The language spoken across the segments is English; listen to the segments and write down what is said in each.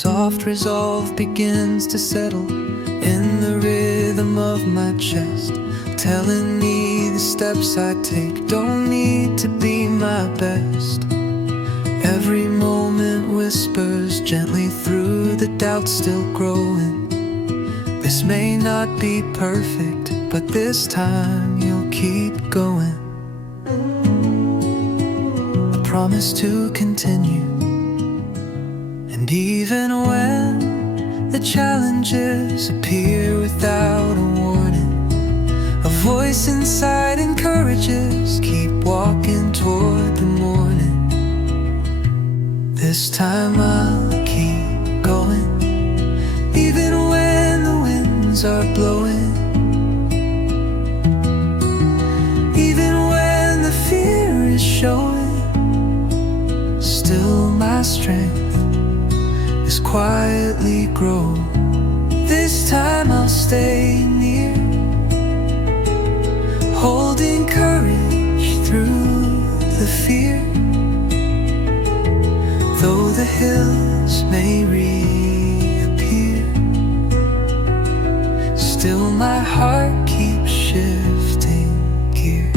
soft resolve begins to settle in the rhythm of my chest, telling me the steps I take don't need to be my best. Every moment whispers gently through the doubt still growing. This may not be perfect, but this time you'll keep going. I promise to continue. And even when the challenges appear without a warning, a voice inside encourages, keep walking toward the morning. This time I'll keep going, even when the winds are blowing, even when the fear is showing. Still my strength is quietly grow. This time I'll stay near, holding courage through the fear. Though the hills may reappear, still my heart keeps shifting gear.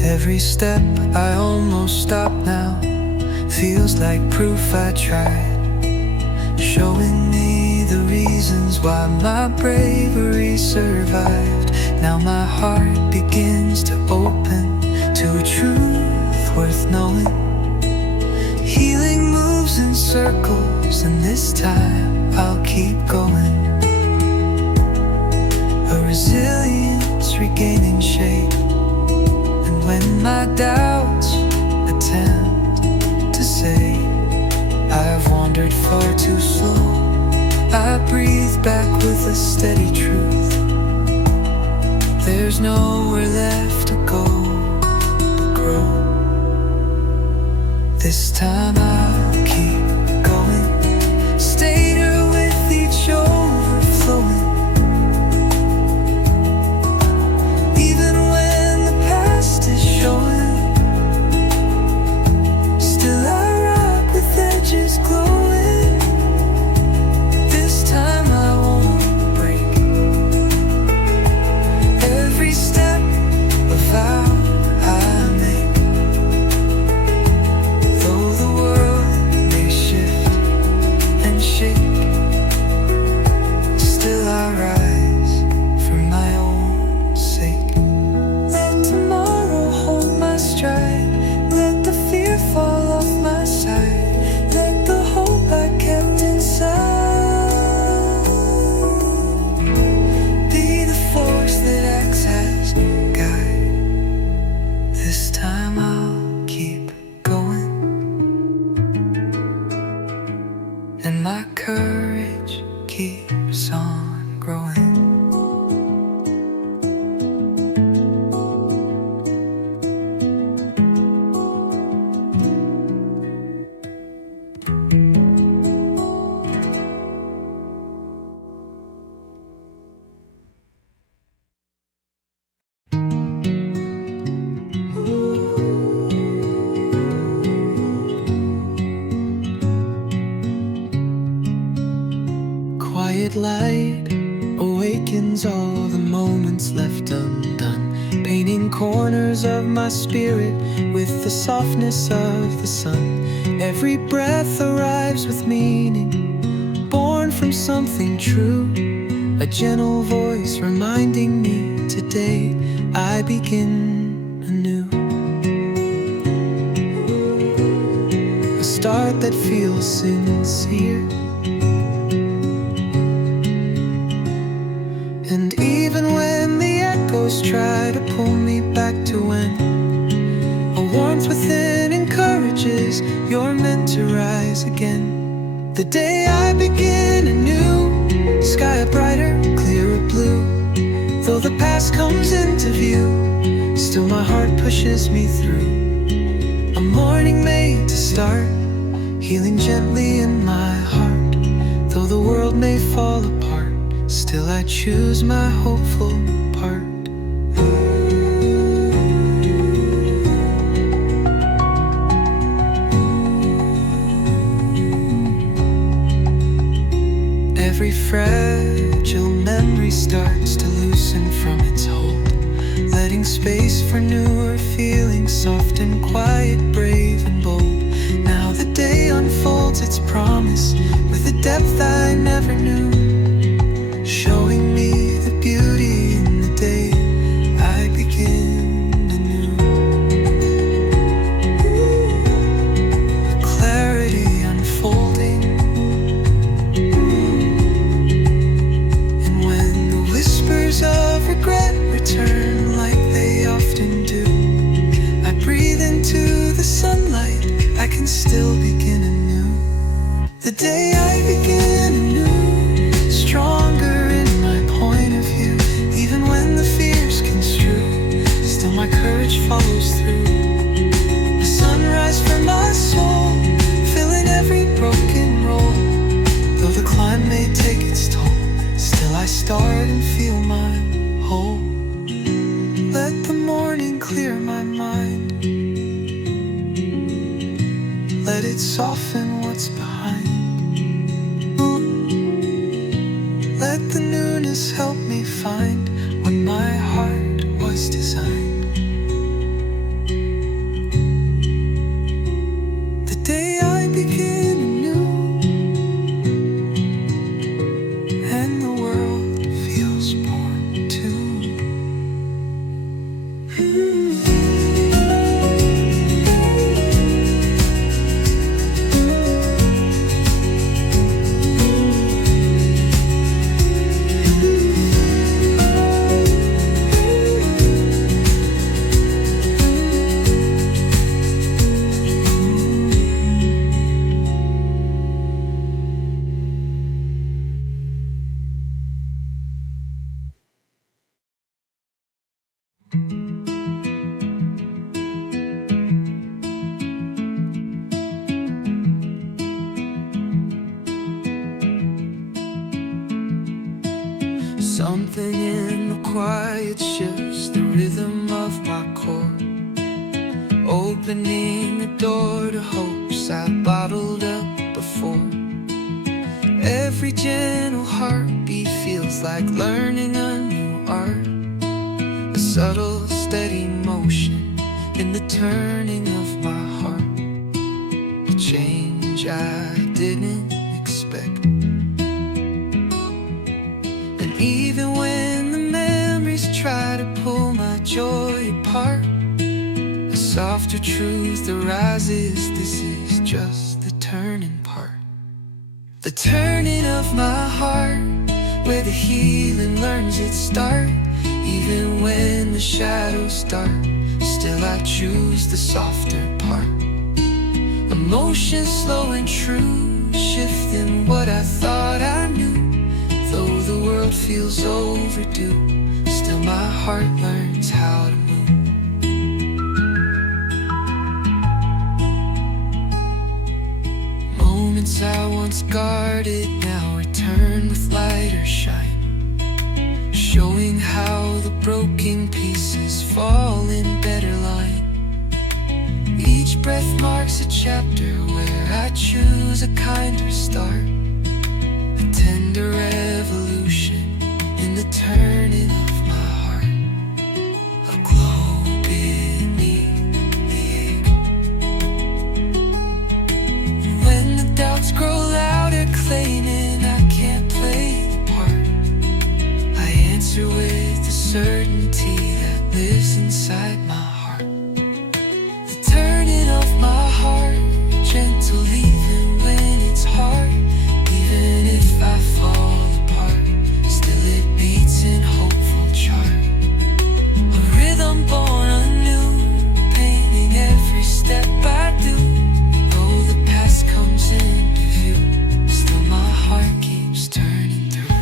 Every step I almost stop now feels like proof I tried, showing me the reasons why my bravery survived. Now my heart begins to open to a truth worth knowing. Healing moves in circles, and this time I'll keep going. A resilience regaining shape, and when my doubts attempt to say I've wandered far too slow, I breathe back with a steady truth. There's nowhere left to go but grow. This time I'll keep going, stayed with each overflowing. Even when the past is showing, still I rock with edges glowing. This time I won't break. Every step a vow I make. Though the world may shift and shake, still I rise for my own sake. Let tomorrow hold my stride, let the fear fall off my side, let the hope I kept inside be the force that acts as guide. This time I'll keep going, and my courage keeps on growing. Quiet light awakens all the moments left undone, painting corners of my spirit with the softness of the sun. Every breath arrives with meaning, born from something true, a gentle voice reminding me today I begin anew. A start that feels sincere, and even when the echoes try to pull me back to when, a warmth within encourages you're meant to rise again. The day I begin anew, sky a brighter, clearer blue. Though the past comes into view, still my heart pushes me through. A morning made to start, healing gently in my heart. Though the world may fall apart, still I choose my hopeful part. every fragile memory starts to loosen from its hold, letting space for newer feelings, soft and quiet, brave and bold. Now the day unfolds its promise with a depth I never knew, showing me the beauty in the day I begin anew. Clarity unfolding, and when the whispers of regret return like they often do, I breathe into the sunlight, I can still begin anew. The day I begin anew, stronger in my point of view. Even when the fears construe, still my courage follows through. A sunrise for my soul, filling every broken roll. Though the climb may take its toll, still I start and feel mine whole. Let the morning clear my mind, let it soften what's behind. Let the newness help me find what my heart was designed. The day I begin anew, and the world feels born too. Something in the quiet shifts the rhythm of my core, opening the door to hopes I bottled up before. Every gentle heartbeat feels like learning a new art, a subtle steady motion in the turning of my heart, a change I didn't expect. Even when the memories try to pull my joy apart, a softer truth arises, this is just the turning part. The turning of my heart, where the healing learns its start. Even when the shadows dark, still I choose the softer part. Emotions slow and true, shifting what I thought I knew. Though the world feels overdue, still my heart learns how to move. Moments I once guarded now return with lighter shine, showing how the broken pieces fall in better line. Each breath marks a chapter where I choose a kinder start, a tender revolution in the turning of my heart, a glow beneath the ache. When the doubts grow louder, claiming I can't play the part, I answer with the certainty that lives inside my heart. The turning of my heart, gentle even when it's hard. Even if I fall apart, still it beats in hopeful chart. A rhythm born anew, painting every step I do. Though the past comes into view, still my heart keeps turning through.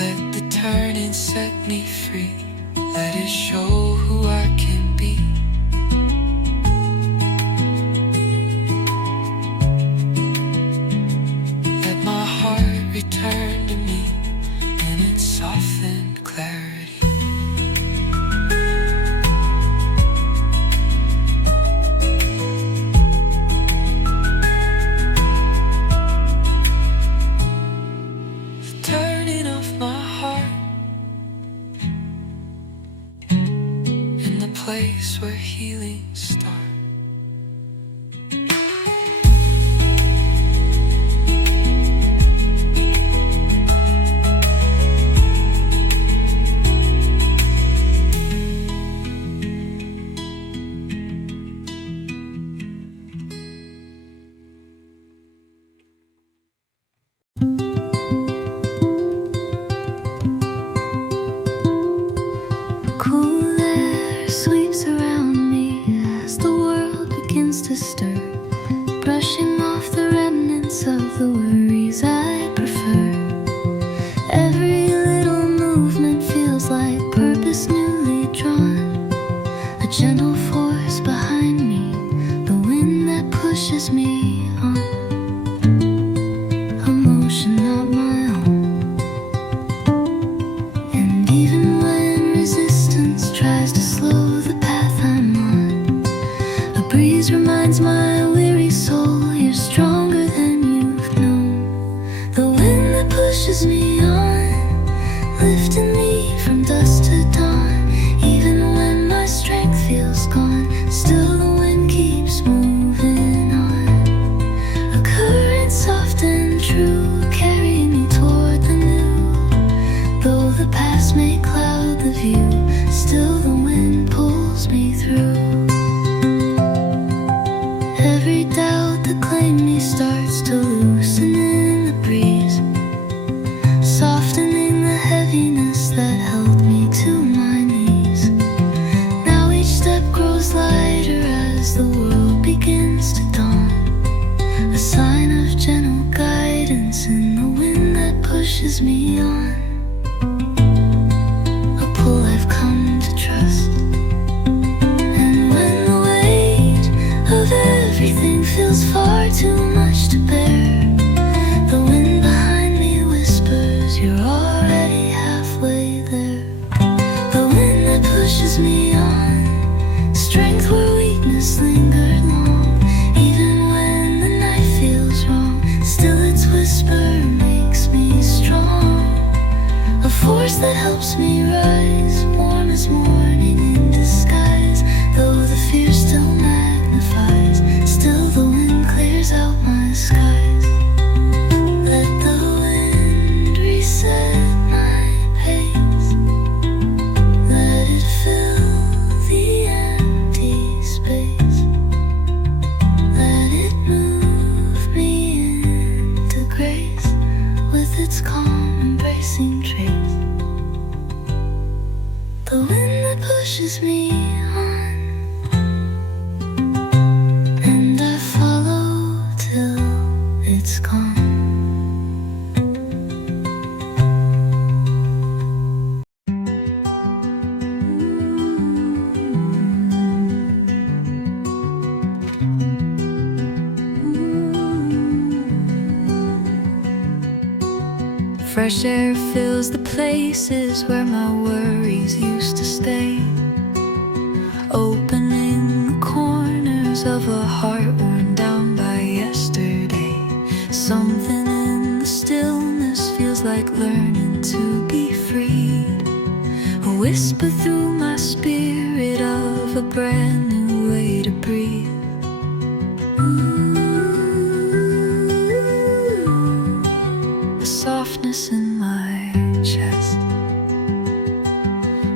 Let the turning set me free, let it show who I can be. Return to me in its softened clarity. start. Cool air sweeps around me as the world begins to stir, brushing off the remnants of the worries I prefer. Every little movement feels like purpose newly drawn, a gentle force behind me, the wind that pushes me on, a motion not my own. And even when resistance tries to slow the path I'm on, a breeze reminds my weary soul you're stronger than you've known. The wind that pushes me on, lifting me from dusk to dawn. Even when my strength feels gone, still the wind keeps moving on. A current soft and true, carrying me toward the new. Though the past may cloud the view, still the wind pulls me through. Every doubt that claimed me starts to loosen in the breeze, softening the heaviness that held me to my knees. Now each step grows lighter as the world begins to dawn, a sign of gentle guidance in the wind that pushes me on. A pull I've come to trust. And when the weight of everything feels far too much to bear, the wind behind me whispers, you're already halfway there. The wind that pushes me on, strength where weakness lingered long. Even when the night feels wrong, still its whisper makes me strong. A force that helps me rise, warm as morning in disguise. Though the fear still magnifies, still the wind clears out my skies. Let the wind reset my pace, let it fill the empty space, let it move me into grace with its calm embracing trace. The wind that pushes me on, and I follow till it's gone. Fresh air fills the places where my worries used to stay, opening the corners of a heart worn down by yesterday. Something in the stillness feels like learning to be freed, a whisper through my spirit of a brand new way to breathe. A softness in my chest.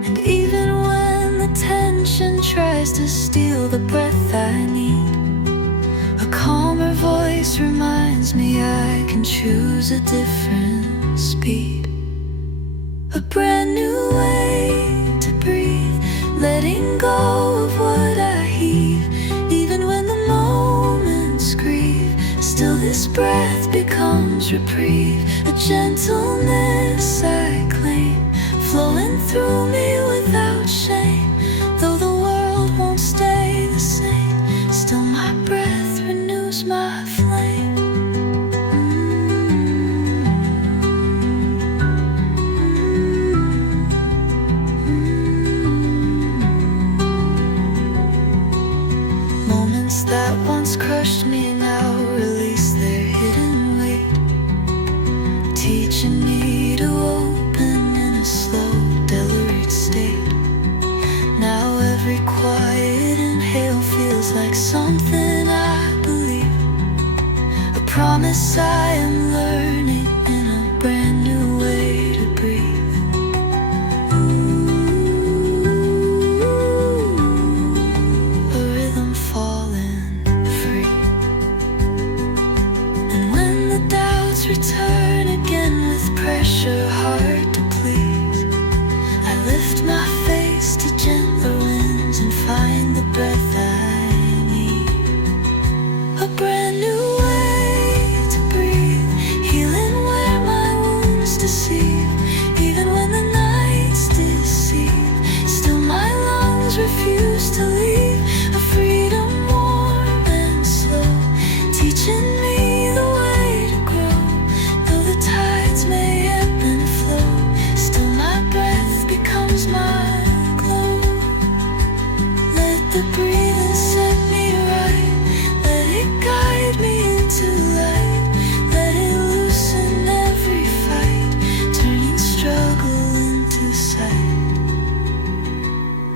And even when the tension tries to steal the breath I need, a calmer voice reminds me I can choose a different speed. A brand new way to breathe, letting go of what I heave. Even when the moments grieve, still this breath becomes reprieve. A gentleness I claim, flowing through me without shame. Though the world won't stay the same, still my breath renews my flame. Moments that once crushed me now release their hidden weight, teaching me to open in a slow, deliberate state. Now every quiet inhale feels like something I believe, a promise I am learning in a brand new way to breathe. A rhythm falling free. And when the doubts return again with pressure hard to please, I lift my face to gentler winds and find the breath I need. A brand new way to breathe, healing where my wounds deceive. Even when the nights deceive, still my lungs refuse to leave. A freedom warm and slow, teaching me the way to grow. Though the tides may ebb and flow, still my breath becomes my glow. Let the breathing set me right, let it guide me into light, let it loosen every fight, turning struggle into sight.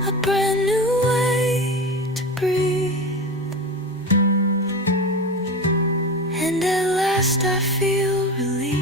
A brand new way to breathe, and at last I feel relief.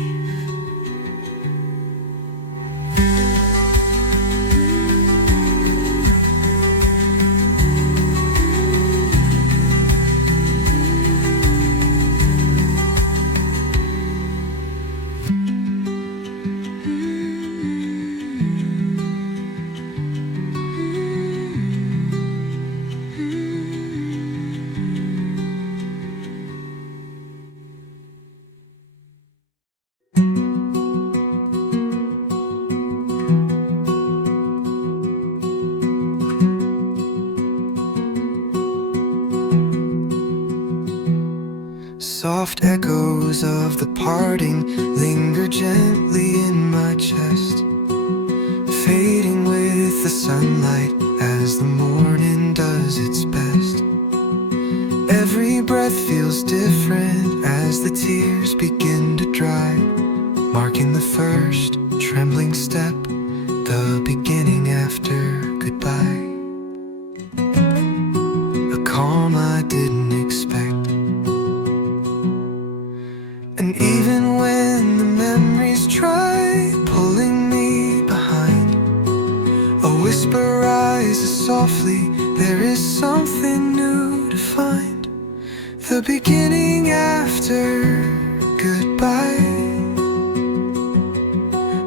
Soft echoes of the parting linger gently in my chest, fading with the sunlight as the morning does its best. Every breath feels different as the tears begin to dry, marking the first trembling step, the beginning after goodbye. A calm I didn't expect. And even when the memories try pulling me behind, a whisper rises softly, there is something new to find. The beginning after goodbye,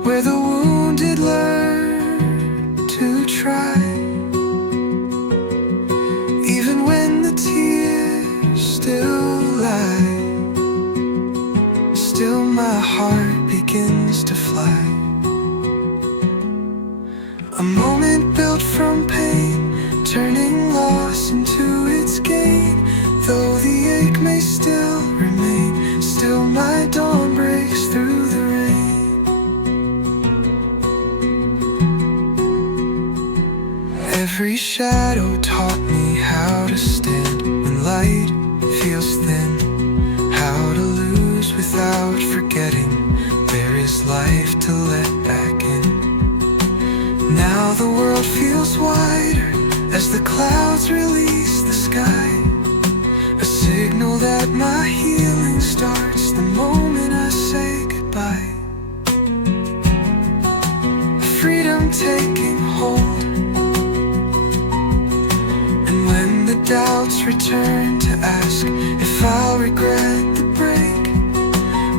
where the wounded learn to try. Even when the tears still lie, still my heart begins to fly. A moment built from pain, turning loss into its gain. Though the ache may still remain, still my dawn breaks through the rain. Every shadow taught me how to stand when light feels thin, how to lose without forgetting there is life to let back in. Now the world feels wider as the clouds release the sky, a signal that my healing starts the moment I say goodbye. Freedom taking hold, and when the doubts return to ask if I'll regret the break,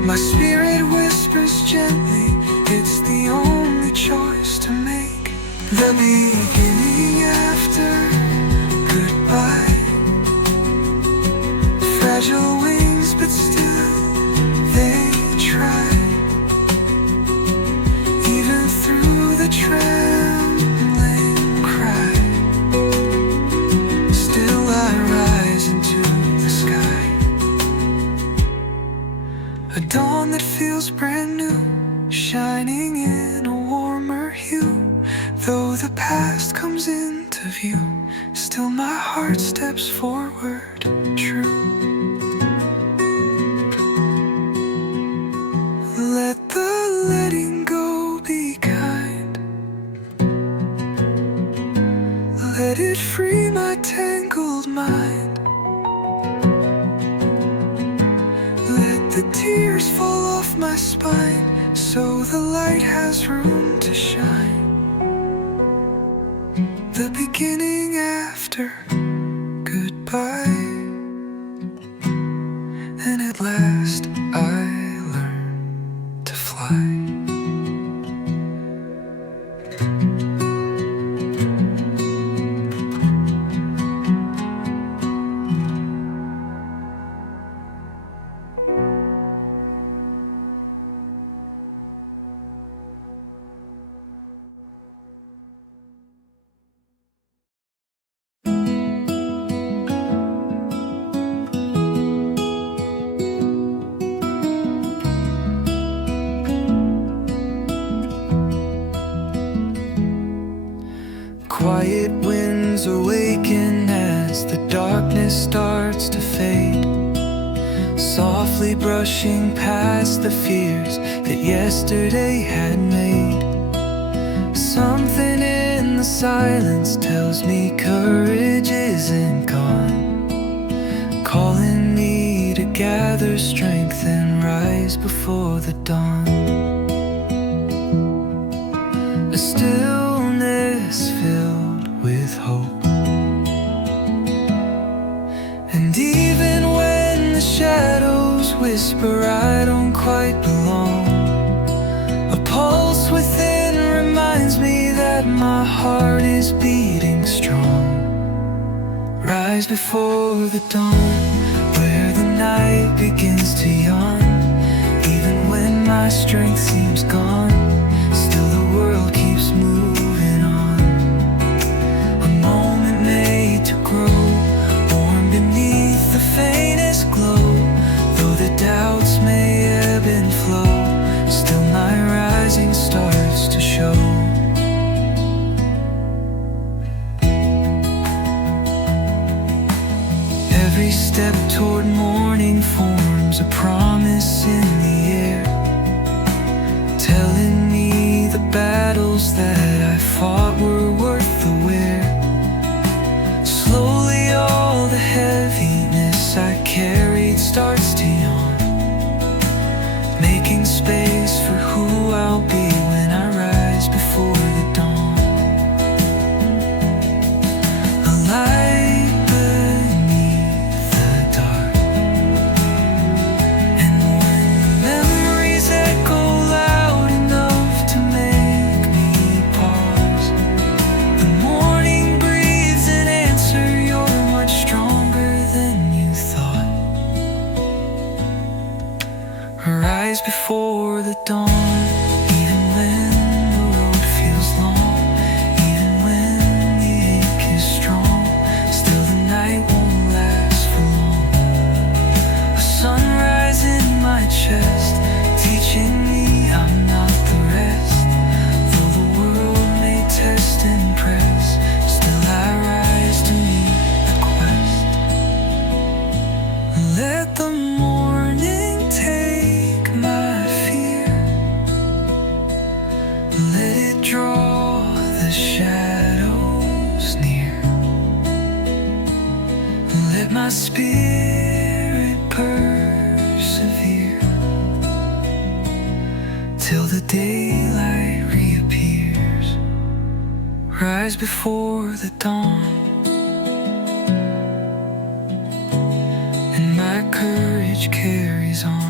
my spirit whispers gently, it's the only choice to make. The beginning after goodbye, fragile wings but still they try. Even through the trembling cry, still I rise into the sky. A dawn that feels brand new, shining in a warmer hue. Though the past comes into view, still my heart steps forward true. Let the letting go be kind, let it free my tangled mind. The tears fall off my spine, so the light has room to shine. The beginning after goodbye. And at last I learned to fly. Quiet winds awaken as the darkness starts to fade, softly brushing past the fears that yesterday had made. Something in the silence tells me courage isn't gone, calling me to gather strength and rise before the dawn. A stillness filled with hope, and even when the shadows whisper I don't quite belong, a pulse within reminds me that my heart is beating strong. Rise before the dawn, where the night begins to yawn. Even when my strength seems gone, still the world keeps moving on. A moment made to grow, born beneath the faintest glow. Though the doubts may ebb and flow, still my rising starts to show. Every step toward morning forms a promise in the air, telling me the battles that I fought were worth the wear. Slowly all the heaviness I carried starts to yawn, making space for who I'll be when I rise before the dawn. A light beneath the dark, and when memories echo loud enough to make me pause, the morning breathes an answer: you're much stronger than you thought. Rise before the dawn, even when the road feels long, even when the ache is strong, still the night won't last for long. A sunrise in my chest, teaching me I'm not the rest. Though the world may test and press, still I rise to meet the quest. Let the morning take my fear, let it draw the shadows near. Let my spirit persevere till the daylight reappears. Rise before the dawn, and my courage carries on.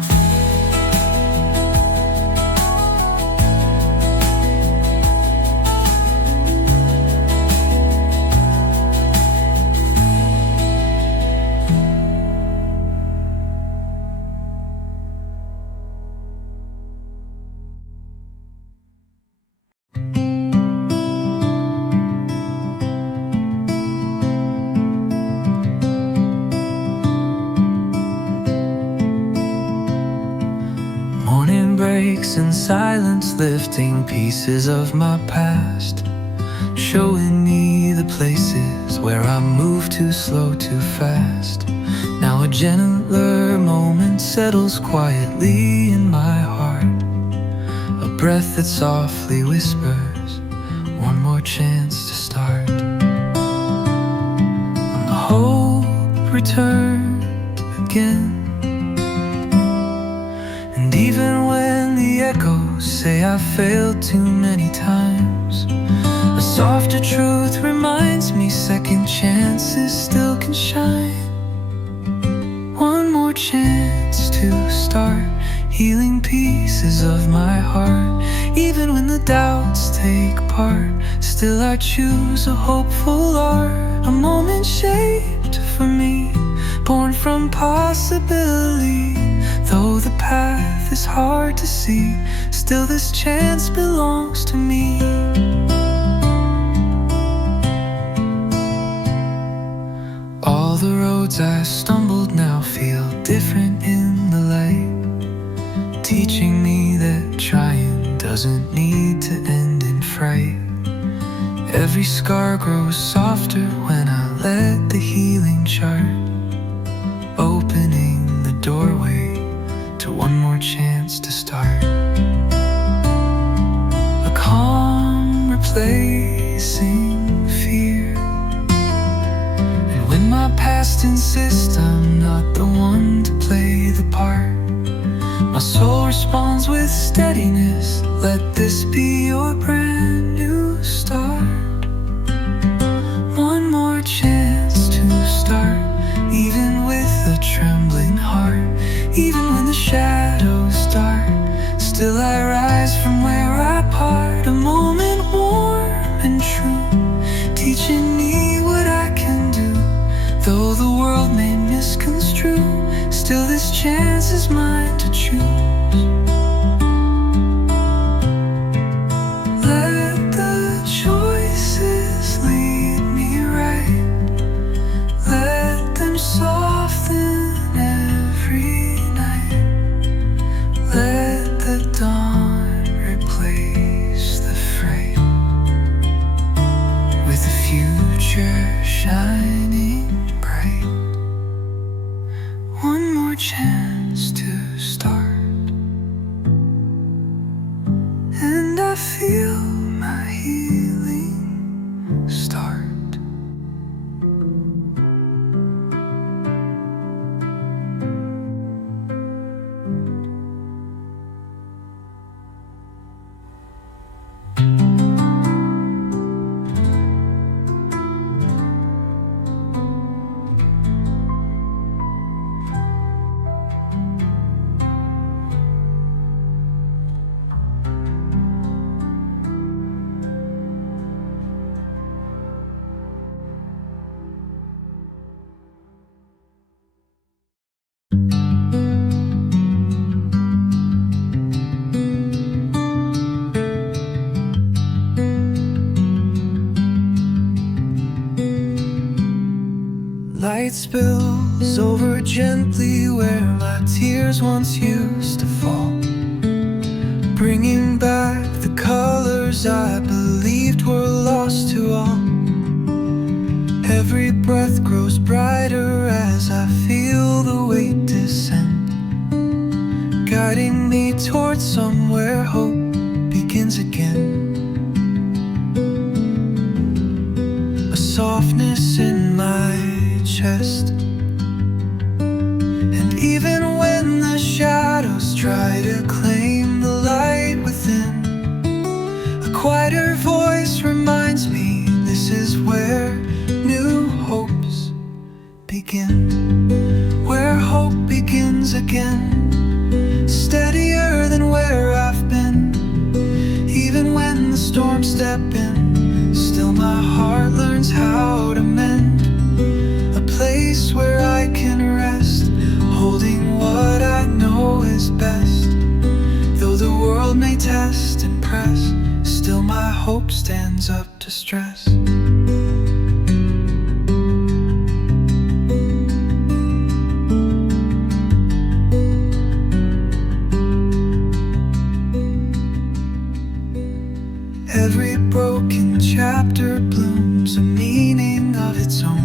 Morning breaks in silence, lifting pieces of my past, showing me the places where I move too slow, too fast. Now a gentler moment settles quietly in my heart, a breath that softly whispers, one more chance to start. Hope returned again, say I failed too many times. A softer truth reminds me second chances still can shine. One more chance to start healing pieces of my heart. Even when the doubts take part, still I choose a hopeful art. A moment shaped for me, born from possibility. Though the path is hard to see, still this chance belongs to me. All the roads I stumbled now feel different in the light, teaching me that trying doesn't need to end in fright. Every scar grows softer when I let the healing chart, opening the doorway to one more chance to start. A calm replacing fear. And when my past insists I'm not the one to play the part, my soul responds with steadiness. Let this be your brand new start. One more chance to start, even with a trembling heart. Even when the shadows dark, still I rise from where I part. A moment warm and true, teaching me what I can do. Though the world may misconstrue, still this chance is mine to choose. Let the choices lead me right. Let them soften every night. Let the dawn replace the fright, with the future shining bright. One more chance to start, and I feel my healing start. Light spills over gently where my tears once used to fall, bringing back the colors I believed were lost to all. Every breath grows brighter as I feel the weight descend, guiding me towards somewhere hope begins again. A softness in my chest, and even when the shadows try to claim the light within, a quieter voice reminds me this is where new hopes begin, where hope begins again, steadier than where I've been. Even when the storms step in, still my heart learns how to mend. Place where I can rest, holding what I know is best. Though the world may test and press, still my hope stands up to stress. Every broken chapter blooms a meaning of its own,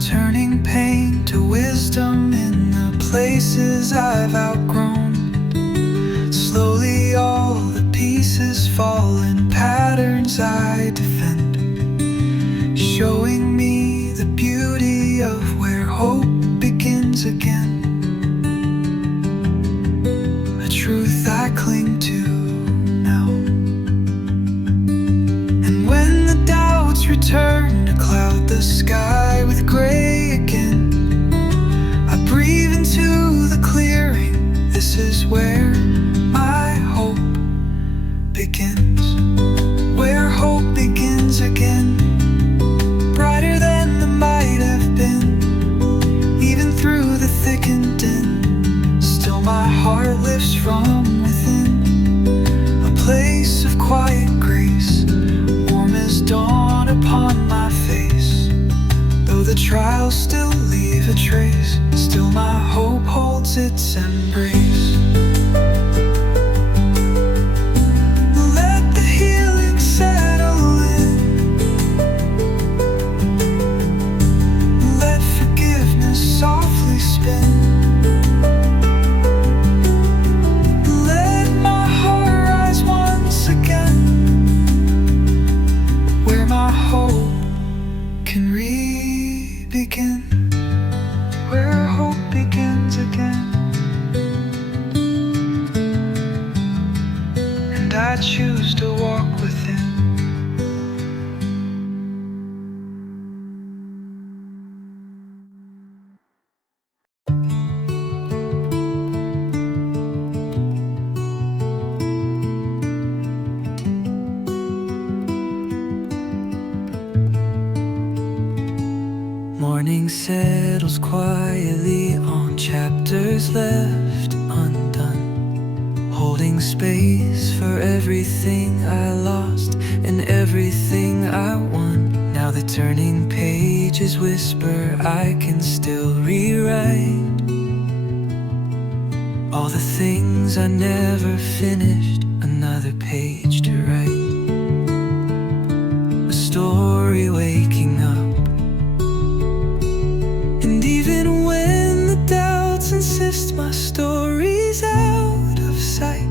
turning pain to wisdom in the places I've outgrown. Slowly all the pieces fall in patterns I defend, showing me the beauty of where hope begins again. A truth I cling through the thick and din, still my heart lifts from within. A place of quiet grace, warm as dawn upon my face. Though the trials still leave a trace, still my hope holds its embrace. Let the healing settle in, let forgiveness softly spin. Let my heart rise once again, where my hope can re-begin, where hope begins again. And I choose to walk within. Morning settles quietly on chapters left undone, holding space for everything I lost and everything I won. Now the turning pages whisper I can still rewrite all the things I never finished, another page to write. A story waking up. Even when the doubts insist my story's out of sight,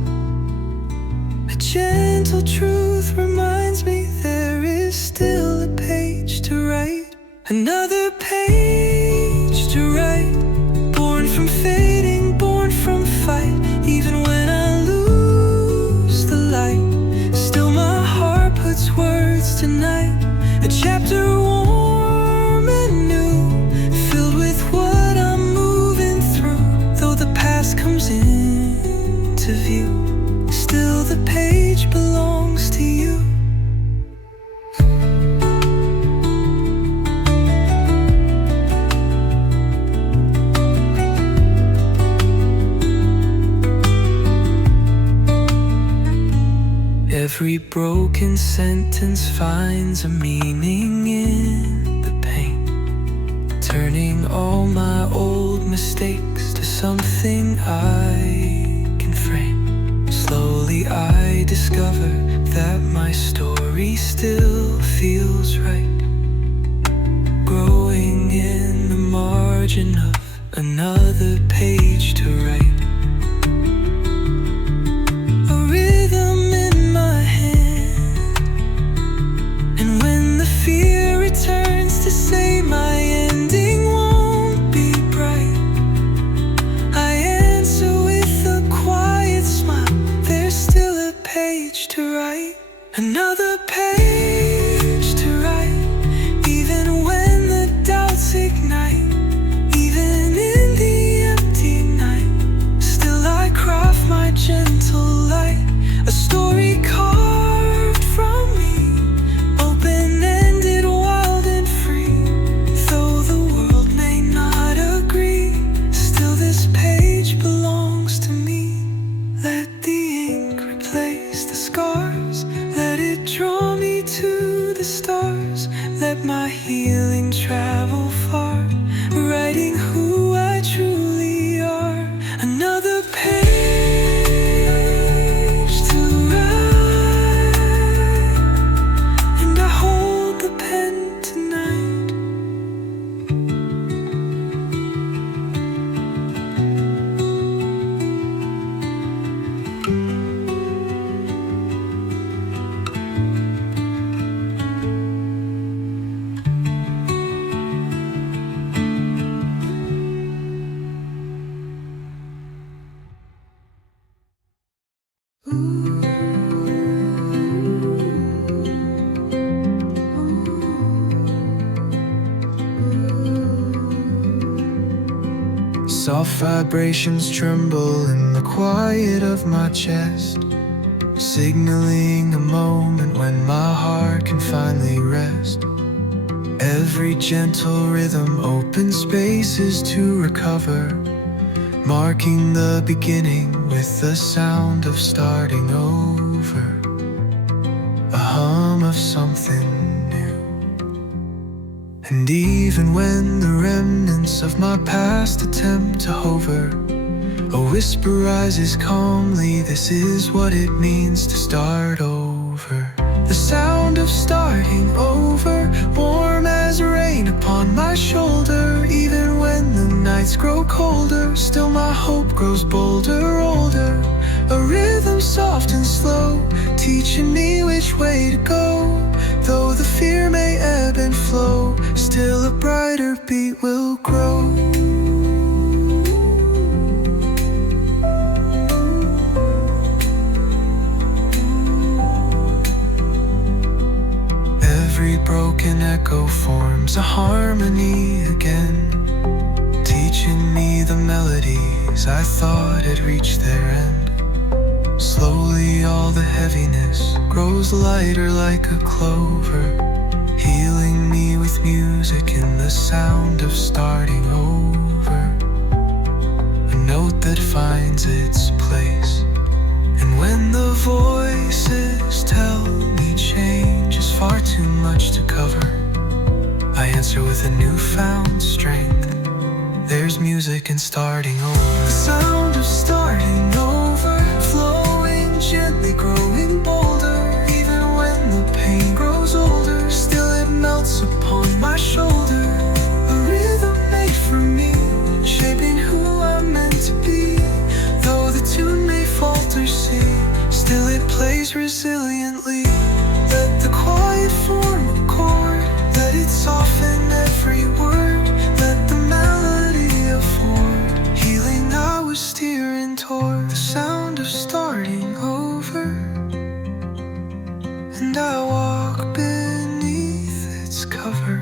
a gentle truth reminds me there is still a page to write. Another page to write, born from fading, born from fight. Even when I lose the light, still my heart puts words tonight. A chapter warm and new, filled with what I'm moving through. Though the past comes into view, still the page belongs to you. Every broken sentence finds a meaning in the pain, turning all my old mistakes to something I can frame. Slowly I discover that my story still feels right, growing in the margin of another page to write. A rhythm in my hand, and when the fear returns to say my ending won't be bright, I answer with a quiet smile, there's still a page to write. Another page to write, even when the doubts ignite. Even in the empty night, still I craft my gentle light. A story carved from me, open-ended, wild and free. Though the world may not agree, still this page belongs to me. Let the ink replace the scars, let it draw me to the stars. Let my healing travel far, writing who I truly are. Another page to write, and I hold the pen tonight. Soft vibrations tremble in the quiet of my chest, signaling a moment when my heart can finally rest. Every gentle rhythm opens spaces to recover, marking the beginning with the sound of starting over, a hum of something new. And even when the remnants of my past attempt to hover, a whisper rises calmly, this is what it means to start over. The sound of starting over, warm as rain upon my shoulder. Even when the nights grow colder, still my hope grows bolder, older. A rhythm soft and slow, teaching me which way to go. Though the fear may ebb and flow, still a brighter beat will grow. Every broken echo forms a harmony again, teaching me the melodies I thought had reached their end. Slowly all the heaviness grows lighter like a clover, healing me with music in the sound of starting over. A note that finds its place. And when the voices tell me change is far too much to cover, I answer with a newfound strength. There's music in starting over. The sound of starting over, flowing gently, growing bolder. Even when the pain grows older, still it melts upon my shoulder. A rhythm made for me, shaping who I'm meant to be. Though the tune may falter, see, still it plays resiliently. Let the quiet form a chord, let it soften every word. Let the melody afford healing I was steering toward. The sound of starting over, and I walk beneath its cover.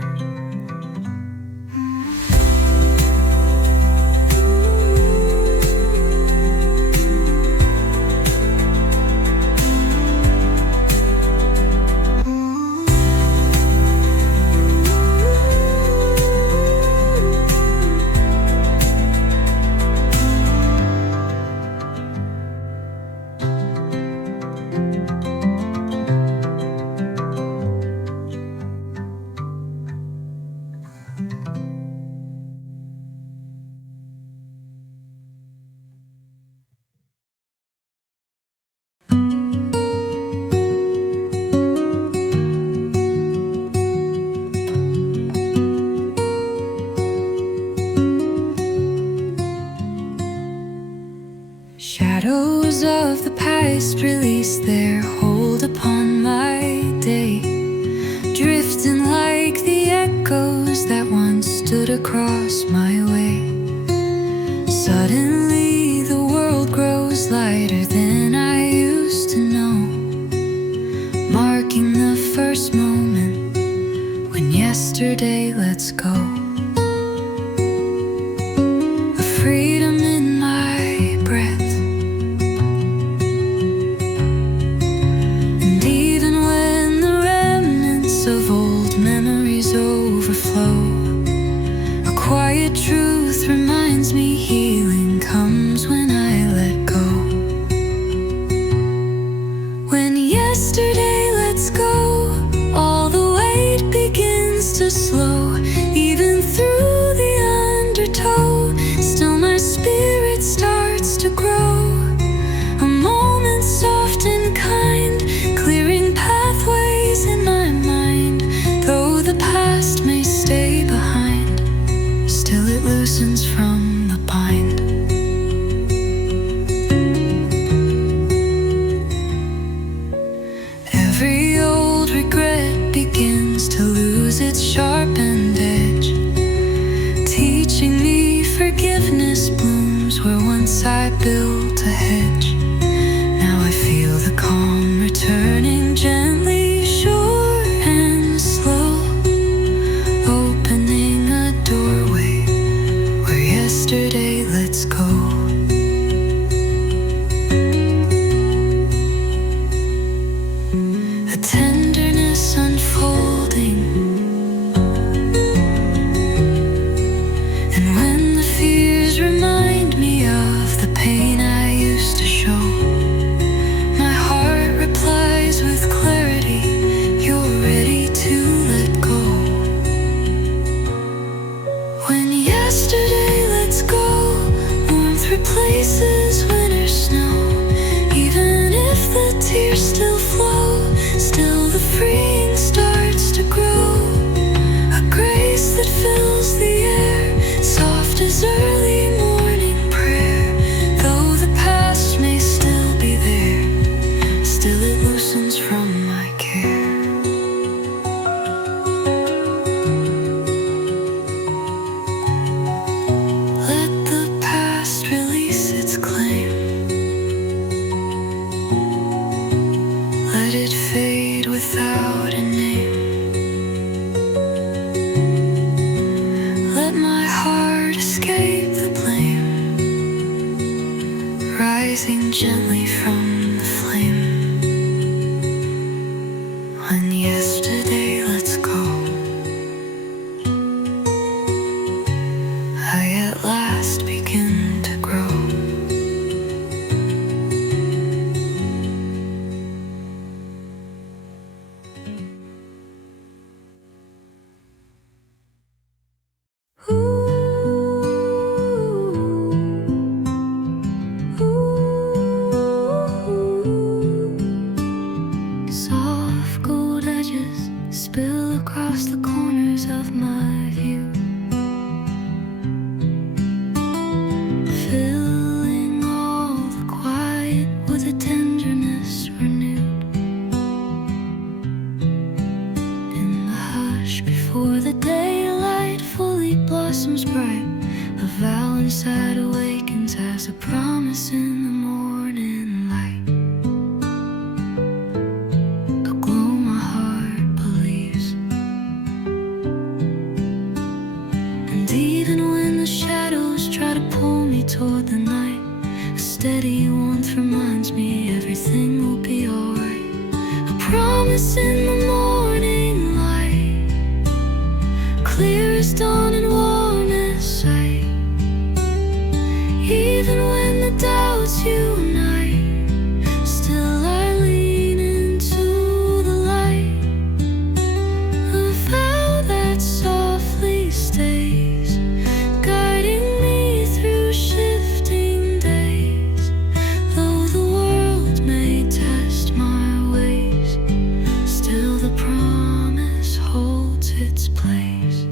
Shadows of the past release their hold upon my day, drifting like the echoes that once stood across my way. Suddenly the world grows lighter than I used to know, marking the first moment when yesterday lets go. A freedom in my breath, of old memories overflow. A quiet truth reminds me healing comes when I let go. When yesterday lets go, all the weight begins to slow. Even through the undertow, still my spirit starts to grow. A moment soft and kind, clearing pathways in my mind. Though the past may stay behind, still it loosens from the bind. Every old regret begins to lose its sharpened edge, teaching me forgiveness blooms where once I built a hedge. Now I feel the calm returning gently, sure and slow, opening a doorway where yesterday lets go. A tenderness unfolding, yesterday, let's go. Warmth replaces winter snow. Even if the tears still flow, still the freeing starts to grow. A grace that fills the air, soft as early morning prayer. Though the past may still be there, still it loosens from my care. Let the past release its claim. Let it fade without a name. Let my heart escape the blame, rising gently from the flame. When yesterday lets go, I at last begin to grow. Soft gold edges spill across the corners of my view, filling all the quiet with a tenderness renewed. In the hush before the daylight fully blossoms bright, a vow inside awakens as a promise in the morning light. A glow my heart believes, and even when the shadows try to pull me toward the night, a steady warmth reminds me everything will be alright. A promise in the morning light, clear as dawn and warm as sight. Even when the doubts unite, still I lean into the light. A vow that softly stays, guiding me through shifting days. Though the world may test my ways, still the promise holds its place.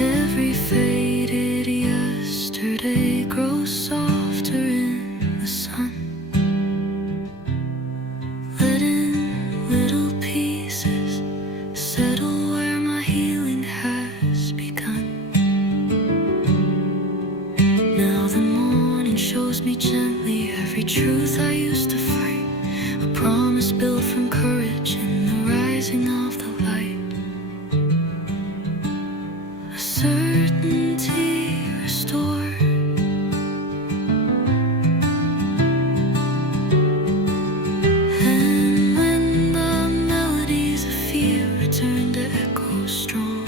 Every faded yesterday grows softer in the sun, letting little pieces settle where my healing has begun. Now the morning shows me gently every truth I used to fight, a promise built from courage in the rising of the light. A certainty restored, and when the melodies of fear return to echo strong,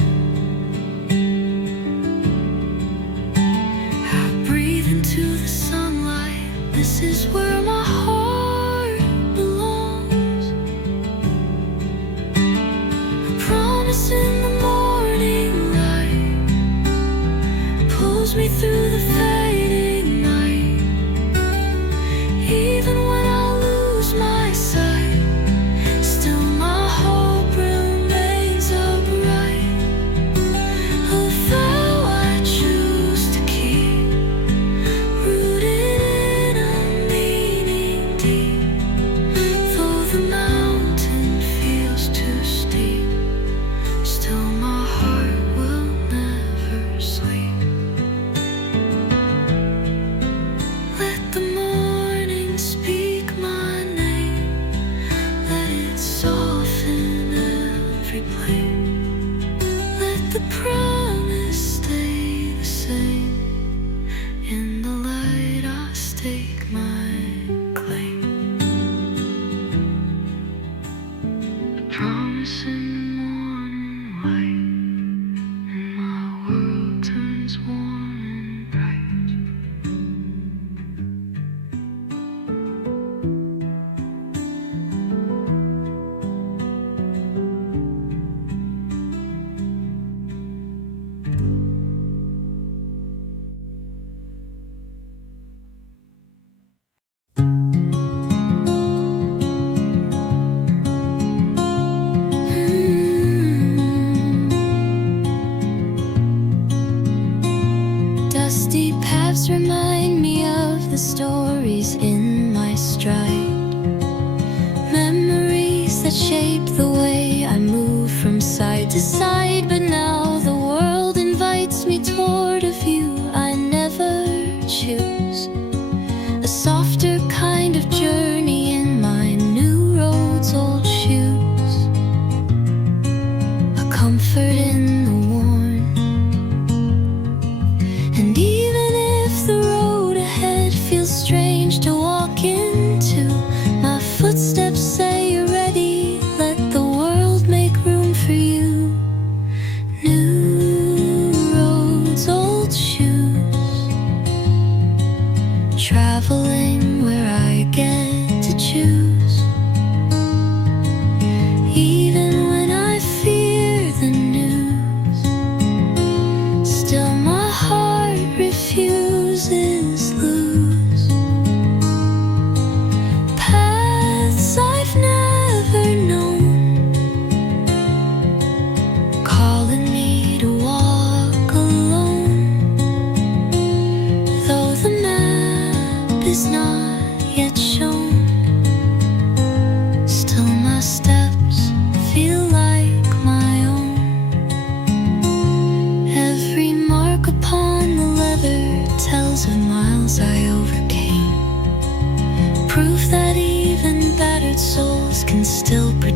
I breathe into the sunlight. This is where my heart belongs. A promise in the morning light pulls me through the fading night. Even when I lose my sight, still my hope remains upright. A vow I choose to keep, rooted in a meaning deep. Though the mountain feels too steep, still my heart will never sleep.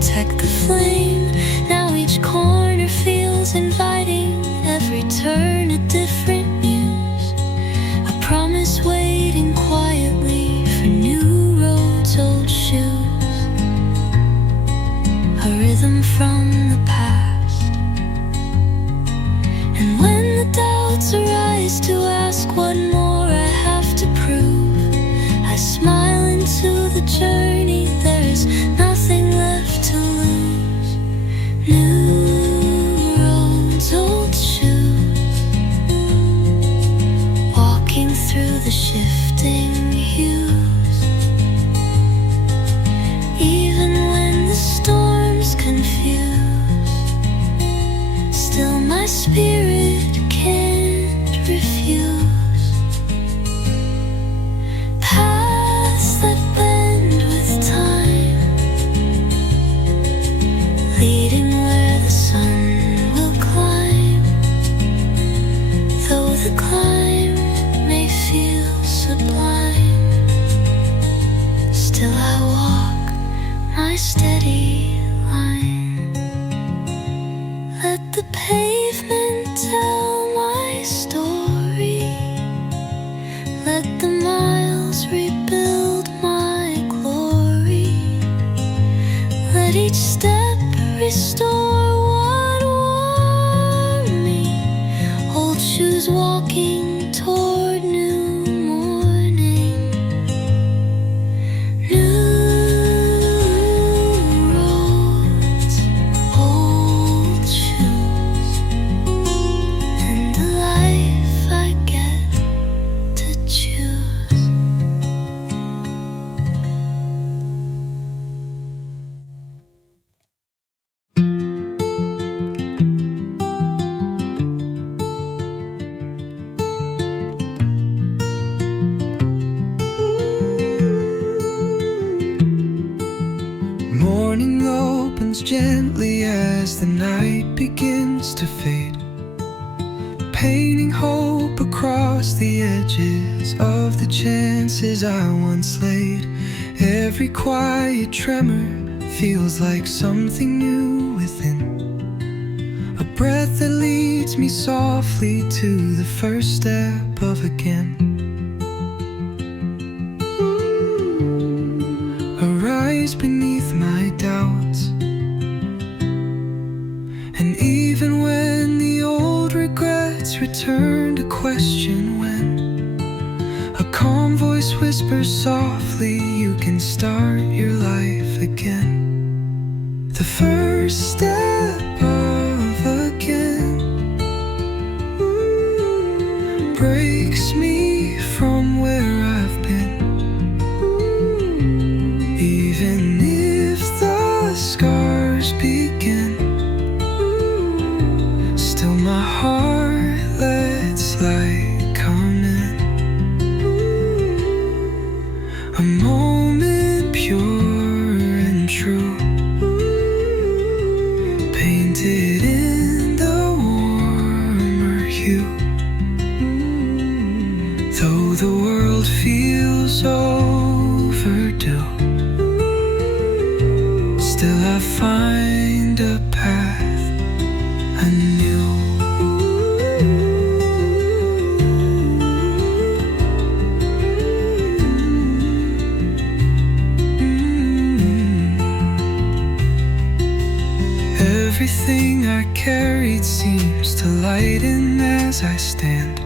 protect the flame. Now each corner feels inviting, every turn a different muse, a promise waiting quietly for new roads, old shoes, a rhythm from the past. And when the doubts arise to ask what more I have to prove, I smile into the journey, there's nothing left to lose. New roads, old shoes, walking through the shifting hues. Even when the storms confuse, still my spirit can't refuse. Paths that bend with time, leading where the sun will climb. Though the climb may feel sublime, still I walk my steady line. Let the pavement tell my story, let the miles rebuild my glory, let each step restore what wore me, old shoes walking toward new morning. New roads, old shoes, and the life I get to choose. Morning opens gently as the night begins to fade, painting hope across the edges of the chances I once laid. Every quiet tremor feels like something new within, a breath that leads me softly to the first step of again. Arise beneath my doubts, and even when the old regrets return to question when, a calm voice whispers softly, you can start your life again. The first step of again breaks me from where I've been. Even if the scars begin, still my heart lets light come in. A moment pure and true, painted in the warmer hue. Though the world feels overdue, still I find a path anew. Everything I carried seems to lighten as I stand,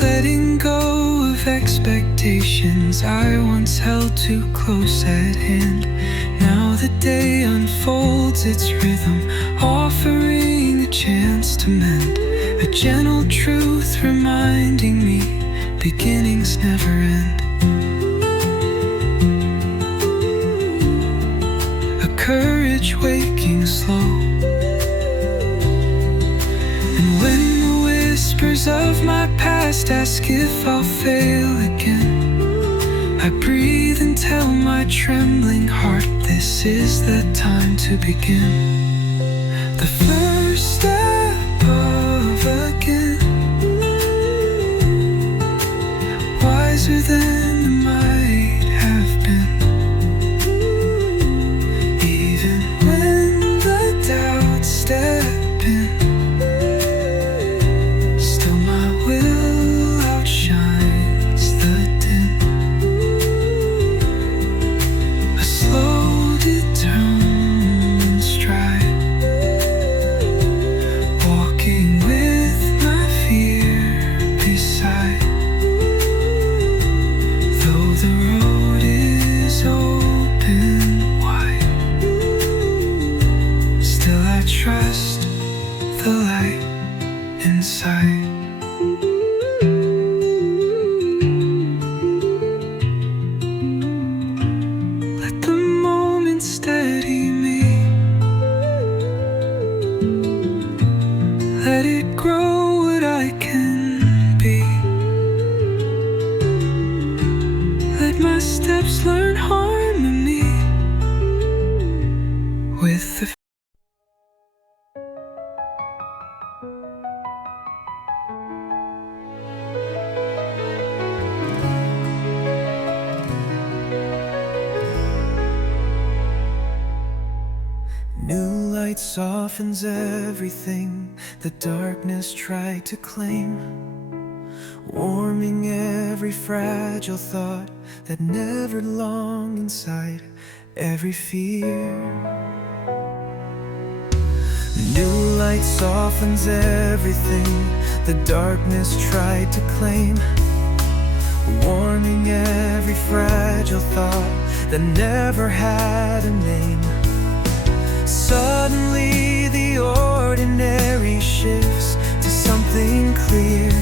letting go of expectations I once held too close at hand. Now the day unfolds its rhythm, offering a chance to mend, a gentle truth reminding me beginnings never end. A courage waking slow, and when the whispers of my past ask if I'll fail again, I breathe and tell my trembling heart this is the time to begin. The first step of again, wiser than the might have been. with the new light softens everything the darkness tried to claim, warming every fragile thought that never long inside every fear. New light softens everything the darkness tried to claim, warming every fragile thought that never had a name. Suddenly the ordinary shifts to something clear,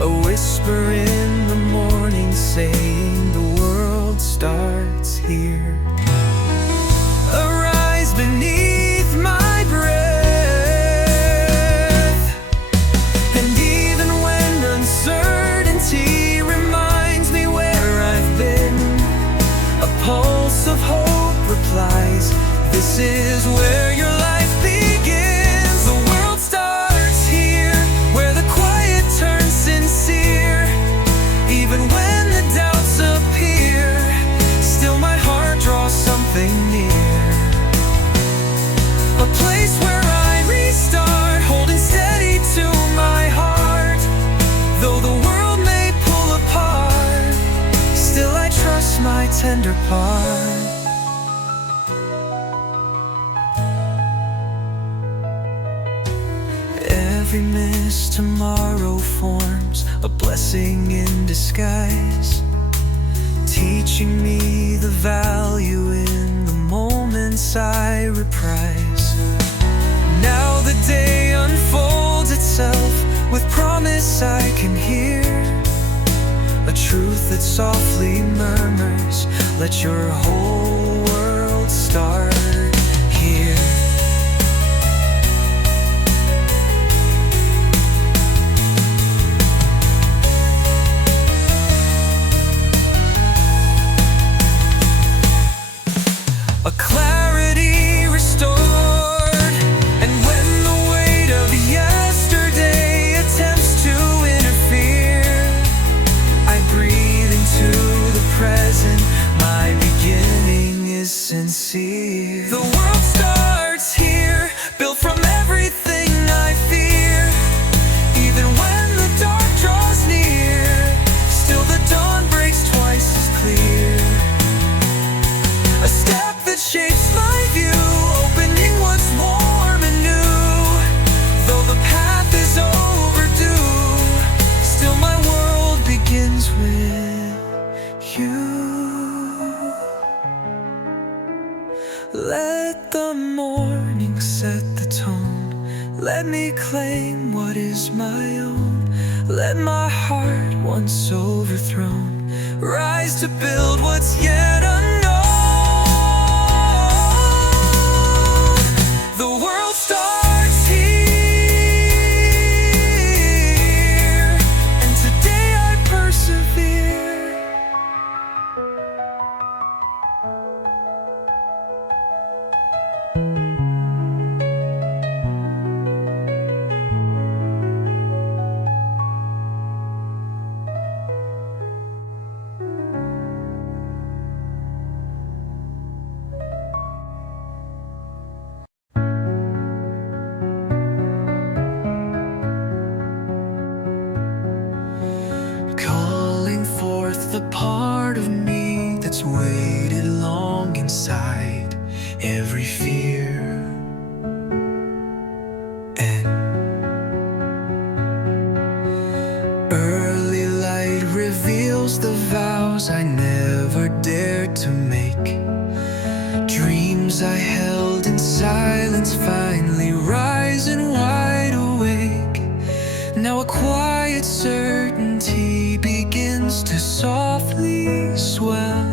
a whisper in the morning saying the world starts here. Arise beneath my breath, and even when uncertainty reminds me where I've been, a pulse of hope replies, this is where your life begins. The world starts here, where the quiet turns sincere. Even when the doubts appear, still my heart draws something near. A place where I restart, holding steady to my heart. Though the world may pull apart, still I trust my tender part. Every mist tomorrow forms a blessing in disguise, teaching me the value in the moments I reprise. Now the day unfolds itself with promise I can hear, a truth that softly murmurs, let your whole world start here. A clarity restored, and when the weight of yesterday attempts to interfere, I breathe into the present, my beginning is sincere. The world starts here, built from everything I fear. Even when the dark draws near, still the dawn breaks twice as clear. A step that shapes my view, opening what's warm and new. Though the path is overdue, still my world begins with you. Let the morning set the tone, let me claim what is my own. Let my heart, once overthrown, rise to build what's yet unknown. The world starts here, and today I persevere. Calling forth the part of me that's waited long inside every fear. And early light reveals the vows I never dared to make. Dreams I held in silence finally rising wide awake. Now a quiet certainty begins to softly swell.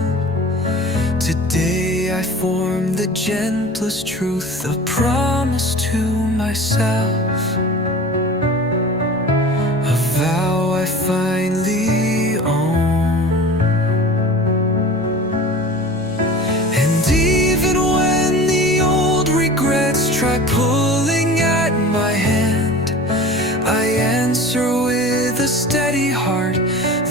Today I form the gentlest truth, a promise to myself, a vow I finally own. And even when the old steady heart.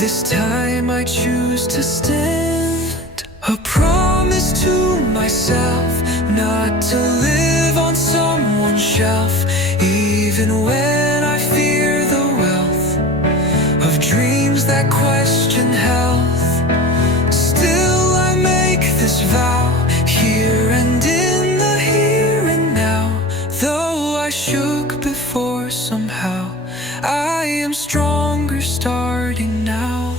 This time I choose to stand. A promise to myself not to live on someone's shelf, even when I fear the wealth of dreams that question health. Still I make this vow, here and in the here and now. Though I shook before, somehow I am stronger starting now.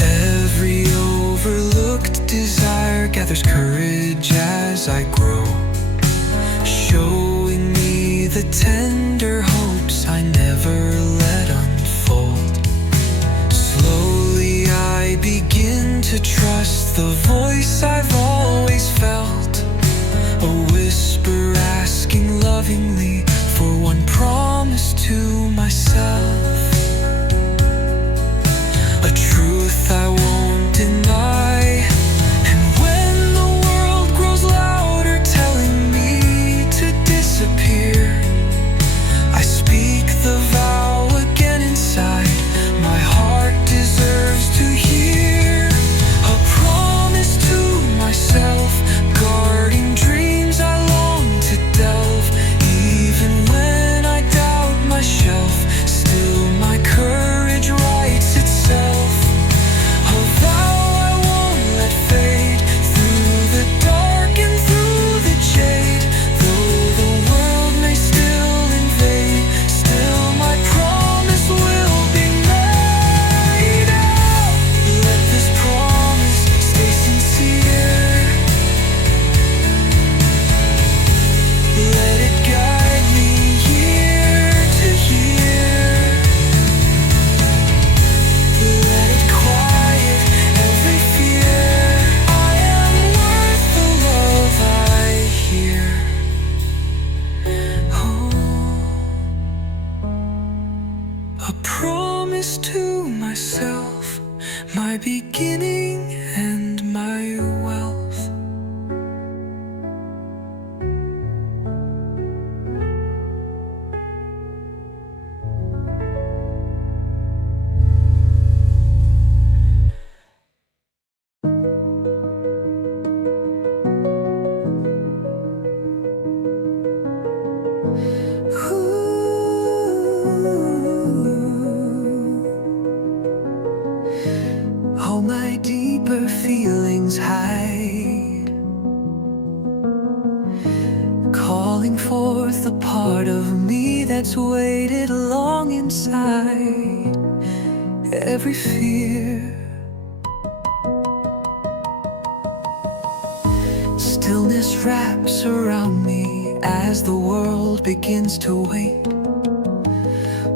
Every overlooked desire gathers courage as I grow, showing me the tender hopes I never let unfold. Slowly I begin to trust the voice I've always felt, a whisper asking lovingly for one promise to myself, a truth I won't deny. And when the world grows louder telling me to disappear, I speak the vow again inside. My heart deserves to hear a promise to myself, guarding dreams I long to delve. Even when I doubt myself, still my courage writes itself. A vow I won't let fade through the dark and through the jade. Though the world may still invade, still my promise will be made. Let this promise stay sincere. Let it guide me year to year. Let it quiet every fear. I am worth the love I hear. A promise to myself, my beginning and my wealth. All my deeper feelings hide, calling forth the part of me that's waited long inside. Every fear, stillness wraps around me as the world begins to wait,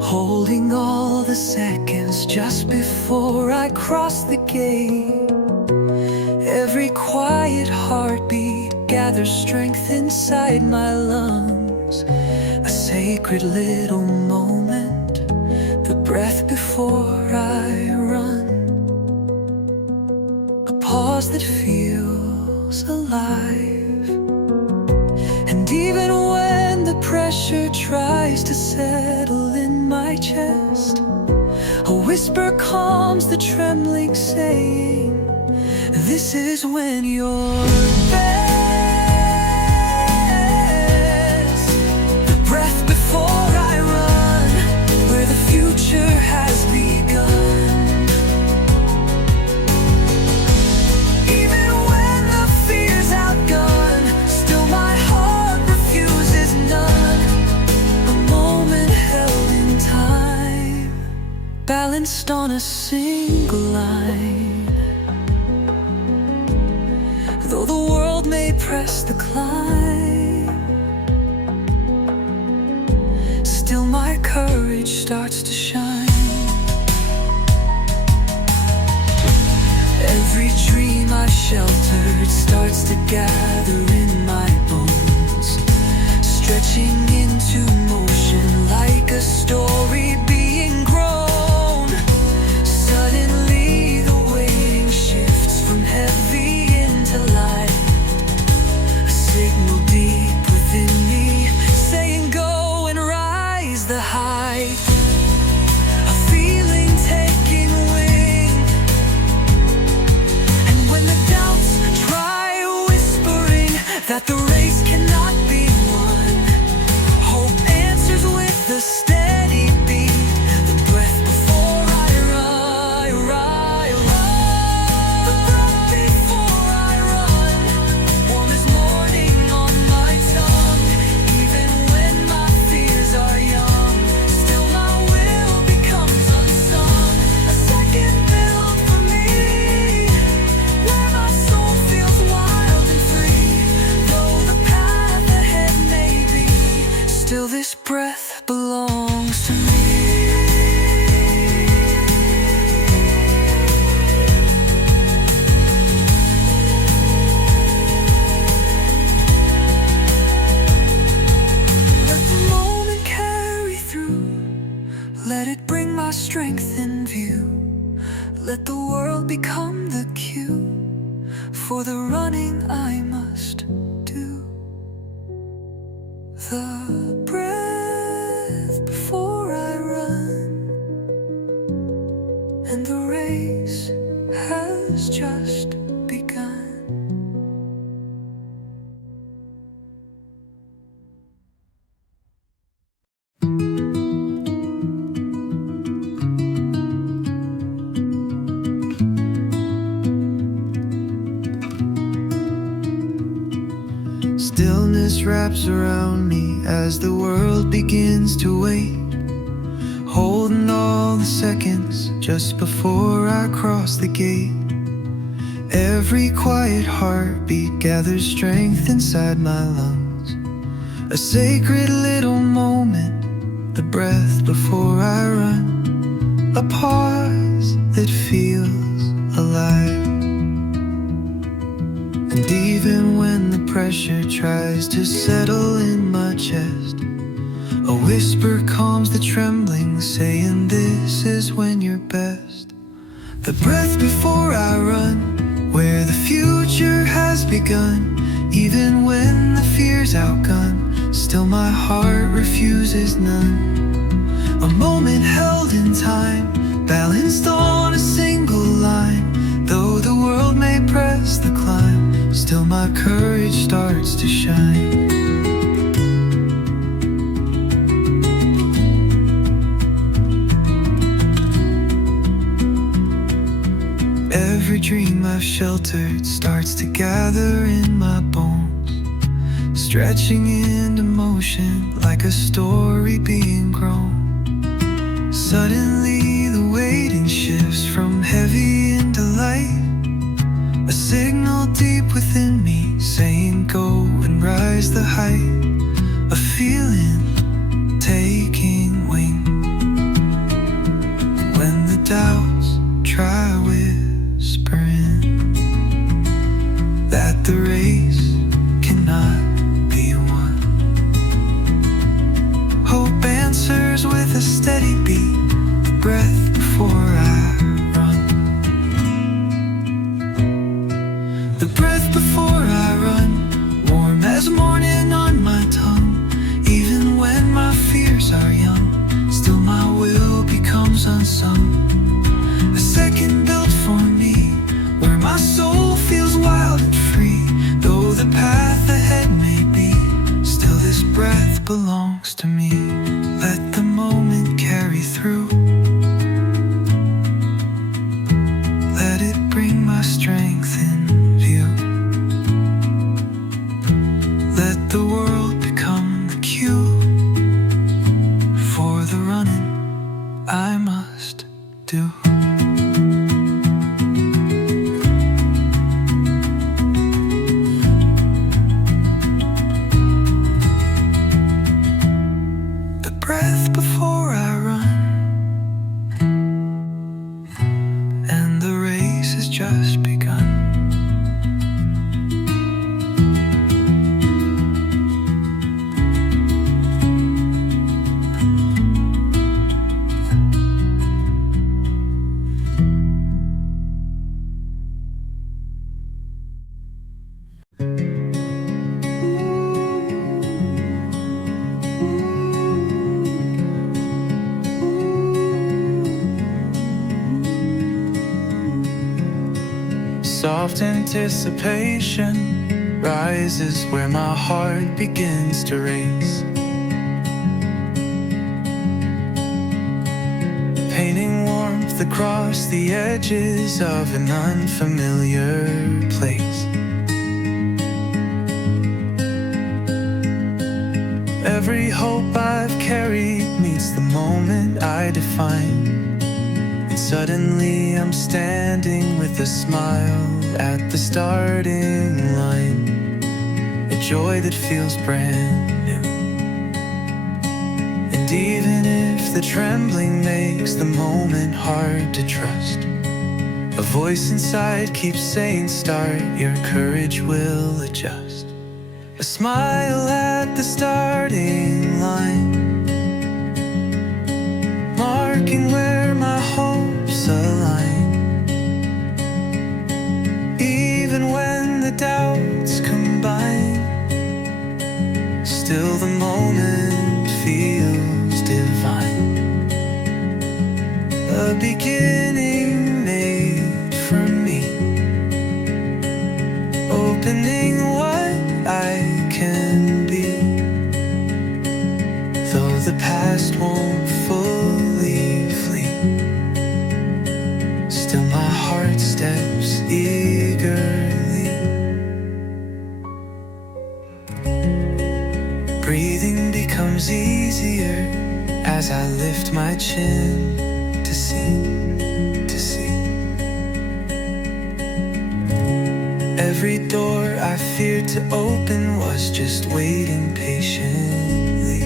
holding all the seconds just before I cross the gate. Every quiet heartbeat gathers strength inside my lungs, a sacred little moment, the breath before I run, a pause that feels alive. And even when the pressure tries to settle in my chest, a whisper calms the trembling, saying, this is when you're best. The breath before I run, where the future has begun. Even when the fear's outgunned, still my heart refuses none. A moment held in time, balanced on a single line. Though the world may press the climb, still my courage starts to shine. Every dream I've sheltered starts to gather in my bones, stretching into motion like a story being grown. Suddenly the weighting shifts from heavy into light, a that the race cannot be won. Hope answers with a steady beat. The breath before I run, the breath before I run. Warm as morning on my tongue. Even when my fears are young, still my will becomes unsung. A second built for me, where my soul feels wild and free. Though the path ahead may be, still this breath belongs to me. Let the moment carry through. Let it bring my strength in view. Let the world become the cue for the running I must do. The breath before I run, and the race has just begun. Stillness wraps around me as the world begins to wait, holding all the seconds just before I cross the gate. Every quiet heartbeat gathers strength inside my lungs. A sacred little moment, the breath before I run. A pause that feels alive. And even when the pressure tries to settle in my chest, a whisper calms the trembling, saying this is when you're best. The breath before I run, where the future has begun. Even when the fear's outgunned, still my heart refuses none. A moment held in time, balanced on a single line. Though the world may press the climb, still my courage starts to shine. Every dream I've sheltered starts to gather in my bones, stretching into motion like a story being grown. Suddenly the weighting shifts from heavy into light, a signal deep within me saying go and rise the height. A feeling taking wing. When the doubts try whispering that the race cannot be won, hope answers with a steady beat. Breath before I run. The breath before I run, warm as morning on my tongue. Even when my fears are young, still my will becomes unsung. A second built for me, where my soul feels wild and free. Though the path ahead may be, still this breath belongs to me. Let the moment carry through. Let it bring my strength in view. Let the world become the cue for the running I must do. The breath before I run, and the race has just begun. Soft anticipation rises where my heart begins to race. Painting warmth across the edges of an unfamiliar place. Every hope I've carried meets the moment I define, and suddenly I'm standing with a smile at the starting line, a joy that feels brand new. And even if the trembling makes the moment hard to trust, a voice inside keeps saying start, your courage will adjust. A smile at the starting line, marking where my hopes align. Even when the doubts combine, still the moment feels divine. A beginning made for me, opening what I can be. Though the past won't fully flee, still my heart steps eagerly. Breathing becomes easier as I lift my chin to see. Every door I feared to open was just waiting patiently.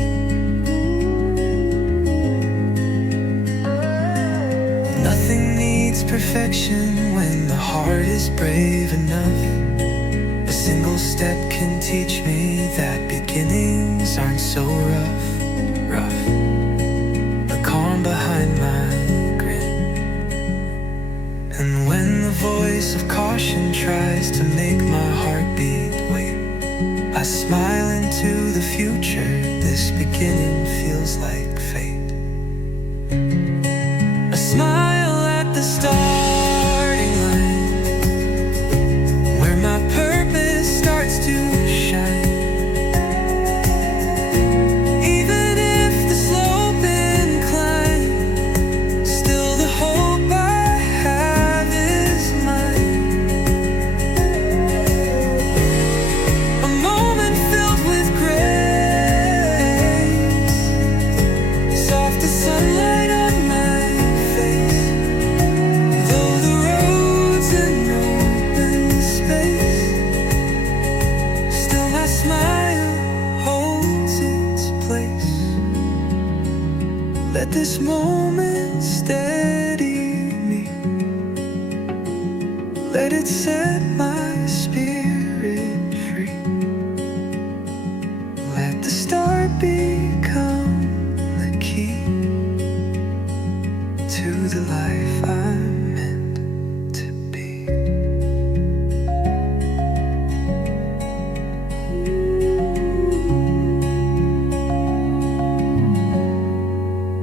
Nothing needs perfection when the heart is brave enough. A single step can teach me that beginnings aren't so rough. The calm behind my and when the voice of caution tries to make my heartbeat wait, I smile into the future. This beginning feels like fate. A smile at the starting line, where my purpose starts to shine. Even if the slope incline, still the hope I have is mine. A moment filled with grace, soft as sunlight on my face. Though the road's an open space, still my smile holds its place. Let this moment steady me, let it set my spirit free. Let the start become the key to the life I'm meant to be.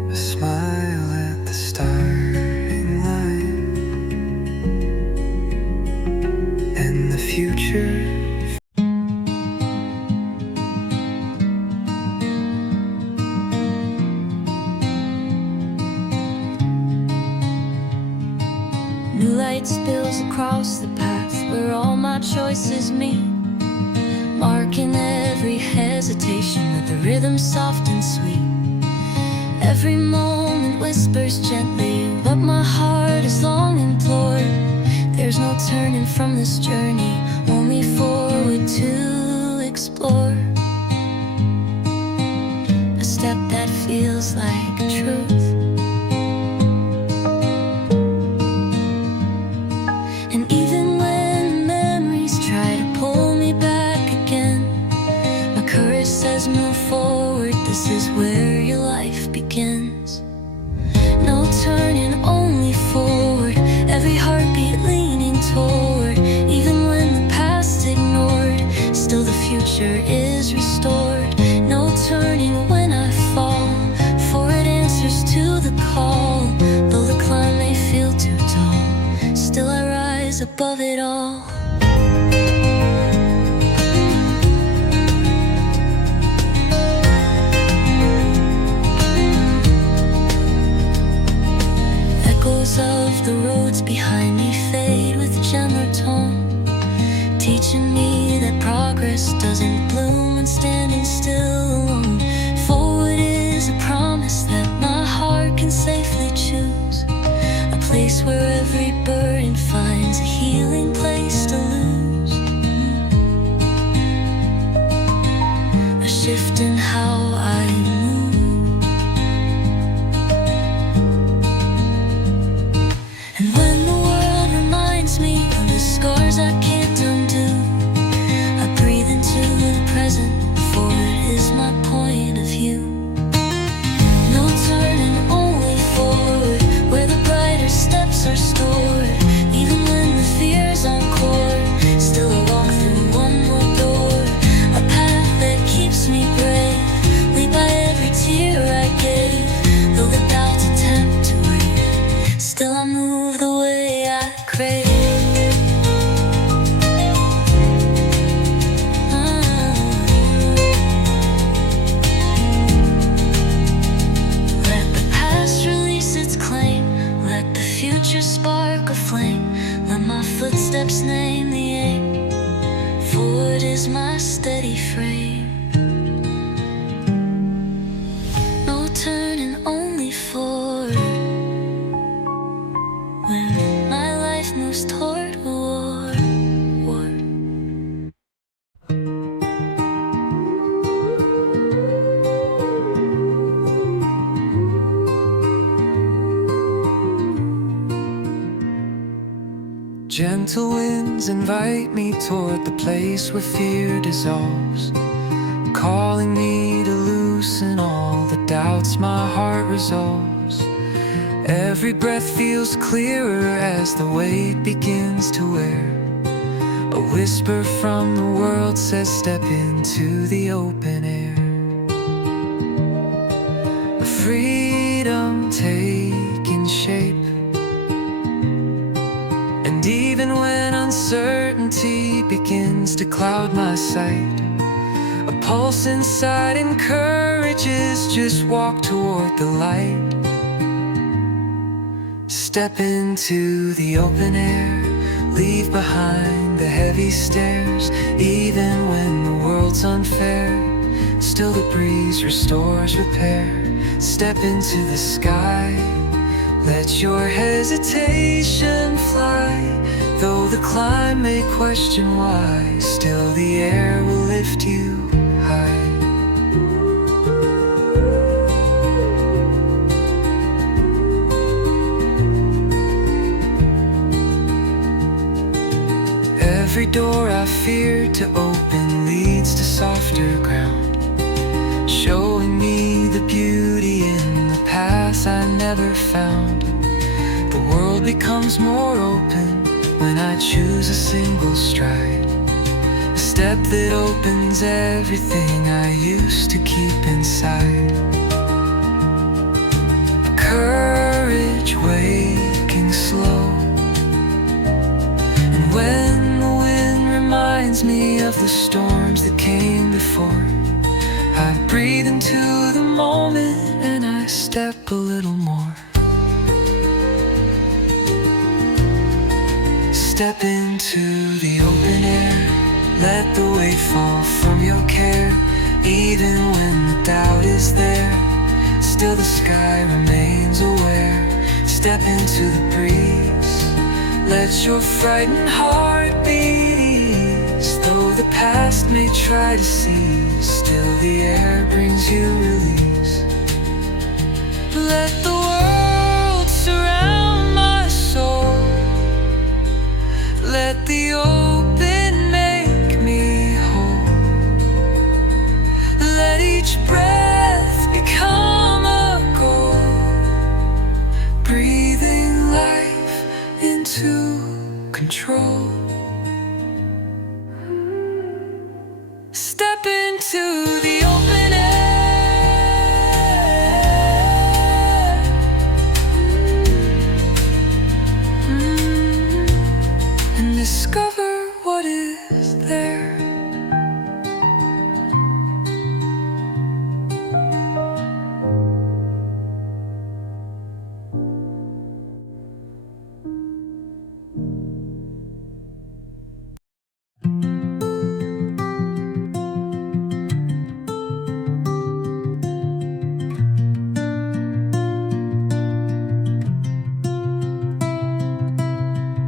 A smile at the starting line, and the future. New light spills across the path where all my choices meet, marking every hesitation with a rhythm soft and sweet. Every moment whispers gently what my heart has long implored. There's no turning from this journey, only forward to explore. A step that feels like truth, and even when memories try to pull me back again, my courage says move forward, this is where your life begins. No turning, only forward, every heartbeat leaning toward. Even when the past ignored, still the future is restored. No turning when I fall, forward answers to the call. Though the climb may feel too tall, still I rise above it all. roads behind me fade with gentler tone, teaching me that progress doesn't bloom when standing still alone. Forward is a promise that my heart can safely choose, a place where every burden finds a healing place to lose. A shift in how I move. And when the world reminds me of the scars I can't undo, I breathe into the present, forward is my point of view. No turning, only forward, where the brighter steps are stored. Even when the fear's encore, still I walk through one more door. A path that keeps me brave, lead by every tear I gave. Though the doubts attempt to wait, still I move the way I crave. Let the past release its claim, let the future spark a flame. Let my footsteps name the aim, forward is my steady frame. No turning, only forward, when my life moves toward a war. Gentle winds invite me toward the place where fear dissolves, calling me to loosen all the doubts my heart resolves. Every breath feels clearer as the weight begins to wear. A whisper from the world says step into the open air. A freedom taking shape. And even when uncertainty begins to cloud my sight, a pulse inside encourages, just walk toward the light. Step into the open air, leave behind the heavy stairs. Even when the world's unfair, still the breeze restores repair. Step into the sky, let your hesitation fly. Though the climb may question why, still the air will lift you high. Every door I feared to open leads to softer ground, showing me the beauty in the paths I never found. The world becomes more open when I choose a single stride, a step that opens everything I used to keep inside. Courage waking slow, and when the wind reminds me of the storms that came before, I breathe into the moment and I step a little more. Step into the open air, let the weight fall from your care. Even when the doubt is there, still the sky remains aware. Step into the breeze, let your frightened heart beat ease. Though the past may try to seize, still the air brings you release. Let the world surround my soul, let the open make me whole. Let each breath become a goal, breathing life into control. Step into the open air, and discover what is there.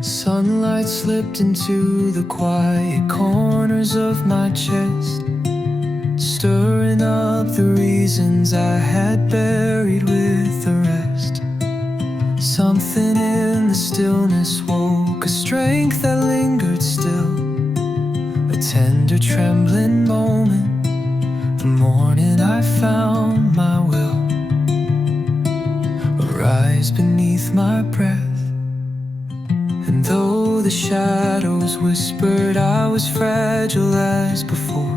Sunlight slipped into the quiet corners of my chest, stirring up the reasons I had buried with the rest. Something in the stillness woke a strength that lingered still, a tender trembling moment, the morning I found my will arise beneath my breath. And though the shadows whispered I was fragile as before,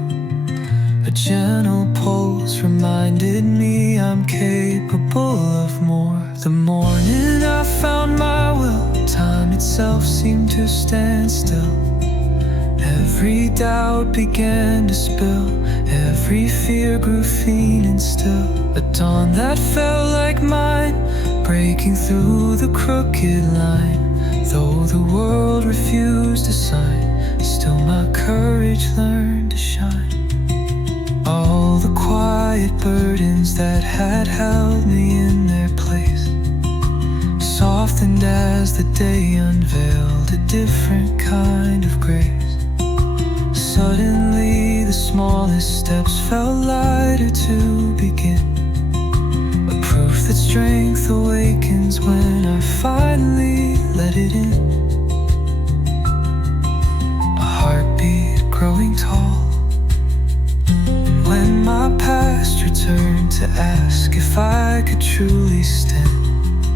a gentle pulse reminded me I'm capable of more. The morning I found my will, time itself seemed to stand still. Every doubt began to spill, every fear grew faint and still. A dawn that felt like mine, breaking through the crooked line. Though the world refused to sign, still my courage learned to shine. All the quiet burdens that had held me in their place softened as the day unveiled a different kind of grace. Suddenly the smallest steps felt lighter to begin, a proof that strength awakens when I finally let it in. A heartbeat growing tall, and when my past returned to ask if I could truly stand,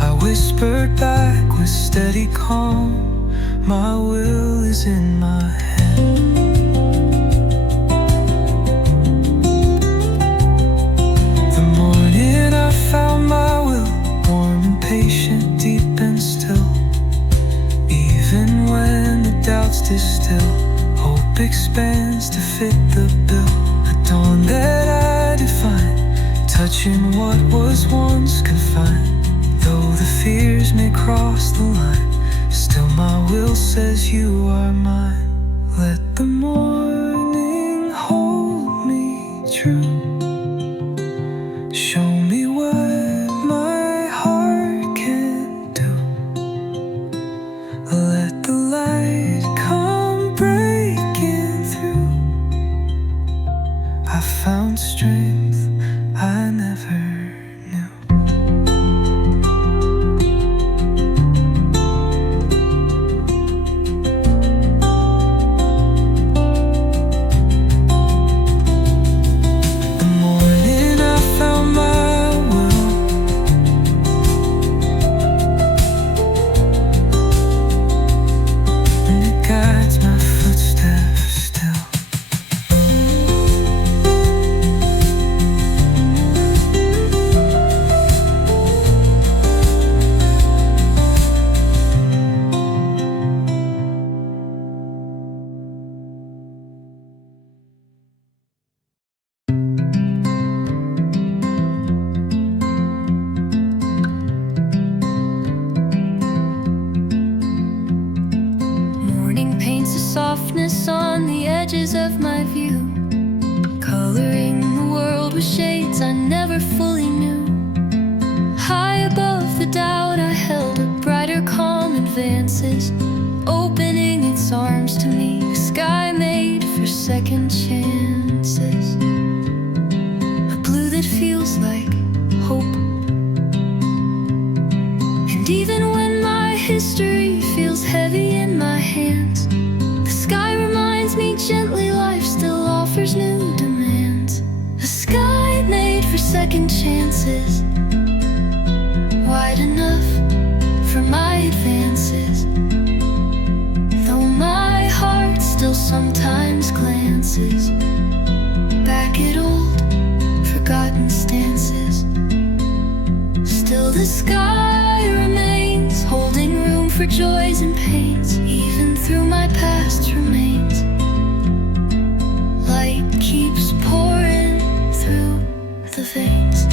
I whispered back with steady calm, my will is in my hand. The morning I found my will, warm and patient, deep and still. Even when the doubts distill, hope expands to fit the bill. A dawn that I define, touching what was once confined. Though the fears may cross the line, still my will says you are mine. Let the morning hold me true, show me what my heart can do. Let the light come breaking through. I found strength I never knew. The morning I found my will, and it guides my footsteps still. Morning paints a softness on the edges of my view, coloring the world with shades I never fully knew. High above the doubt I held, a brighter calm advances, opening its arms to me, a sky made for second chances. A blue that feels like hope. And even when my history feels heavy in my hands, the sky reminds me gently life still offers new demands. A sky made for second chances, wide enough for my advances. Though my heart still sometimes glances back at old, forgotten stances, still the sky remains, holding room for joys and pains. Even through my past remains, light keeps pouring through the veins.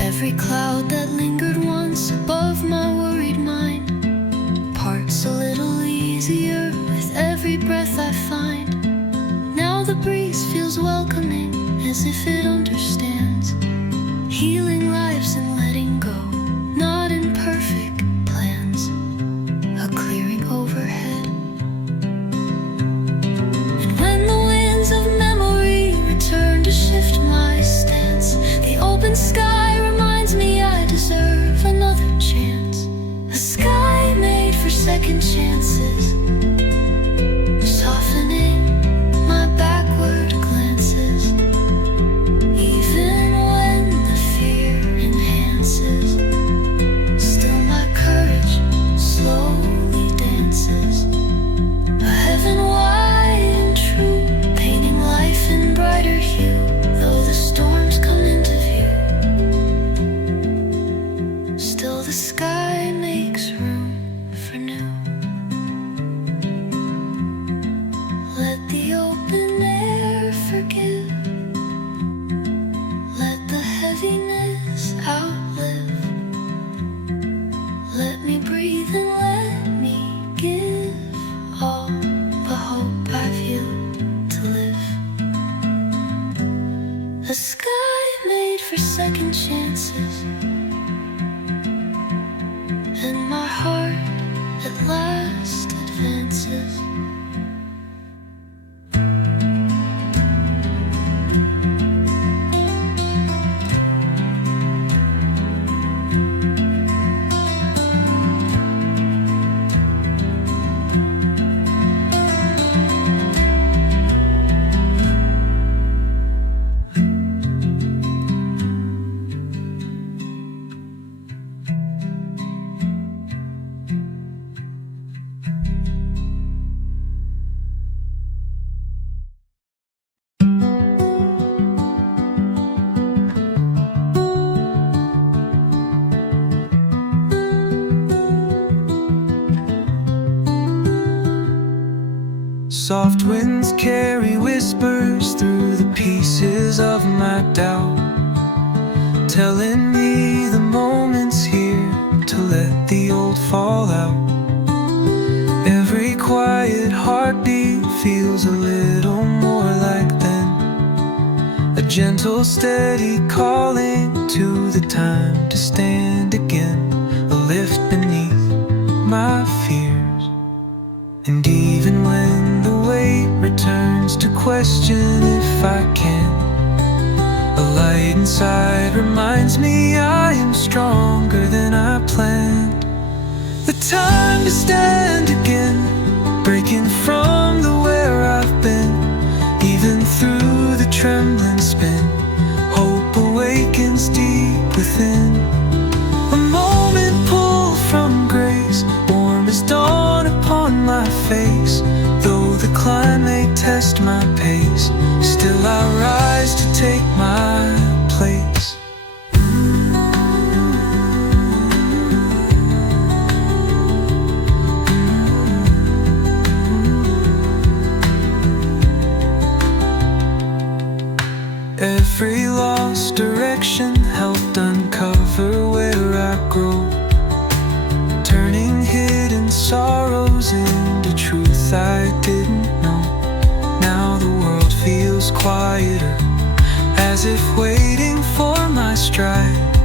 Every cloud that lingered once above my worried mind parts a little easier with every breath I find. Now the breeze feels welcoming, as if it understands, healing lives and letting go. the sky makes room for new. Let the open air forgive. Let the heaviness outlive. Let me breathe and let me give all the hope I feel to live. A sky made for second chances, and my heart at last advances. Soft winds carry whispers through the pieces of my doubt, telling me the moment's here to let the old fall out. Every quiet heartbeat feels a little more like then, a gentle steady calling to the time to stand again, a lift beneath my fears. And even when the weight returns to question if I can, a light inside reminds me I am stronger than I planned. The time to stand again, breaking from the where I've been. Even through the trembling spin, hope awakens deep within. A moment pulled from grace, warm as dawn upon my face. Though the climb may test my pace, still I rise to take my place. Every lost direction helped uncover where I grow, turning hidden sorrows into truth I didn't know. Now the world feels quieter, as if waiting for my stride,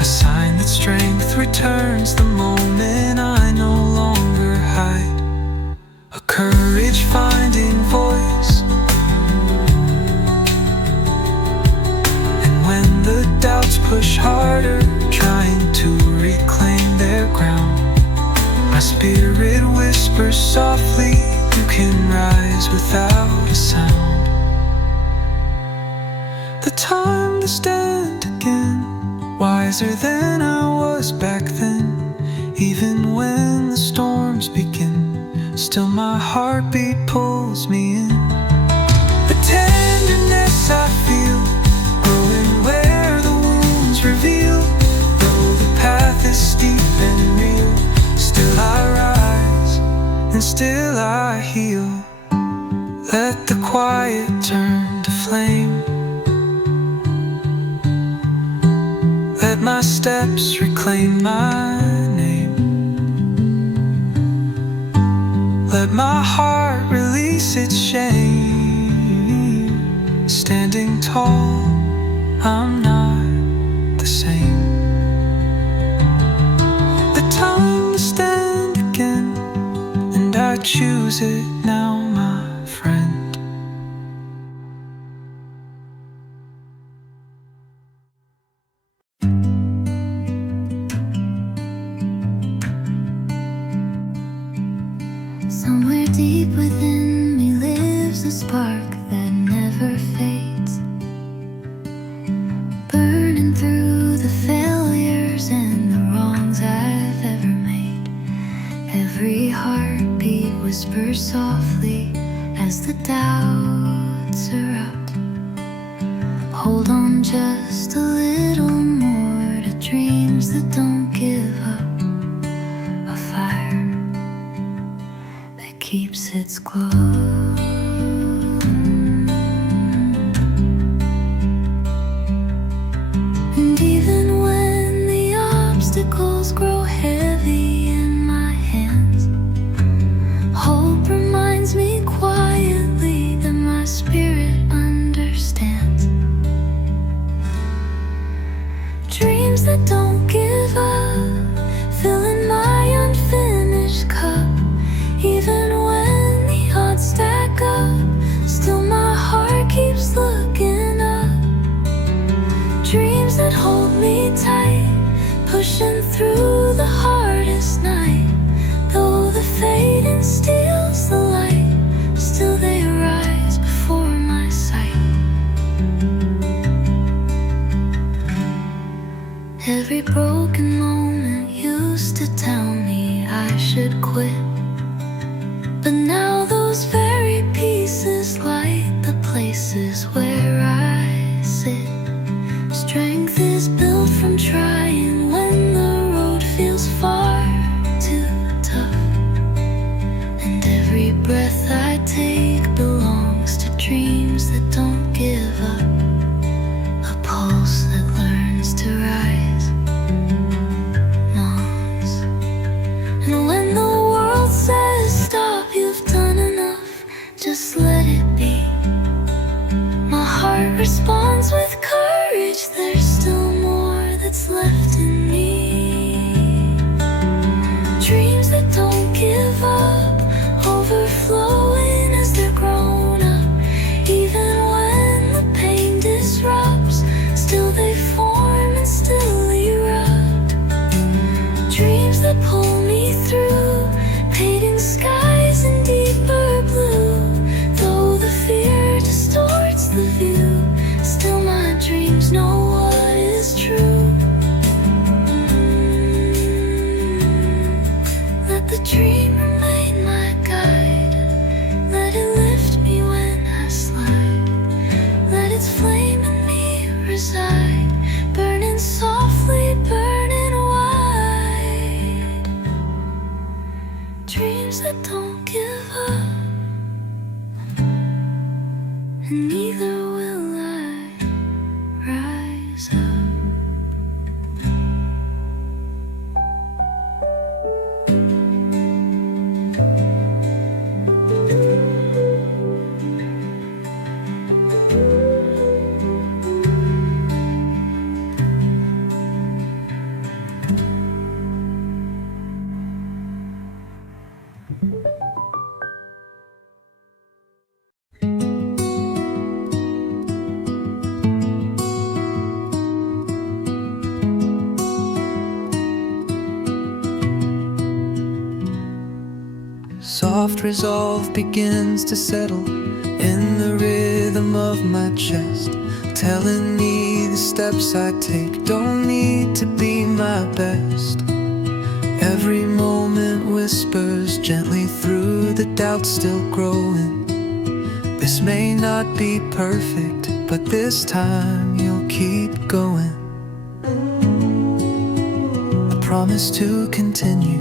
a sign that strength returns the moment I no longer hide, a courage finding voice. And when the doubts push harder, trying to reclaim their ground, my spirit whispers softly, you can rise without a sound. The time to stand again, wiser than I was back then. Even when the storms begin, still my heartbeat pulls me in. The tenderness I feel, growing where the wounds reveal. Though the path is steep and real, still I rise, and still I heal. Let the quiet turn to flame. Let my steps reclaim my name. Let my heart release its shame. Standing tall, I'm not the same. The time to stand again, and I choose it now, my friend. Somewhere deep within me lives a spark that never fades, burning through the failures and the wrongs I've ever made. Every heartbeat whispers softly as the doubts erupt. Hold on just a little more to dreams that don't give lose its glow. And even when the obstacles grow heavy in my hands, hope reminds me quietly that my spirit understands. Dreams that don't give up, filling my unfinished cup. Even when the odds stack up, still my heart keeps looking up. Dreams that hold me tight, pushing through the hardest night. Though the fading steals the light, still they rise before my sight. Every broken moment used to tell me I should quit, but now those very pieces light the places where I sit. Strength is built from trying when the road feels far too tough. And every breath I take belongs to dreams that don't give up. A pulse that learns to rise, nods. And when the world says stop, you've done enough, just let it be. My heart responds with courage, there's still more that's left in me. Dreams that don't give up, overflowing as they're grown up. Even when the pain disrupts, still they form and still erupt. Dreams that pull me through, painting skies in deeper blue. Though the fear distorts the view, still my dreams know what is true. Let the dream remain my guide, let it lift me when I slide. Let its flame in me reside, burning softly, burning wide. Dreams that don't give up, and neither will I rise up. Soft resolve begins to settle in the rhythm of my chest, telling me the steps I take don't need to be my best. Every moment whispers gently through the doubt still growing. This may not be perfect, but this time you'll keep going. I promise to continue.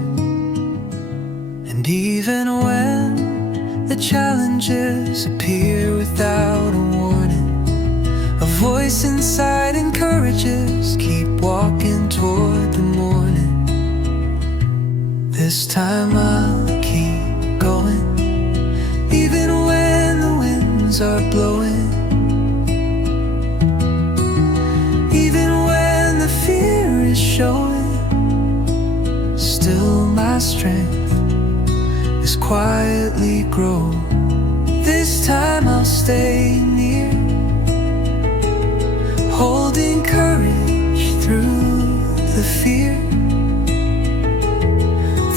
And even when the challenges appear without a warning, a voice inside encourages, keep walking toward the morning. This time I'll keep going, even when the winds are blowing. Even when the fear is showing, still my strength is quietly grow. This time I'll stay near, holding courage through the fear.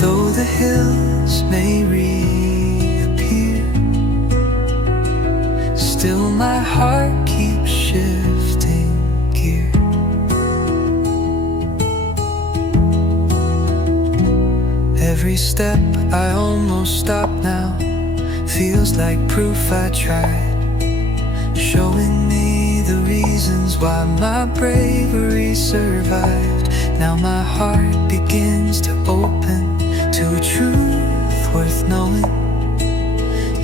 Though the hills may reappear, still my heart keeps shifting gear. Every step I almost stop now feels like proof I tried, showing me the reasons why my bravery survived. Now my heart begins to open to a truth worth knowing.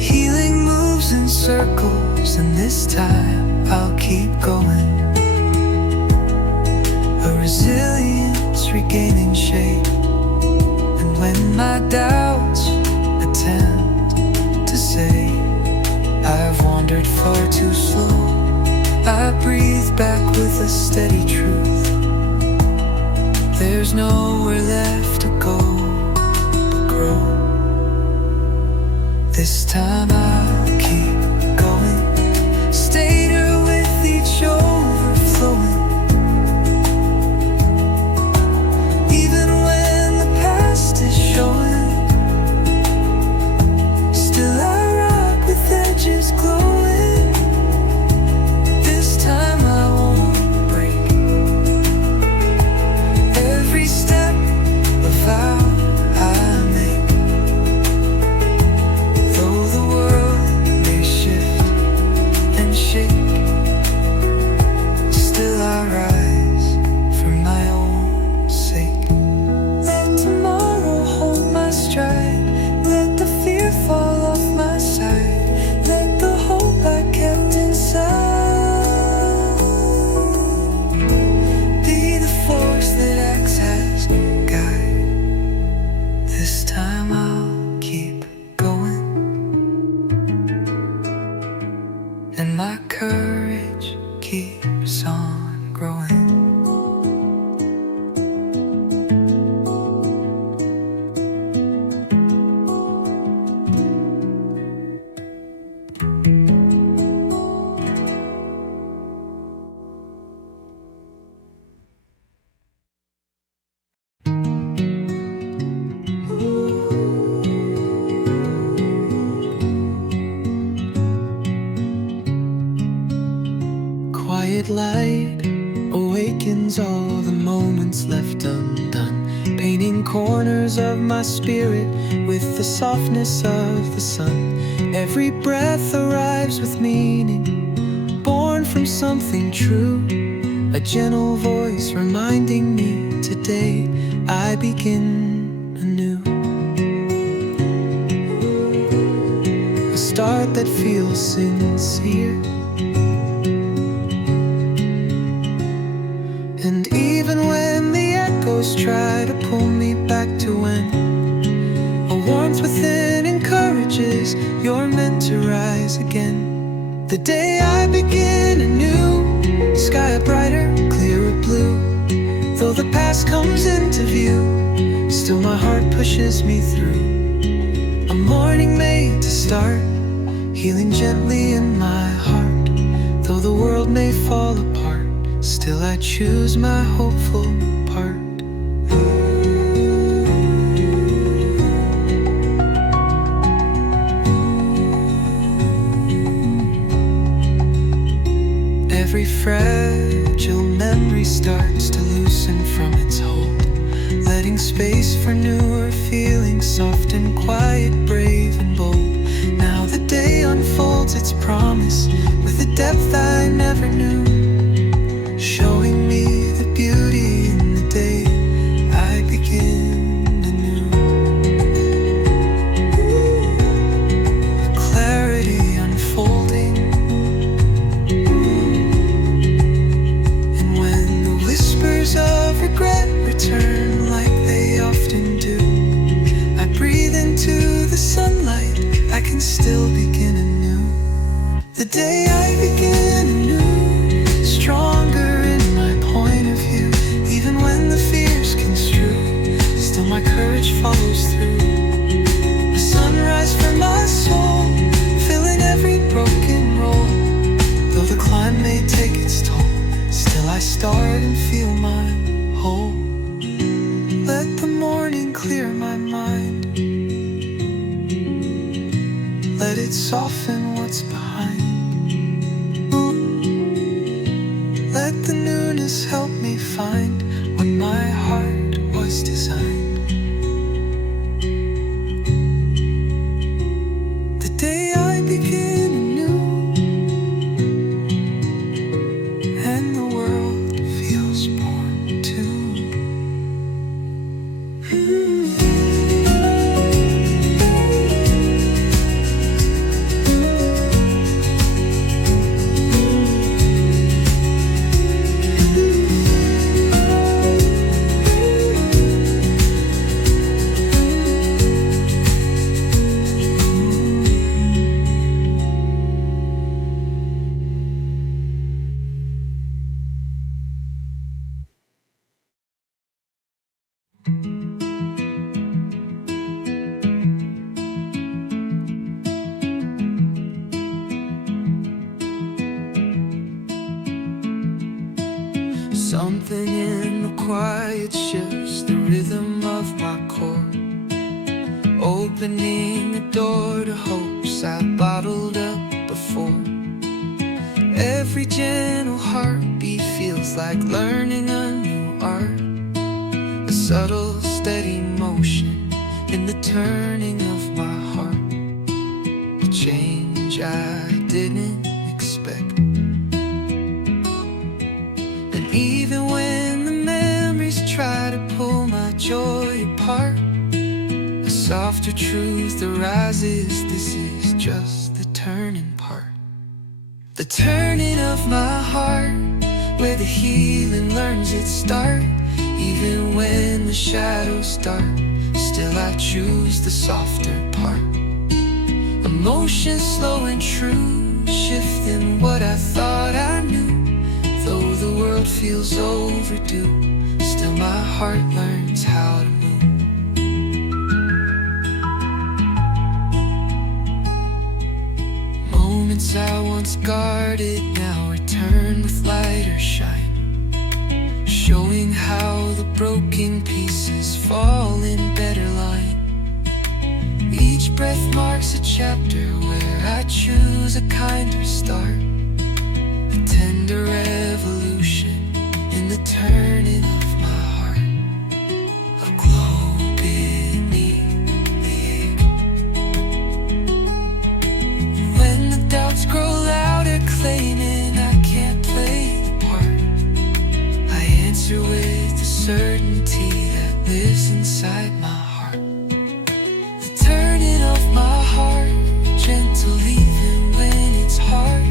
Healing moves in circles, and this time I'll keep going. A resilience regaining shape. And when my doubts attempt to say I've wandered far too slow, I breathe back with a steady truth. There's nowhere left to go but grow. This time I'll keep going, stayed with each overflowing. Even when the past is showing, still I rock with edges glowing. This time I won't break. Every step a vow I make. Though the world may shift and shake, still I rise for my own sake. Let tomorrow hold my stride. Let the fear fall off my side. Let the hope I kept inside be the force that acts as guide. This time I'll keep going, and my courage keeps on growing. Quiet light awakens all the moments left undone, painting corners of my spirit with the softness of the sun. Every breath arrives with meaning, born from something true. A gentle voice reminding me today I begin anew. A start that feels sincere. And even when the echoes try to pull me back to when, a warmth within encourages you're meant to rise again. The day I begin anew, sky a brighter, clearer blue. Though the past comes into view, still my heart pushes me through. A morning made to start, healing gently in my heart. Though the world may fall apart, still I choose my hopeful part. Every fragile memory starts to loosen from its hold, letting space for newer feelings, soft and quiet, brave and bold. Now the day unfolds its promise with a depth I never knew, showing me the beauty in the day I begin anew. Clarity unfolding, and when the whispers of regret return like they often do, I breathe into the sunlight, I can still begin anew. The day I begin anew, stronger in my point of view. Even when the fears construe, still my courage follows through. A sunrise for my soul, filling every broken roll. Though the climb may take its toll, still I start and feel mine whole. Let the morning clear my mind, let it soften what's behind. Let the newness help me find what my heart was designed. The day I begin anew, and the world feels born too. Something in the quiet shifts the rhythm of my core, opening the door to hopes I bottled up before. Every gentle heartbeat feels like learning a new art, a subtle steady motion in the turning of my heart, a change I didn't expect. Even when the memories try to pull my joy apart, a softer truth arises. This is just the turning part, the turning of my heart, where the healing learns its start. Even when the shadows dark, still I choose the softer part. Emotions slow and true, shifting what I thought I knew. Though the world feels overdue, still my heart learns how to move. Moments I once guarded now return with lighter shine, showing how the broken pieces fall in better line. Each breath marks a chapter where I choose a kinder start, a tender revolution in the turning of my heart, a glow beneath the ache. When the doubts grow louder, claiming I can't play the part, I answer with the certainty that lives inside my heart. The turning of my heart, gentle even when it's hard.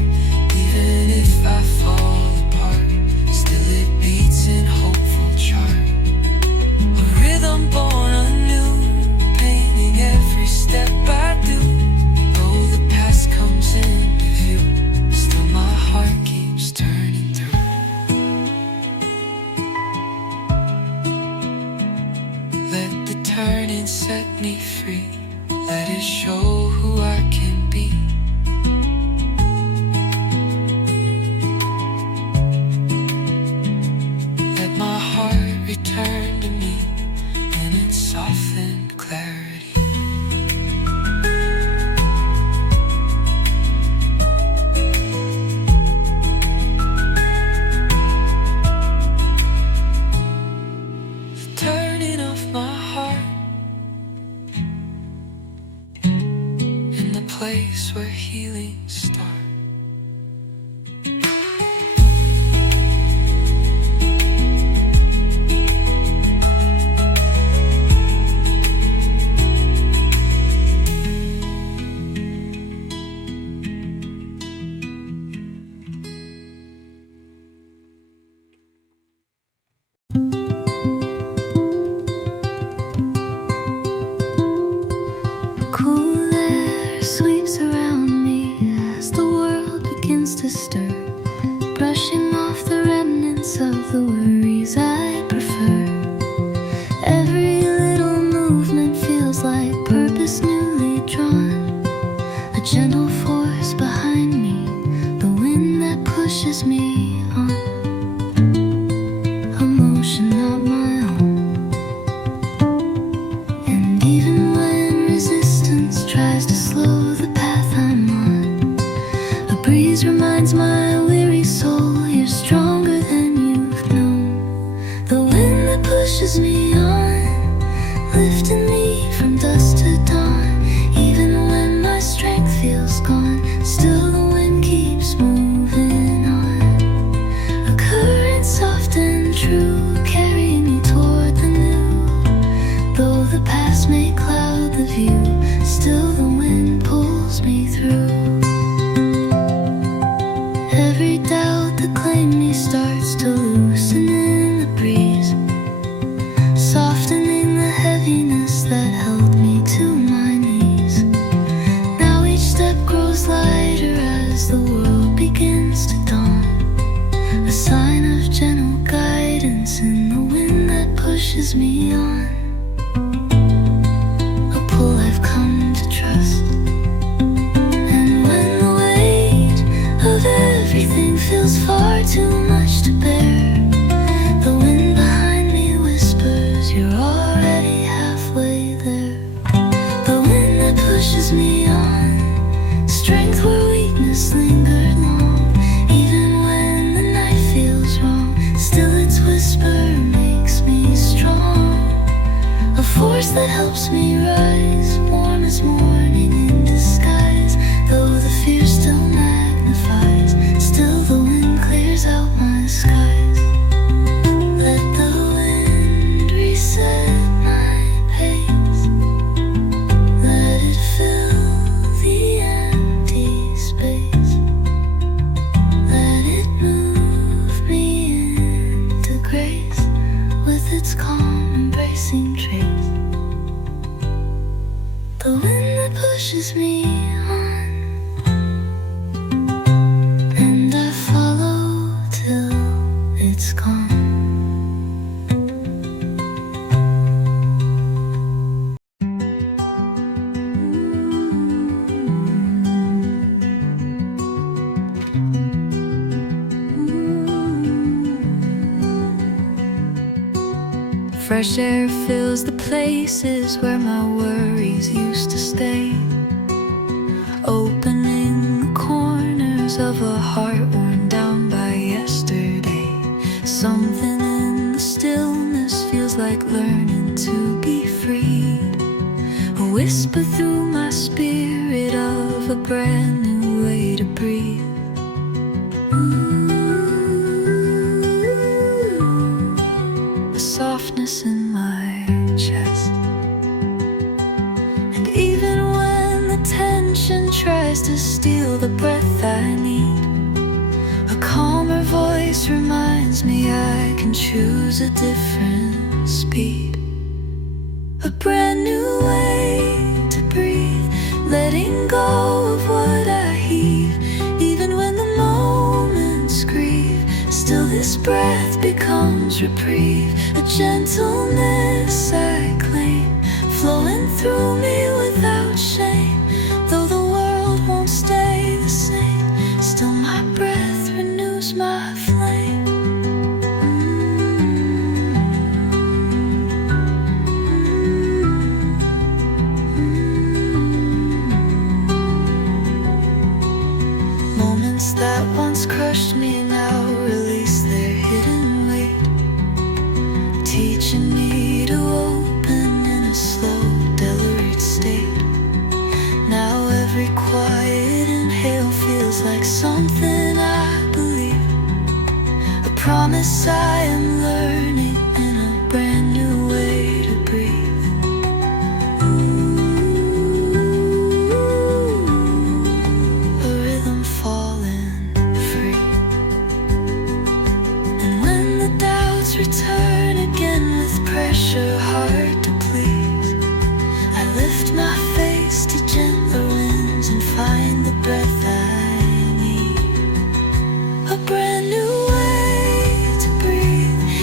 Even if I fall apart, still it beats in hopeful chart. A rhythm born anew, painting every step I do. Though the past comes into view, still my heart keeps turning through. Let the turning set me free, let it show who I can be. Return to me in its softened clarity. The turning of my heart in the place where healing starts. Brushing off the remnants of the worries I prefer. Every little movement feels like purpose newly drawn, a gentle force behind me, the wind that pushes me on, a motion not my own. And even when resistance tries to slow the path I'm on, a breeze reminds my weary soul you're stronger than you've known. The wind that pushes me on, lifting me from dusk to dawn. Even when my strength feels gone, still the wind keeps moving on. A current soft and true, carrying me toward the new. Though the past may cloud the view, still the wind pulls me through. Every doubt that claimed me starts to loosen in the breeze, softening the heaviness that held me to my knees. Now each step grows lighter as the world begins to dawn, a sign of gentle guidance in the wind that pushes me me on, a pull I've come to trust. And when the weight of everything feels far too much to bear, the wind behind me whispers, you're already halfway there. The wind that pushes me on, strength where weakness lingered long. Even when the night feels wrong, still its whisper makes me strong. A force that helps me rise, warm as morning in disguise. Though the fear still magnifies, still the wind clears out my skies. Let the wind reset my pace, let it fill the empty space, let it move me into grace with its calm embracing trace. The wind that pushes me on, and I follow till it's gone. Fresh air fills the places where my worries used to stay, opening the corners of a heart worn down by yesterday. Something in the stillness feels like learning to be freed, a whisper through my spirit of a brand new way to breathe. Softness in my chest, and even when the tension tries to steal the breath I need, a calmer voice reminds me I can choose a different speed, a brand new way to breathe, letting go of what I heave. Even when the moments grieve, still this breath becomes reprieve, a gentleness I claim, flowing through me without shame. Though the world won't stay the same, still my breath renews my flame. Moments that once crushed me now release their hidden weight, teaching me to open in a slow, deliberate state. Now every quiet inhale feels like something I believe, a promise I am learning in a brand new way to breathe. A rhythm falling free, and when the doubts return again with pressure hard to please, I lift my face to gentler winds and find the breath I need, a brand new way to breathe.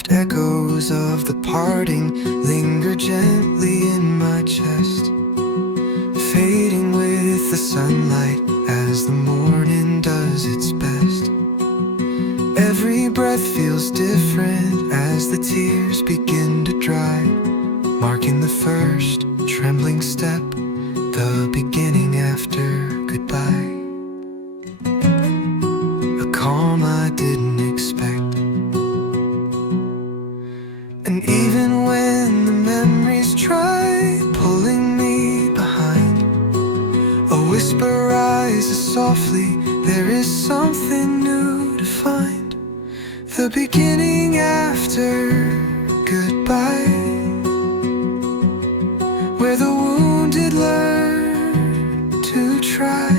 soft echoes of the parting linger gently in my chest, fading with the sunlight as the morning does its best. Every breath feels different as the tears begin to dry, marking the first trembling step, the beginning after goodbye. A calm I didn't expect. And even when the memories try pulling me behind, a whisper rises softly, there is something new to find. The beginning after goodbye, where the wounded learn to try.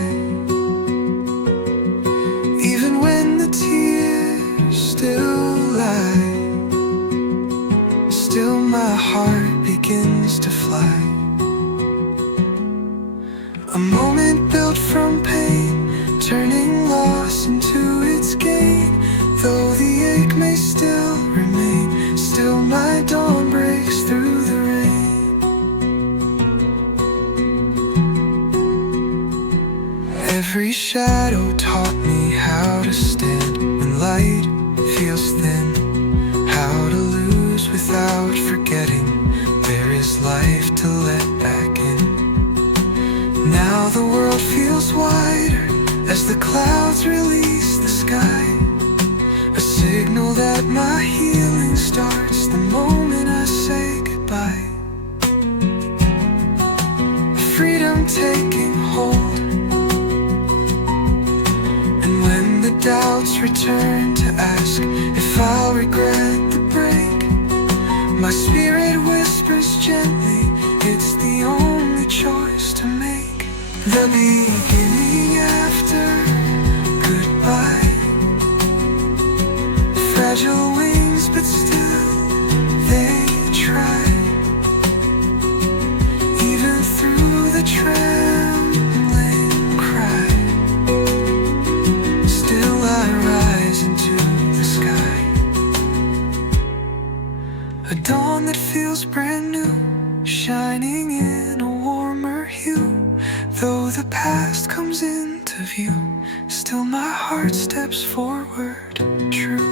Even when the tears still lie, still my heart begins to fly. A moment built from pain, turning loss into its gain. Though the ache may still remain, still my dawn breaks through the rain. Every shadow taught me how to stand when light feels thin, how to lose without forgetting there is life to let back in. Now the world feels wider as the clouds release the sky, a signal that my healing starts the moment I say goodbye. Freedom taking hold, and when the doubts return to ask if I'll regret the break, my spirit whispers gently, it's the only choice to make. The beginning after goodbye. Fragile wings, but still they try. Even through the trembling cry, still I rise into the sky. A dawn that feels brand new, shining in a warmer hue. Though the past comes into view, still my heart steps forward, true.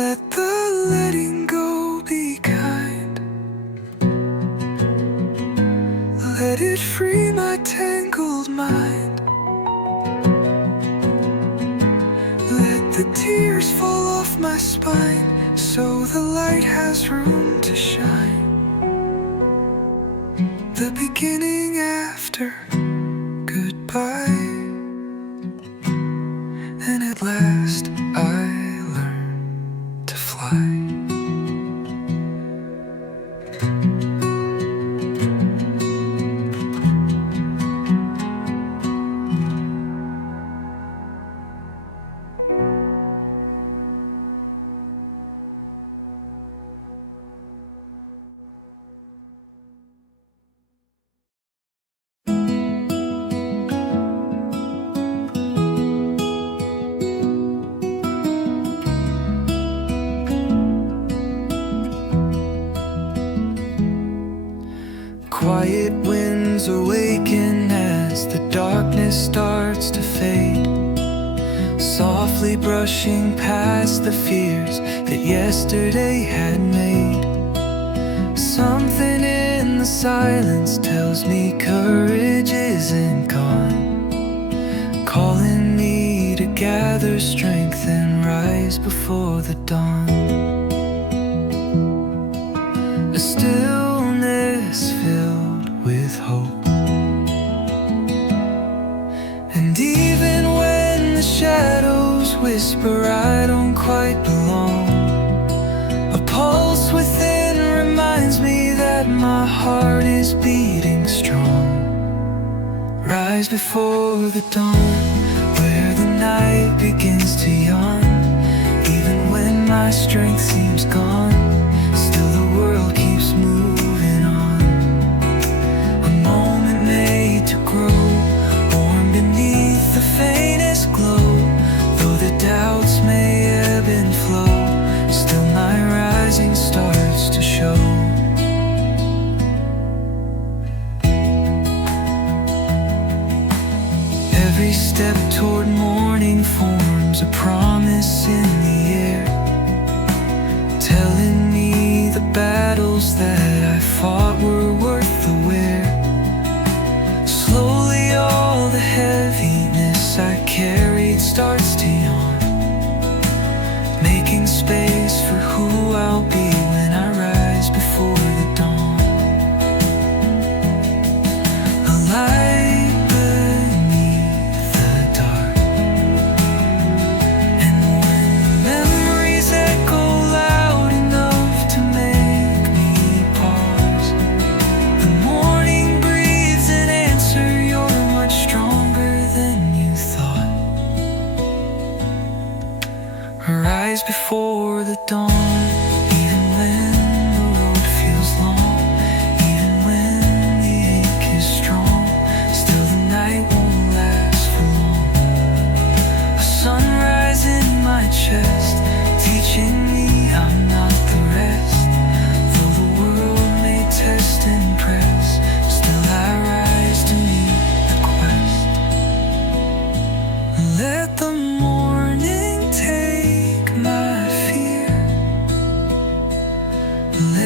Let the letting go be kind. Let it free my tangled mind. Let the tears fall off my spine, so the light has room to shine. The beginning after goodbye. And at last I learn to fly. Quiet winds awaken as the darkness starts to fade, softly brushing past the fears that yesterday had made. Something in the silence tells me courage isn't gone, calling me to gather strength and rise before the dawn. A stillness filled with hope, and even when the shadows whisper I don't quite belong, a pulse within reminds me that my heart is beating strong. Rise before the dawn, where the night begins to yawn. Even when my strength seems gone, still the world keeps moving on. A moment made to grow, warm beneath the faintest glow. Though the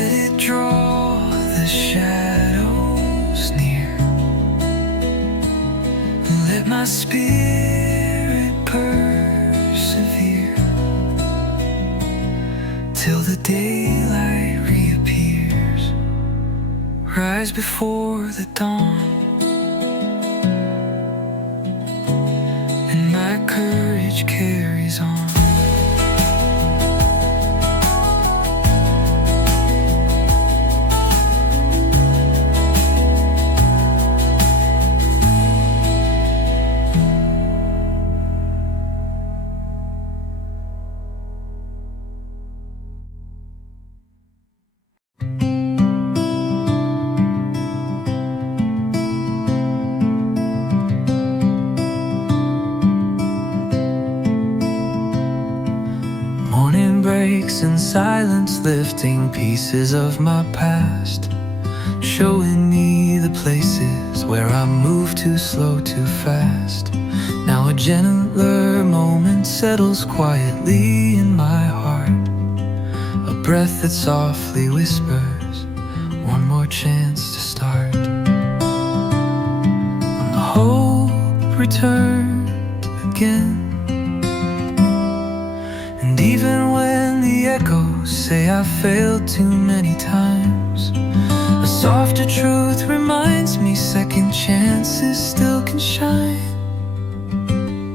let it draw the shadows near. Let my spirit persevere till the daylight reappears. Rise before the dawn, and my courage carries on. Breaks in silence, lifting pieces of my past, showing me the places where I move too slow, too fast. Now a gentler moment settles quietly in my heart, a breath that softly whispers, one more chance to start. And hope returned again, and even when the echoes say I failed too many times, a softer truth reminds me second chances still can shine.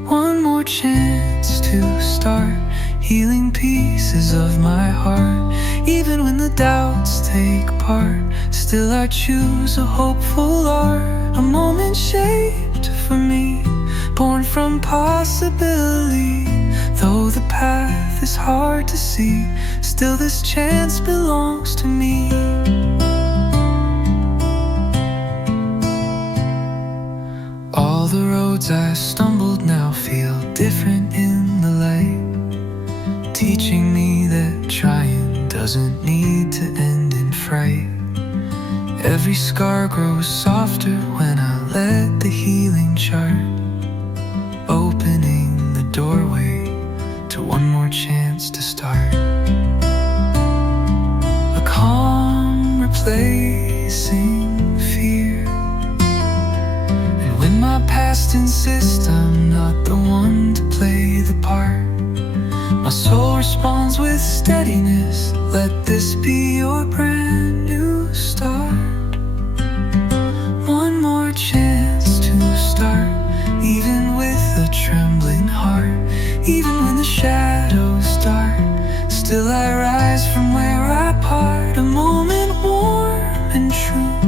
One more chance to start healing pieces of my heart. Even when the doubts take part, still I choose a hopeful art. A moment shaped for me, born from possibility. Though the path is hard to see, still this chance belongs to me. All the roads I stumbled now feel different in the light, teaching me that trying doesn't need to end in fright. Every scar grows softer when I let the healing chart, opening the doorway to one more chance to start. A calm replacing fear, and when my past insists I'm not the one to play the part, my soul responds with steadiness. Let this be your brand new start. One more chance to start, even with a trembling heart. Even when the shadows dark, still I rise from where I part. A moment warm and true,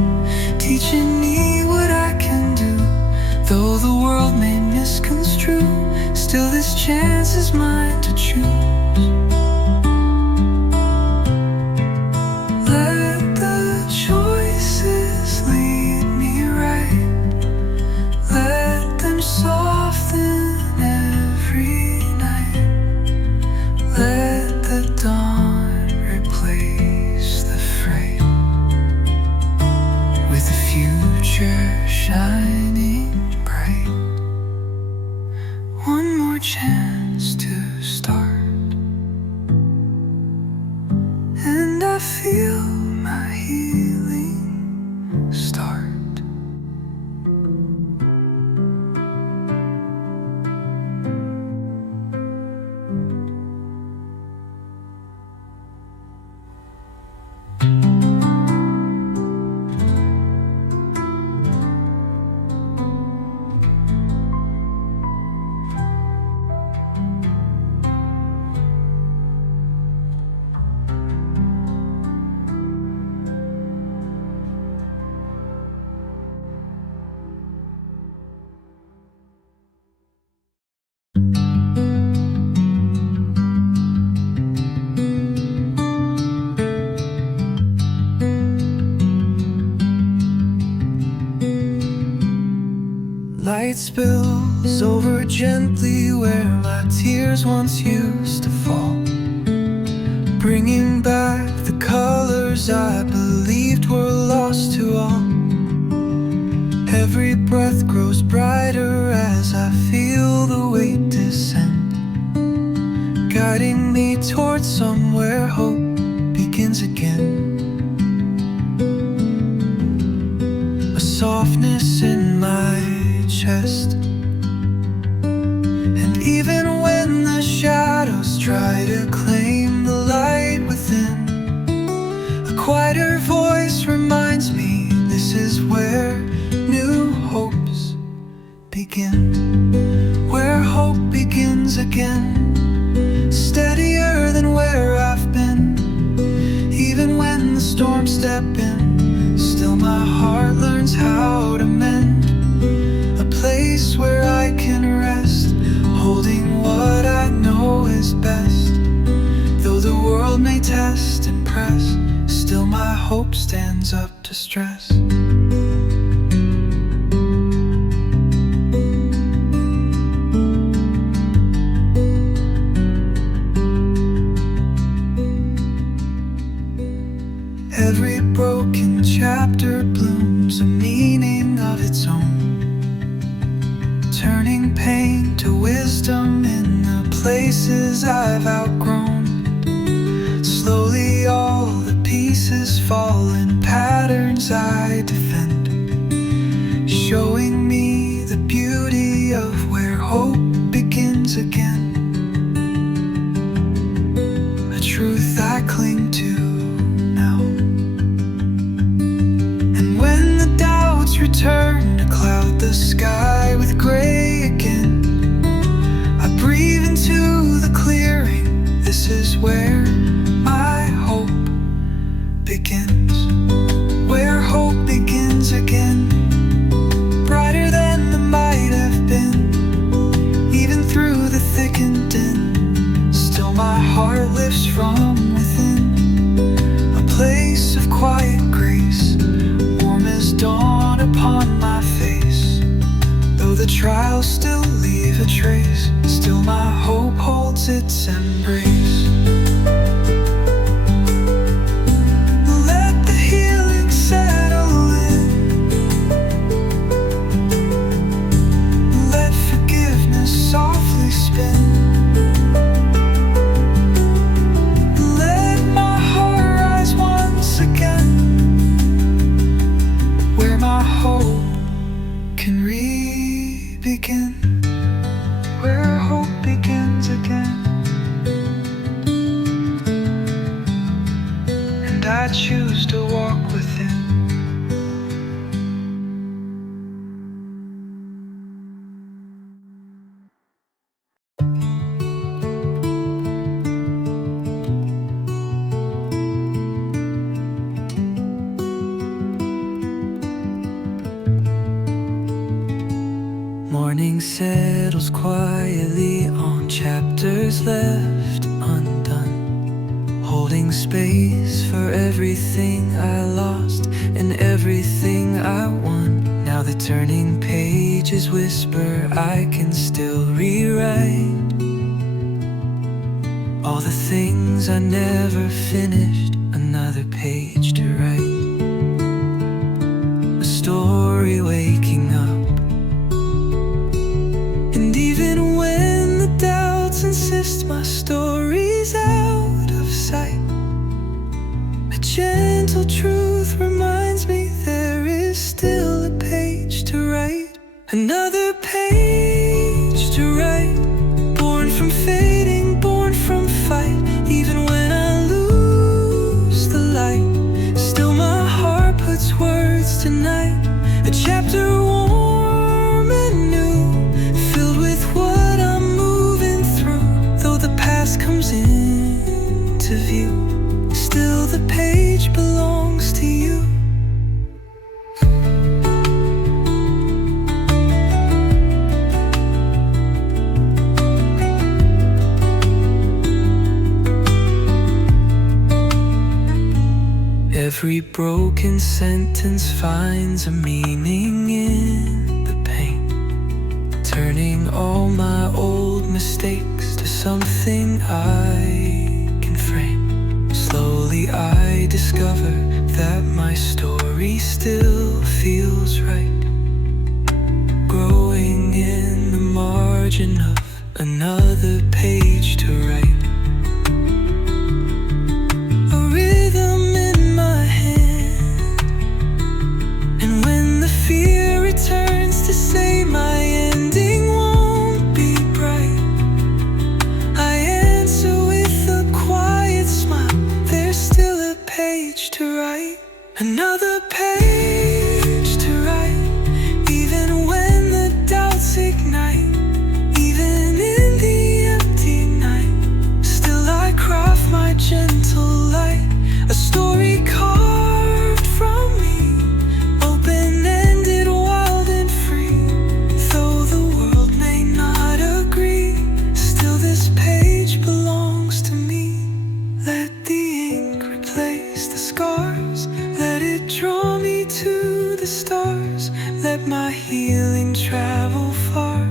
teaching me what I can do. Though the world may misconstrue, still this chance is mine to choose. Let the choices lead me right, let them soften every night. Let the dawn replace the fright, with the future shining bright. One more chance to start, and I feel my healing start. Light spills over gently where my tears once used to fall, bringing back the colors I believed were lost to all. Every breath grows brighter as I feel the weight descend, guiding me towards somewhere hope begins again. softness in my chest. And even when the shadows try to claim the light within, a quieter voice reminds me this is where new hopes begin. Where hope begins again, steadier than where I've been. Even when the storms step in, still my heart learns how to mend. A place where I can rest, holding what I know is best. Though the world may test and press, still my hope stands up to stress. Every broken chapter blooms a meaning of its own, turning pain to wisdom in the places I've outgrown. Slowly all the pieces fall in patterns I defend, showing me the beauty of where hope begins again. A truth I cling to now. And when the doubts return to cloud the sky with gray again, I breathe into the clearing. This is where my hope begins. Where hope begins again, brighter than the might have been. Even through the thick and din, still my heart lifts from within. A place of quiet grace, warm as dawn upon my face. Though the trials still leave a trace, still my hope holds its embrace. Let the healing settle in, let forgiveness softly spin. Let my heart rise once again, where my hope can re-begin. Where hope begins again, and I choose to walk within. Morning settles quietly on chapters left undone, holding space for everything I lost and everything I won. Now the turning pages whisper I can still rewrite all the things I never finished, another page to write. A story waking up. And even when the doubts insist my story's out of sight, a gentle truth reminds me there is still a page to write. Another page to write, born from fading, born from fight. Even when I lose the light, still my heart puts words tonight. A chapter warm and new, filled with what I'm moving through. Though the past comes into view, still the page belongs to you. Every broken sentence finds a meaning in the pain, turning all my old mistakes to something I can frame. Slowly I discover that my story still feels right, growing in the margin of another page to write. A rhythm in my hand, and when the fear page to write, another page to write. Even when the doubts ignite, even in the empty night, still I craft my gentle light, a story carved from me, open-ended, wild and free. Though the world may not agree, still this page belongs to me. Let the ink replace the scars, let it draw me to the stars. Let my healing travel far,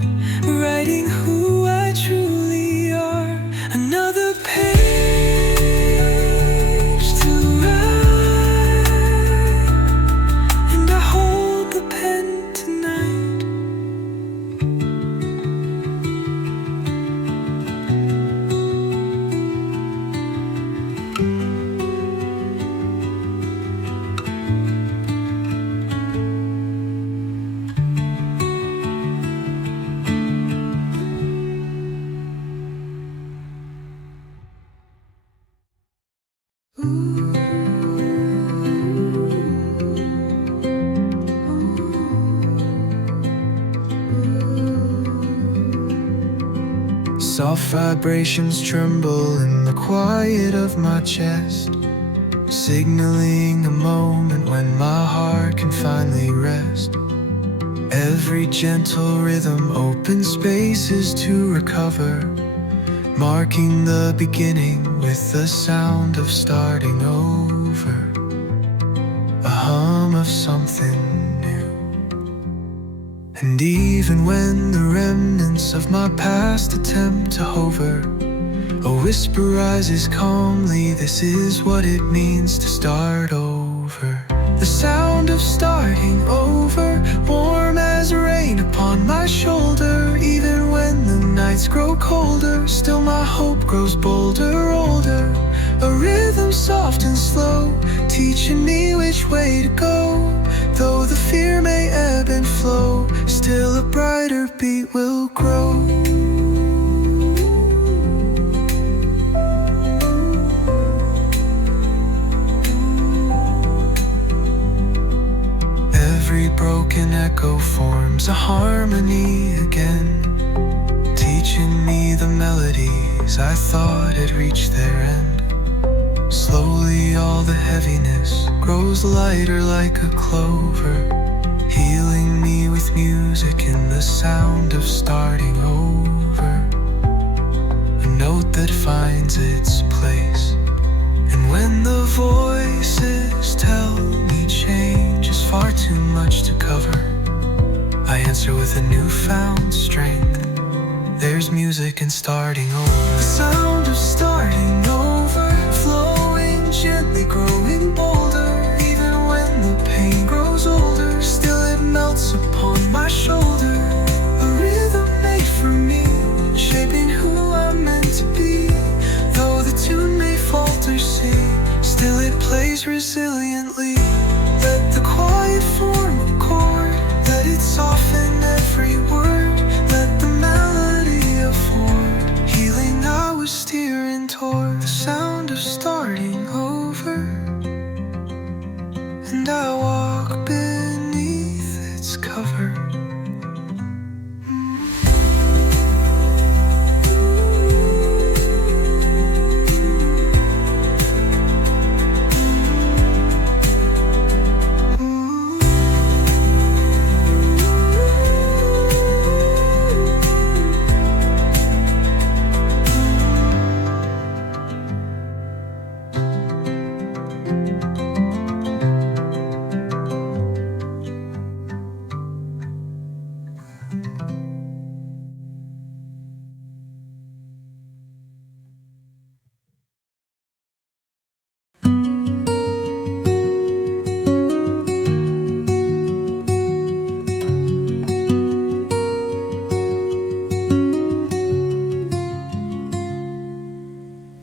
writing who I truly are. Another page to write, and I hold the pen tonight. Soft vibrations tremble in the quiet of my chest, signaling a moment when my heart can finally rest. Every gentle rhythm opens spaces to recover, marking the beginning with the sound of starting over, a hum of something new. And even when the remnants of my past attempt to hover, a whisper rises calmly, this is what it means to start over. The sound of starting over, warm as rain upon my shoulder. Even when the nights grow colder, still my hope grows bolder, older. A rhythm soft and slow, teaching me which way to go. Though the fear may ebb and flow, still a brighter beat will grow. Every broken echo forms a harmony again, teaching me the melodies I thought had reached their end. Slowly all the heaviness grows lighter like a clover, healing me with music in the sound of starting over. A note that finds its place, and when the voices tell me change is far too much to cover, I answer with a newfound strength. There's music in starting over. The sound of starting over, flowing gently, growing bolder. Even when the pain grows older, still it melts upon my shoulder. A rhythm made for me, shaping who I'm meant to be. Though the tune may falter, sing, still it plays resiliently. Let the quiet form a chord, let it soften every word. Let the melody afford healing I was steering toward. The sound of starting over, and I walk beneath its cover.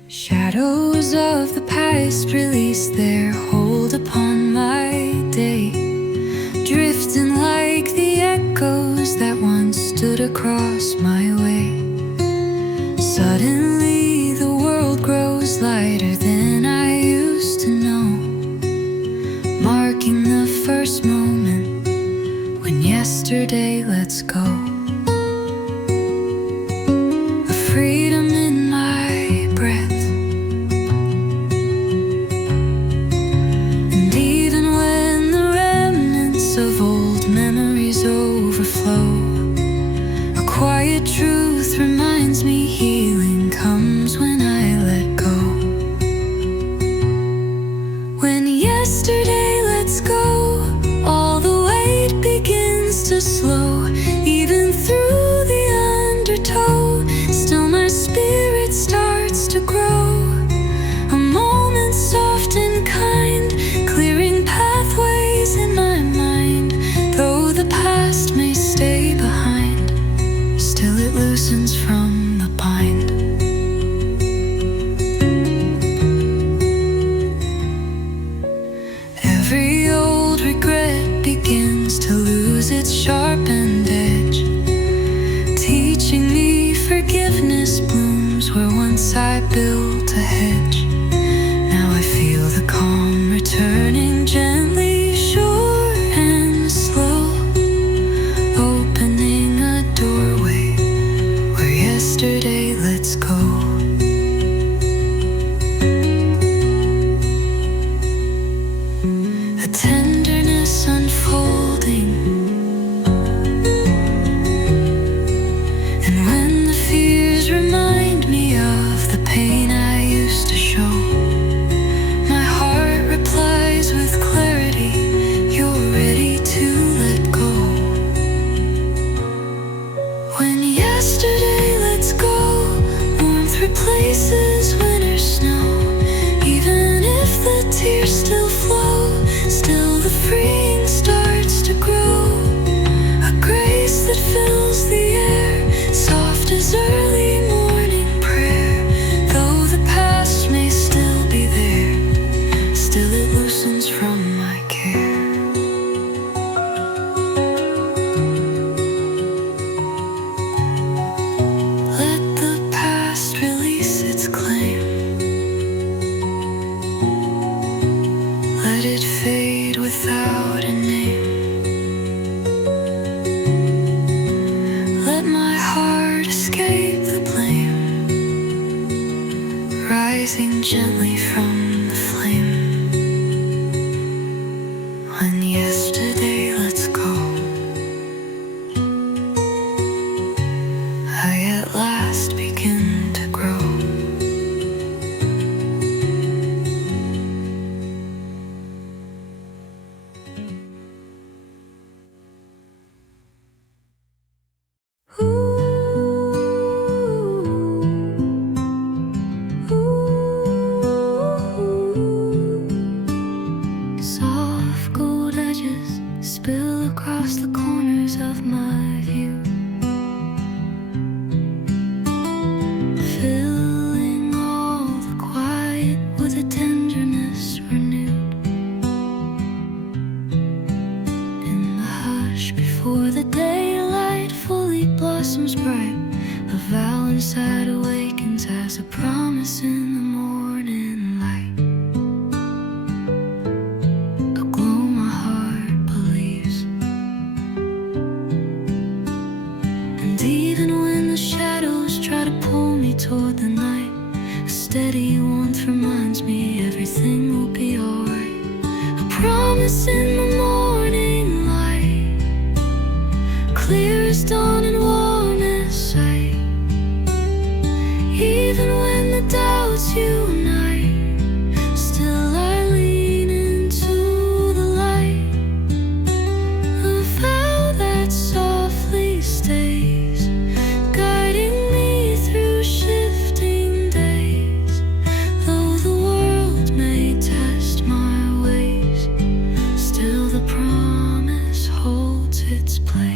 Shadows of the past release their hold upon my day, drifting like the echoes that once stood across my way. Suddenly the world grows lighter than I used to know. flow. A quiet truth reminds me healing comes when I let go. When yesterday lets go, all the weight begins to slow. Even through the undertow, still my spirit starts to grow. A moment soft and kind, clearing pathways in my mind. Though the past may stay behind, still it loosens from the bind. Every old regret begins to lose its sharpened edge, teaching me forgiveness blooms where once I built a hedge. Now I feel the calm returning gently, sure and slow, opening a doorway where yesterday lets go. A tenderness unfolding, and when the fears remind me of the pain I used to show, my heart replies with clarity, you're ready to let go. When yesterday lets go, warmth replaces winter snow. Even if the tears still flow, still the freeing starts to grow. A grace that fills the air, soft as early morning prayer. Though the past may still be there, still it loosens from my care. Let the past release its claim. Let it fade without a name. Let my heart escape the blame, rising gently from the flame. When yesterday lets go, I at last begin to grow. Soft gold edges spill across the corners of my view, filling all the quiet with a tenderness renewed. In the hush before the daylight fully blossoms bright, a vow inside awakens as a promise in the morning light. A glow my heart believes, and even when the shadows try to pull me toward the night, a steady warmth reminds me everything will be alright. A promise in the morning light, clear as dawn and warm as sight. Even when the doubts unite, still I lean into the light. A vow that softly stays, guiding me through shifting days. Though the world may test my ways, still the promise holds its place.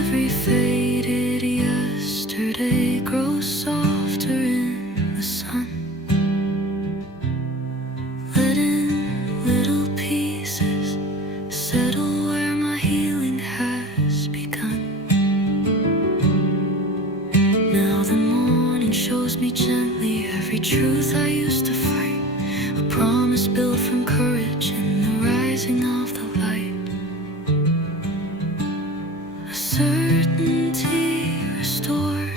Every faded yesterday grows softer in the sun, letting little pieces settle where my healing has begun. Now the morning shows me gently every truth I used to fight, a promise built from courage in the rising of the light. A certainty restored,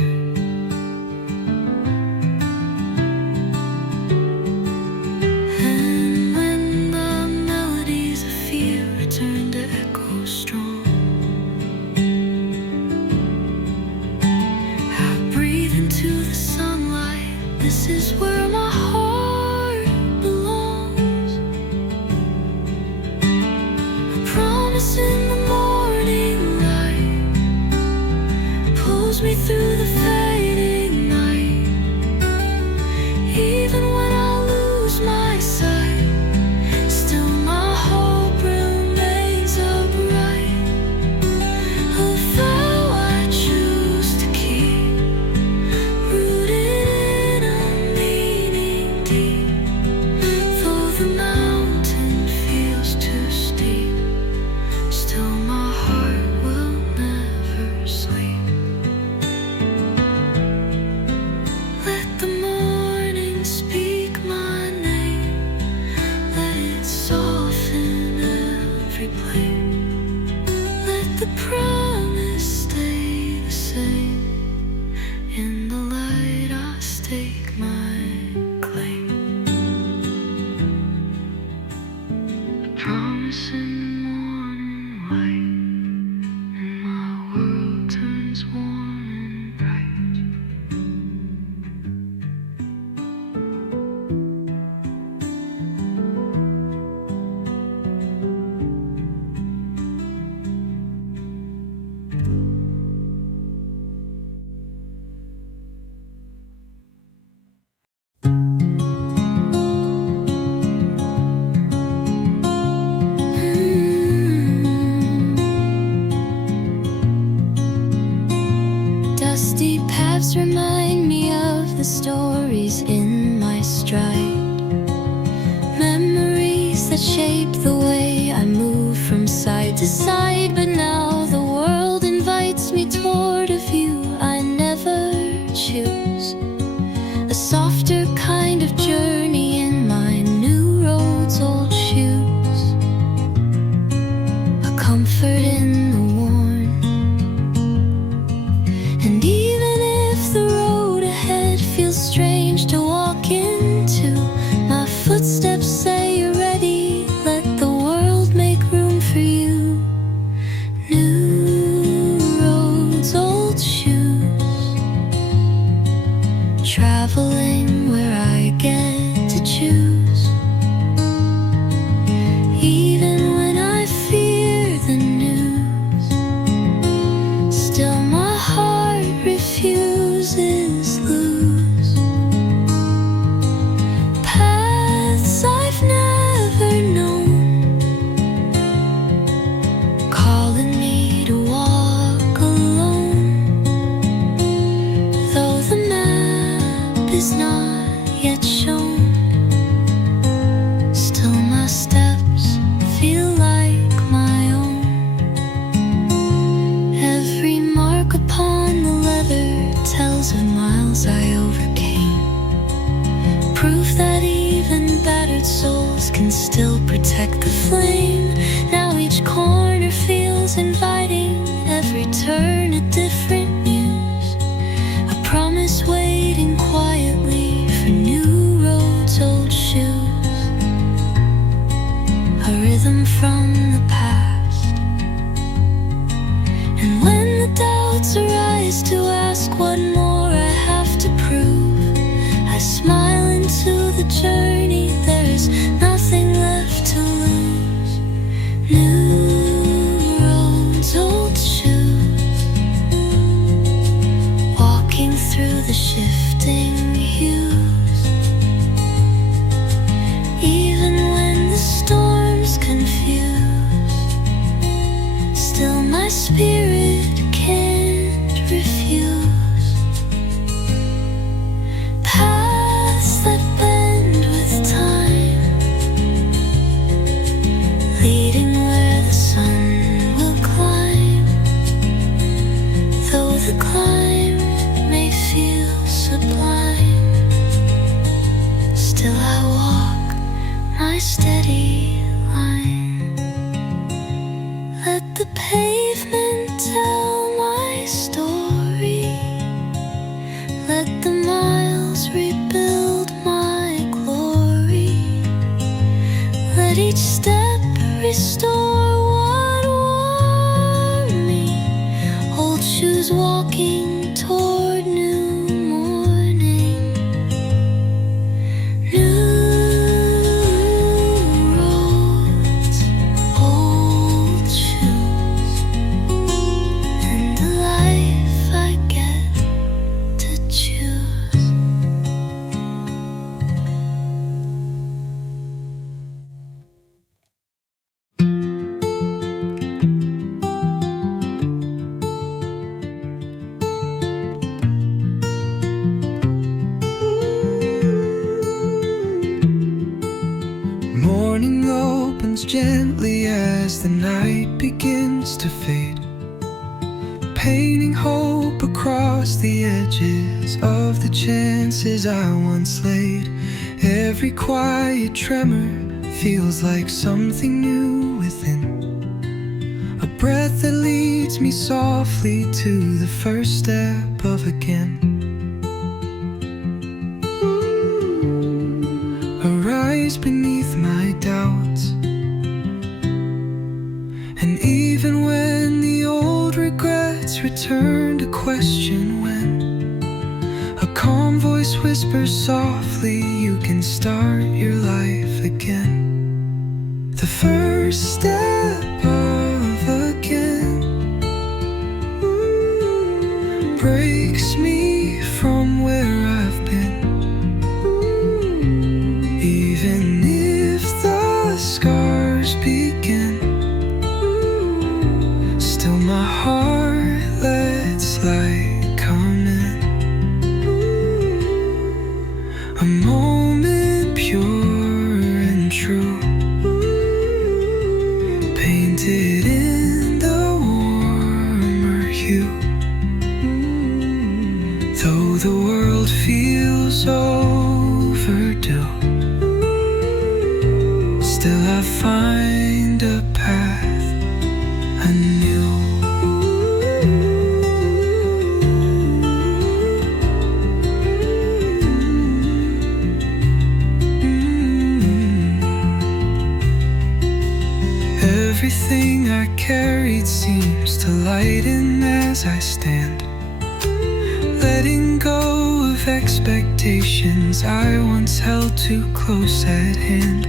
Paths remind me of the stories in my stride, memories that shape the way I move from side to side. But now the world invites me toward a view I never choose, a softer kind of journey in my new road's old shoes, a comfort in the worn. And even if the road ahead feels strange to walk into, my footsteps say you're ready, let the world make room for you. New roads, old shoes, traveling where I get to choose. Even when I fear the news, still my heart refuses lose. Paths I've never known, calling me to walk alone. Though the map is not yet shown, still my steps feel like my own. Every mark upon the leather tells of miles I overcame, proof that even battered souls can still protect the flame. Now each corner feels inviting, every turn a different muse, a promise waiting quietly for new roads, old shoes, a rhythm from the past. And when the doubts arise to ask what more I have to prove, I smile into the journey, there's nothing left to lose. New roads, old shoes, walking through the shifting hues. Even when the storms confuse, still my spirit can't refuse. Paths that bend with time, leading where the sun will climb. Though the climb may feel sublime, still I walk my steady line. Let the pavement tell my story, let the miles rebuild my glory, let each step restore what wore me. Old shoes walking toward new morning. New roads, old shoes, and a life I get to choose. Morning opens gently as the night begins to fade, painting hope across the edges of the chances I once laid. Every quiet tremor feels like something new within, a breath that leads me softly to the first step of again. Arise beneath my doubts, and even when the old regrets return to question when, a calm voice whispers softly, you can start your life again. The first step of again breaks me from where I've been. Even if the scars begin, still my heart lets light come in. Though the world feels overdue, still I find a path anew. Everything I carried seems to lighten as I stand, letting go of expectations I once held too close at hand.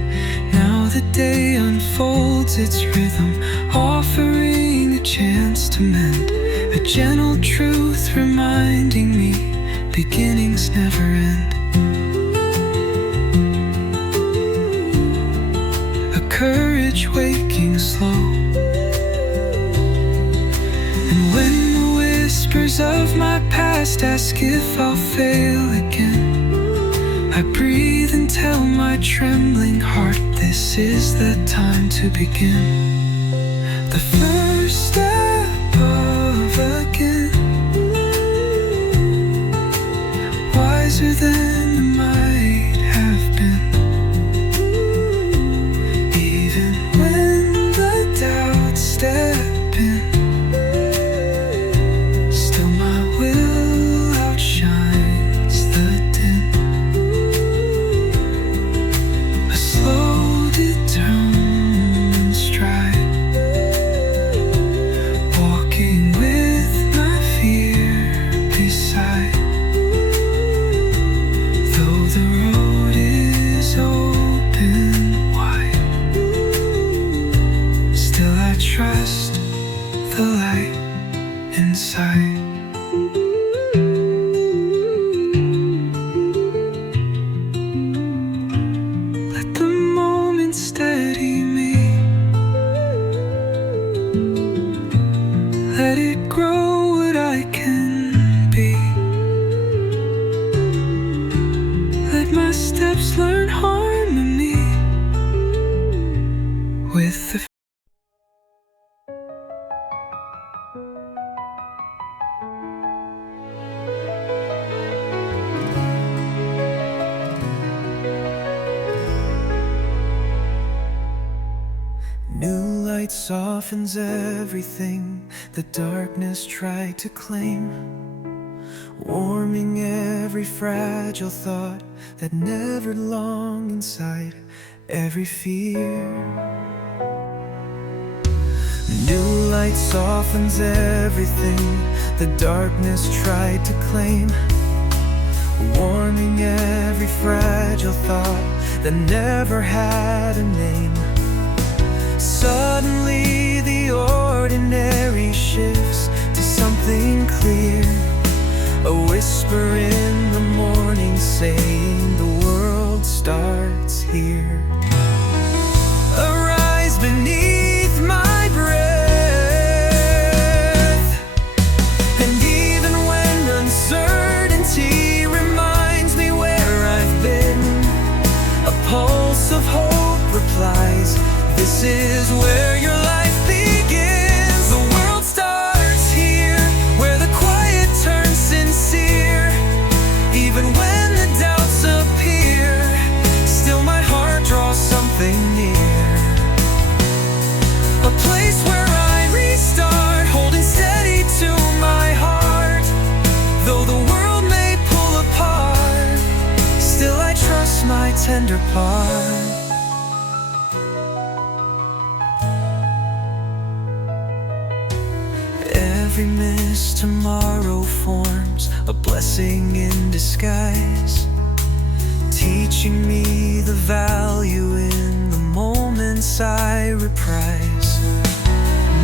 Now the day unfolds its rhythm, offering a chance to mend, a gentle truth reminding me beginnings never end. A courage waking slow, and when the whispers of my past ask if I'll fail again, I breathe and tell my trembling heart this is the time to begin. The first step of again, wiser than I might have been. Even when the doubts step in, still my will outshines the din. A slow determined stride, walking with my fear beside. Though the road is open wide, still I trust the light inside. Let the moment steady me, let it grow what I can be. Let my steps learn harmony with the new light softens everything the darkness tried to claim, warming every fragile thought that never long inside every fear. New light softens everything the darkness tried to claim, warming every fragile thought that never had a name. Suddenly the ordinary shifts to something clear, a whisper in the morning saying the world starts here. Arise beneath my breath, and even when uncertainty reminds me where I've been, a pulse of hope replies, this is where your life begins. The world starts here, where the quiet turns sincere. Even when the doubts appear, still my heart draws something near. A place where I restart, holding steady to my heart. Though the world may pull apart, still I trust my tender part. Every mist tomorrow forms a blessing in disguise, teaching me the value in the moments I reprise.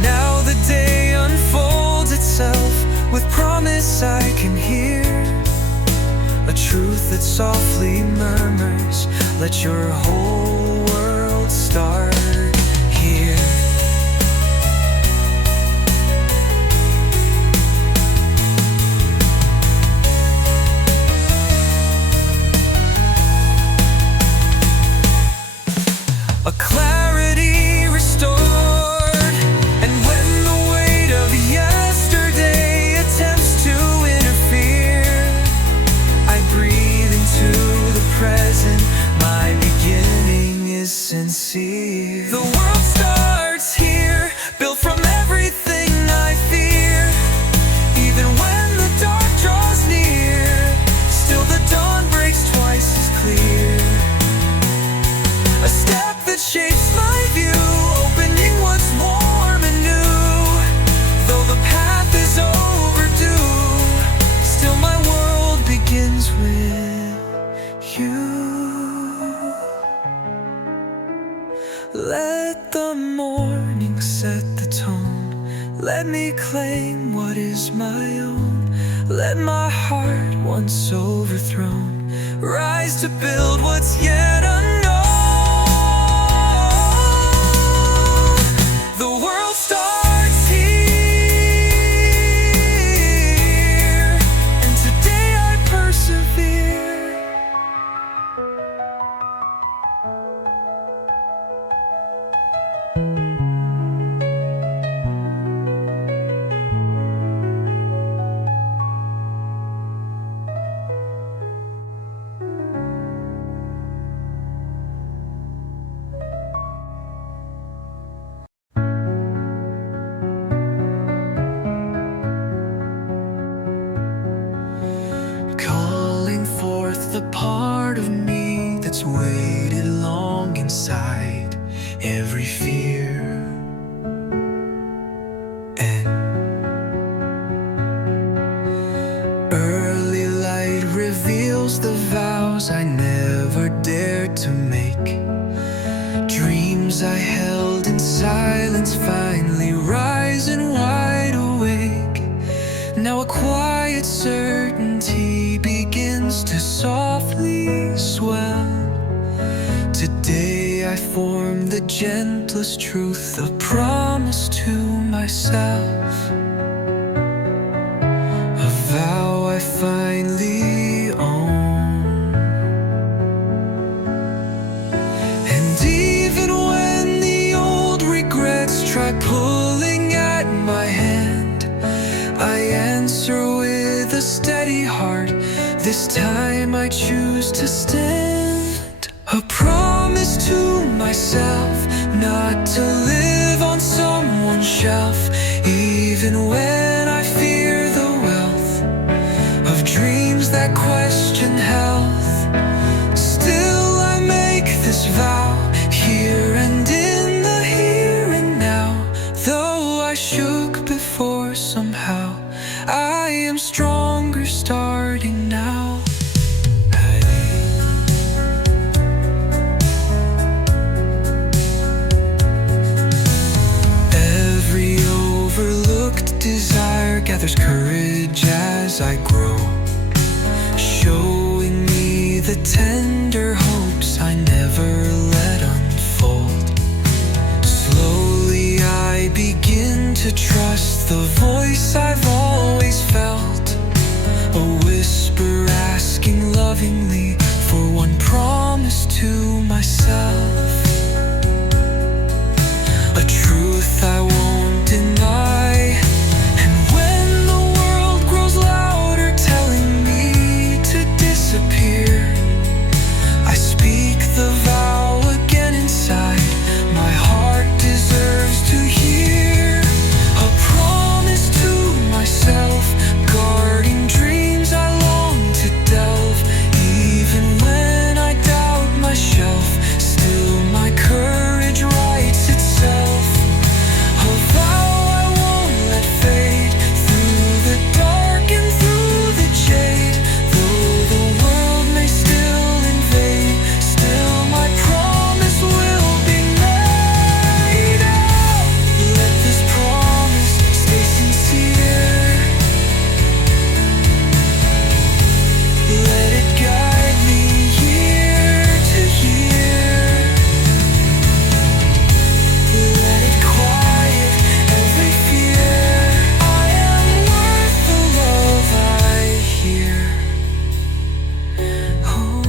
Now the day unfolds itself with promise I can hear, a truth that softly murmurs, let your whole world start here. A clarity restored, and when the weight of yesterday attempts to interfere, me claim what is my own. Let my heart, once overthrown, rise to build what's yet unknown. The world starts here, and today I persevere. Calling forth the part of me that's waited long inside every fear. And early light reveals the vows I never dared to make. Dreams I held in silence finally rise and wide awake. Now a quiet certainty begins to softly swell. Today I form the gentlest truth, a promise to myself, a vow I finally own. And even when the old regrets try pulling at my hand, I answer with a steady heart. This time I choose to stand. A promise to myself not to live on someone's shelf, even when I fear the wealth of dreams that question health. Still I make this vow, here and in the here and now. Though I shook before, somehow I am stronger starting now. Every overlooked desire gathers courage as I grow, showing me the tender hopes I never let unfold. Slowly I begin to trust the voice I've always felt, a whisper asking lovingly for one promise to myself, a truth I won't deny. And when the world grows louder telling me to disappear, I speak the vow again inside. My heart deserves to hear a promise to myself, guarding dreams I long to delve. Even when I doubt my shelf, still my courage writes itself. A vow I won't let fade, through the dark and through the jade. Though the world may still invade, still my promise will be made. Let this promise stay sincere. Let it guide me year to year. Let it quiet every fear. I am worth the love I hear. Oh,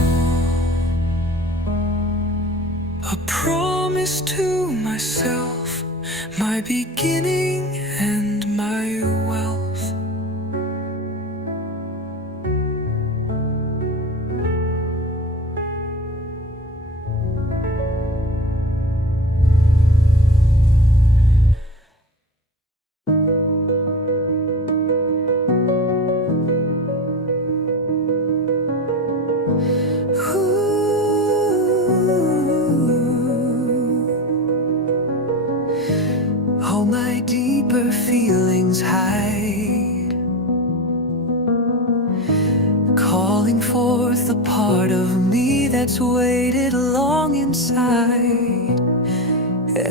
a promise to myself, my beginning and my wealth. All my deeper feelings hide, calling forth the part of me that's waited long inside. 'Cause inside.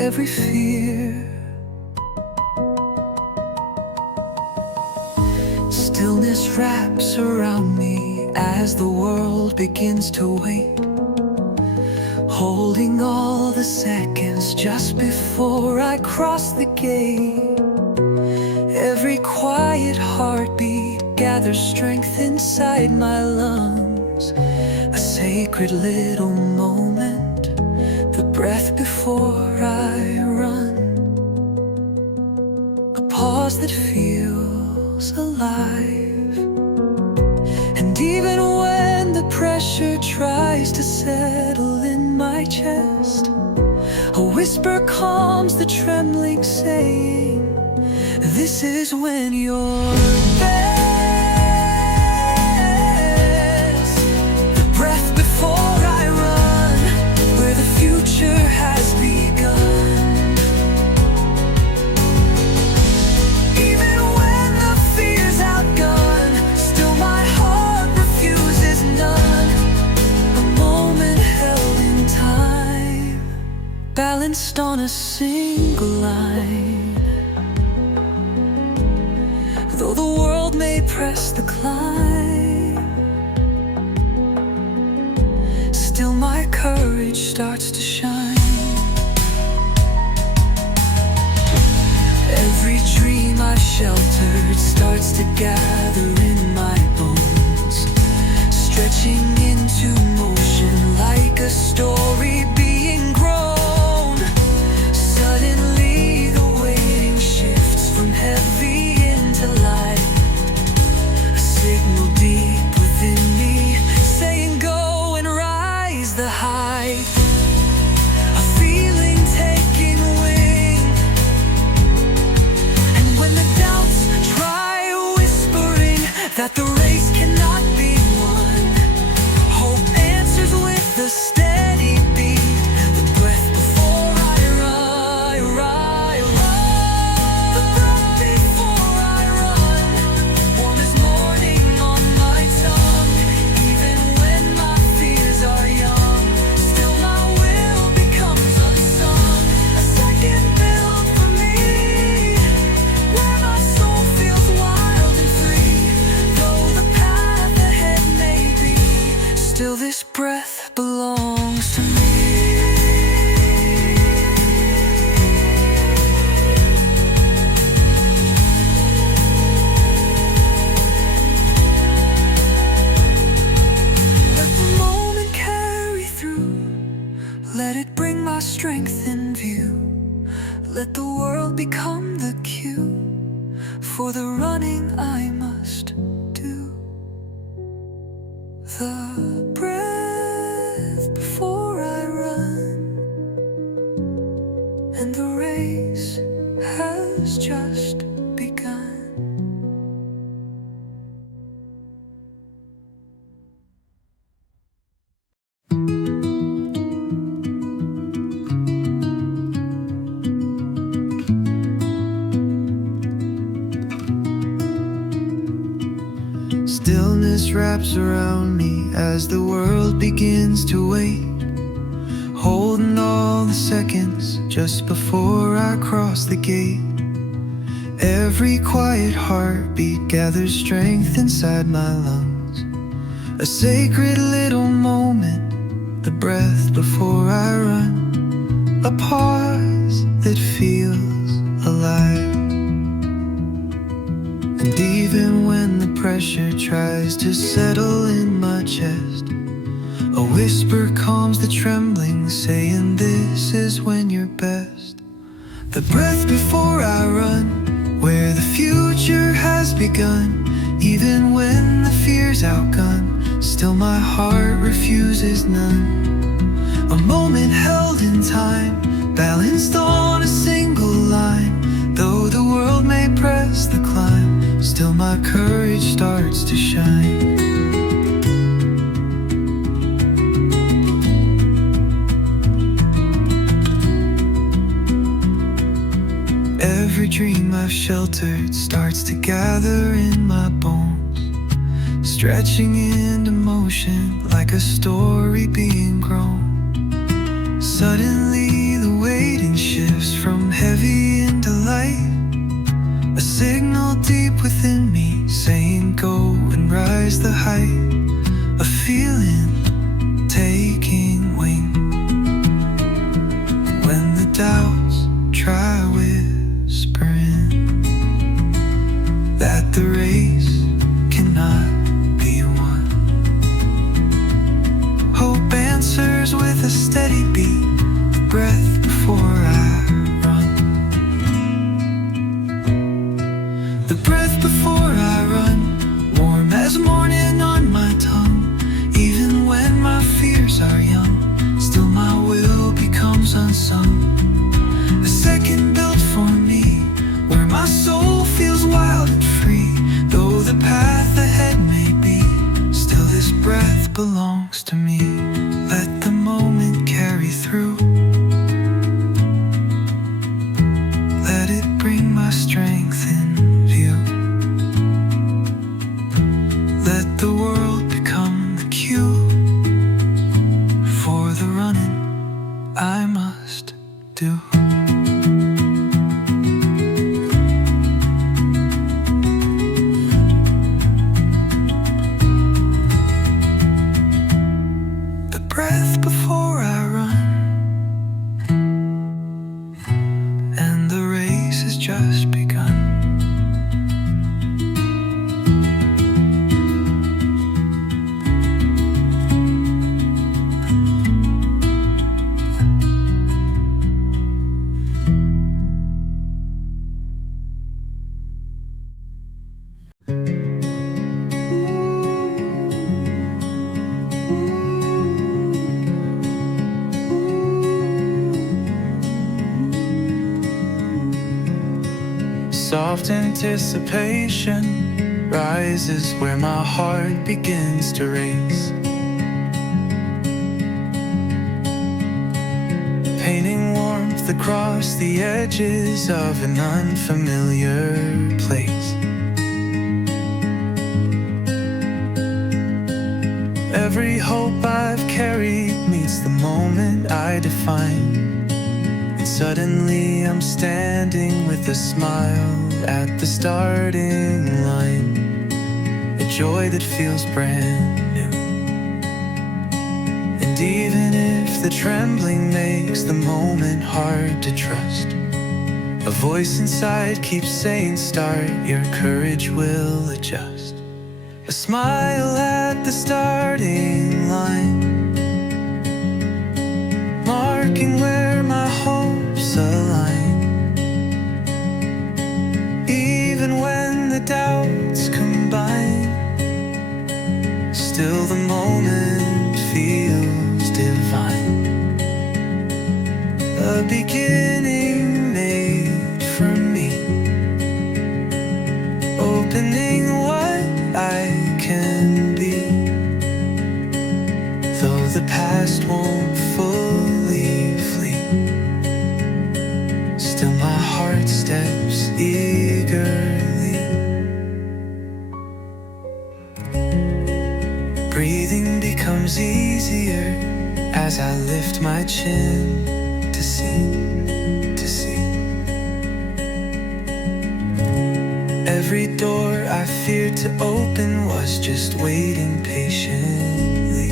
Every fear, I am worth the love I hear. Oh, a promise to myself, my beginning and my wealth. A promise to myself, my beginning and my wealth. every fear. wraps around me as the world begins to wait, holding all the seconds just before I cross the gate. Every quiet heartbeat gathers strength inside my lungs, a sacred little moment, the breath before I run, a pause that feels alive. And even when the pressure tries to settle in my chest, a whisper calms the trembling, saying, this is when you're best. The breath before I run, where the future has begun. Even when the fear's outgunned, still my heart refuses none. A moment held in time, balanced on a single line. Though the world may press the climb, still my courage starts to shine. Every dream I've sheltered starts to gather in my bones, stretching into motion like a story being grown. Suddenly the weighting shifts from heavy to light, a signal deep within me saying go and rise the height. A feeling taking wing, and when the doubts try whispering that the race cannot be won, hope answers with a steady beat, the breath before I run, the breath before I run, warm as morning on my tongue. Even when my fears are young, still my will becomes unsung. A second built for me, where my soul feels wild and free. Though the path ahead may be, still this breath belongs to me. Let the moment carry through, let it bring my strength in view. Let the world become the cue for the running I must do. The breath before I run, and the race has just begun. Stillness wraps around me as the world begins to wait, holding all the seconds just before I cross the gate. Every quiet heartbeat gathers strength inside my lungs, a sacred little moment, the breath before I run, a pause that feels alive. And even when the pressure tries to settle in my chest, a whisper calms the trembling, saying this is when you're best. The breath before I run, where the future has begun. Even when the fear's outgunned, still my heart refuses none. A moment held in time, balanced on a single line. Though the world may press the climb, still my courage starts to shine. Every dream I've sheltered starts to gather in my bones, stretching into motion like a story being grown. Suddenly the weighting shifts from heavy into light, a signal deep within me saying go and sunrise, the height of feeling taking wing. When the doubts try whispering that the race cannot be won, hope answers with a steady beat, the breath before I run. The breath before I run, warm as morning on my tongue. Even when my fears are young, still my will becomes unsung. A second built for me, where my soul feels wild and free. Though the path ahead may be, still this breath belongs to me. Let the moment carry through. Let it bring my strength in view. Let the world become the cue for the running I must do. The breath before I run, and the race has just begun. Soft anticipation rises where my heart begins to race, painting warmth across the edges of an unfamiliar place. Every hope I've carried meets the moment I define. Suddenly I'm standing with a smile at the starting line, a joy that feels brand new. And even if the trembling makes the moment hard to trust, a voice inside keeps saying start, your courage will adjust. A smile at the starting line, marking where my hopes align. Even when the doubts combine, still the moment feels divine. A beginning made for me, opening what I can be. Though the past won't fully flee, still my heart steps eagerly. Breathing becomes easier as I lift my chin to see, to see. Every door I feared to open was just waiting patiently.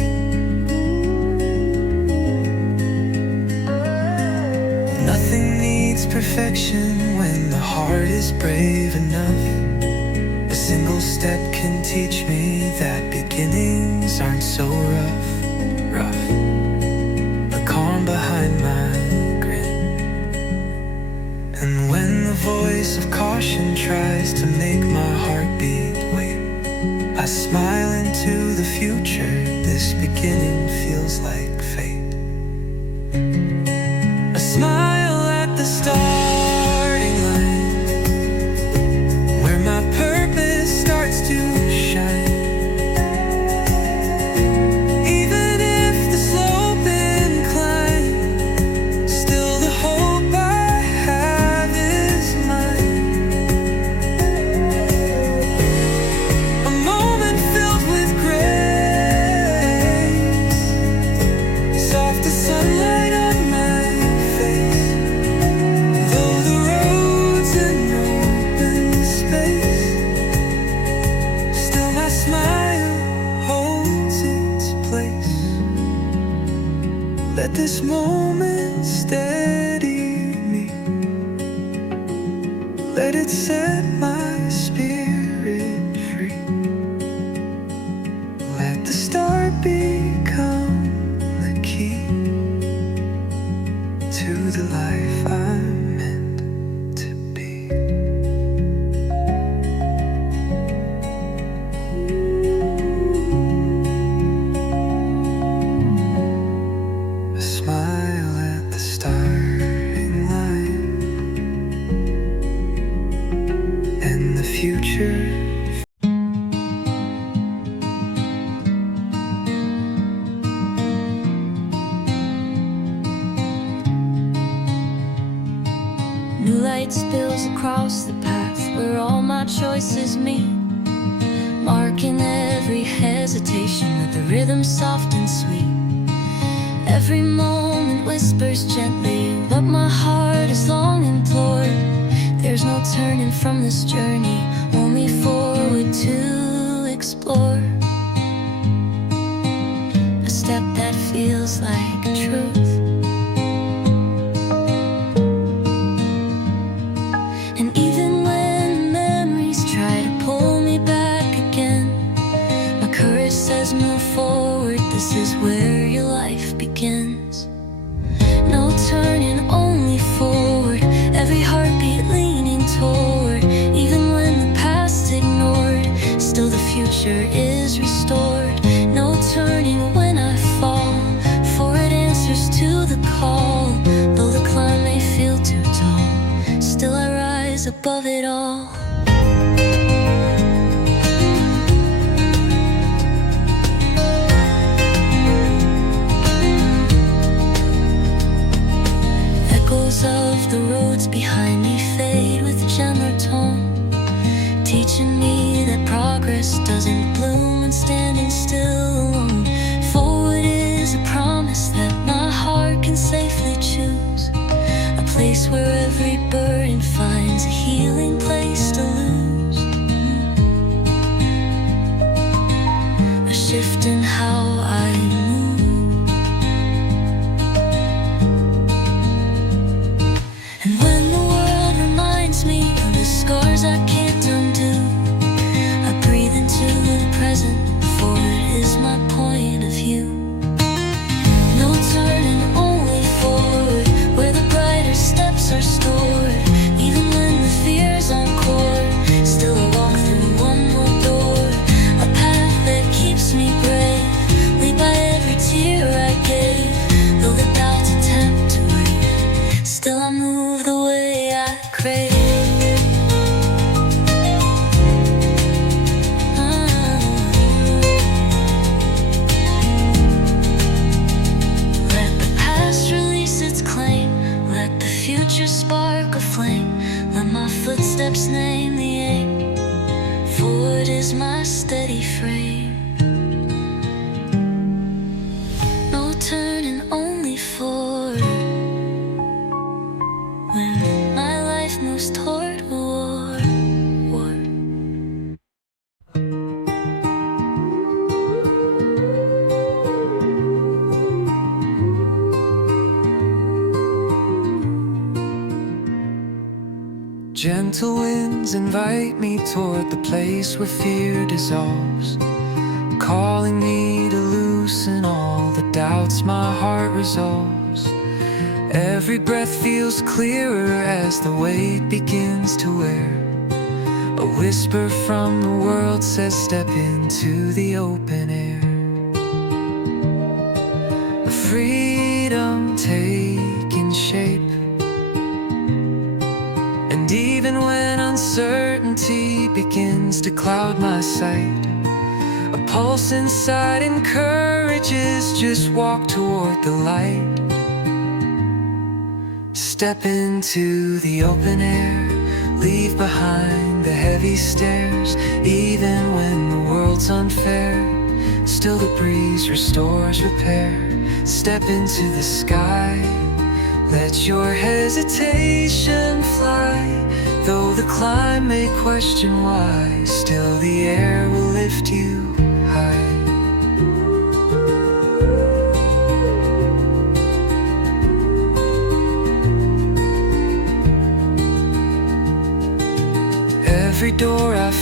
Nothing needs perfection when the heart is brave enough. A single step can teach me that beginnings aren't so rough, rough. A calm behind my grin. And when the voice of caution tries to make my heart beat wait, I smile into the future. This beginning feels like fate. A smile at the starting line, where my purpose starts to shine. Even if the slope incline, still the hope I have is mine. A moment filled with grace, Let this moment steady me. Let it set my spirit free. Let the start become the key to the life I'm meant to be. A smile at the starting line, and the future. New light spills across the path where all my choices meet, marking every hesitation with a rhythm soft and sweet. Every moment whispers gently what my heart has long implored. There's no turning from this journey, only forward to explore. A step that feels like truth. And even when memories try to pull me back again, my courage says move forward, this is where your life begins. No turning, only forward, every heartbeat leaning toward. Even when the past ignored, still the future is restored. No turning when I fall, forward answers to the call. Though the climb may feel too tall, still I rise above it all. Echoes of the roads behind me fade with gentler tone, teaching me that progress doesn't bloom when standing still alone. Forward is a promise that my heart can safely choose, a place where every burden finds a healing place to lose. A shift in how I move. And when the world reminds me of the scars I can't undo, I breathe into the present, forward is my point of view. No turning, only forward, where the brighter steps are stored. Even when the fear's encore, still I walk through one more door. A path that keeps me brave, lead by every tear I gave. Though the doubts attempt to wait, still I move the way I crave. Let the past release its claim, let the future spark a flame. Let my footsteps name the aim, forward is my steady frame. No turning, only forward, when my life moves toward a war. Gentle winds invite me toward the place where fear dissolves, calling me to loosen all the doubts my heart resolves. Every breath feels clearer as the weight begins to wear. A whisper from the world says step into the open air. A freedom taking shape. And even when uncertainty begins to cloud my sight, a pulse inside encourages just walk toward the light. Step into the open air, leave behind the heavy stairs. Even when the world's unfair, still the breeze restores repair. Step into the sky, let your hesitation fly. Though the climb may question why, still the air will lift you high.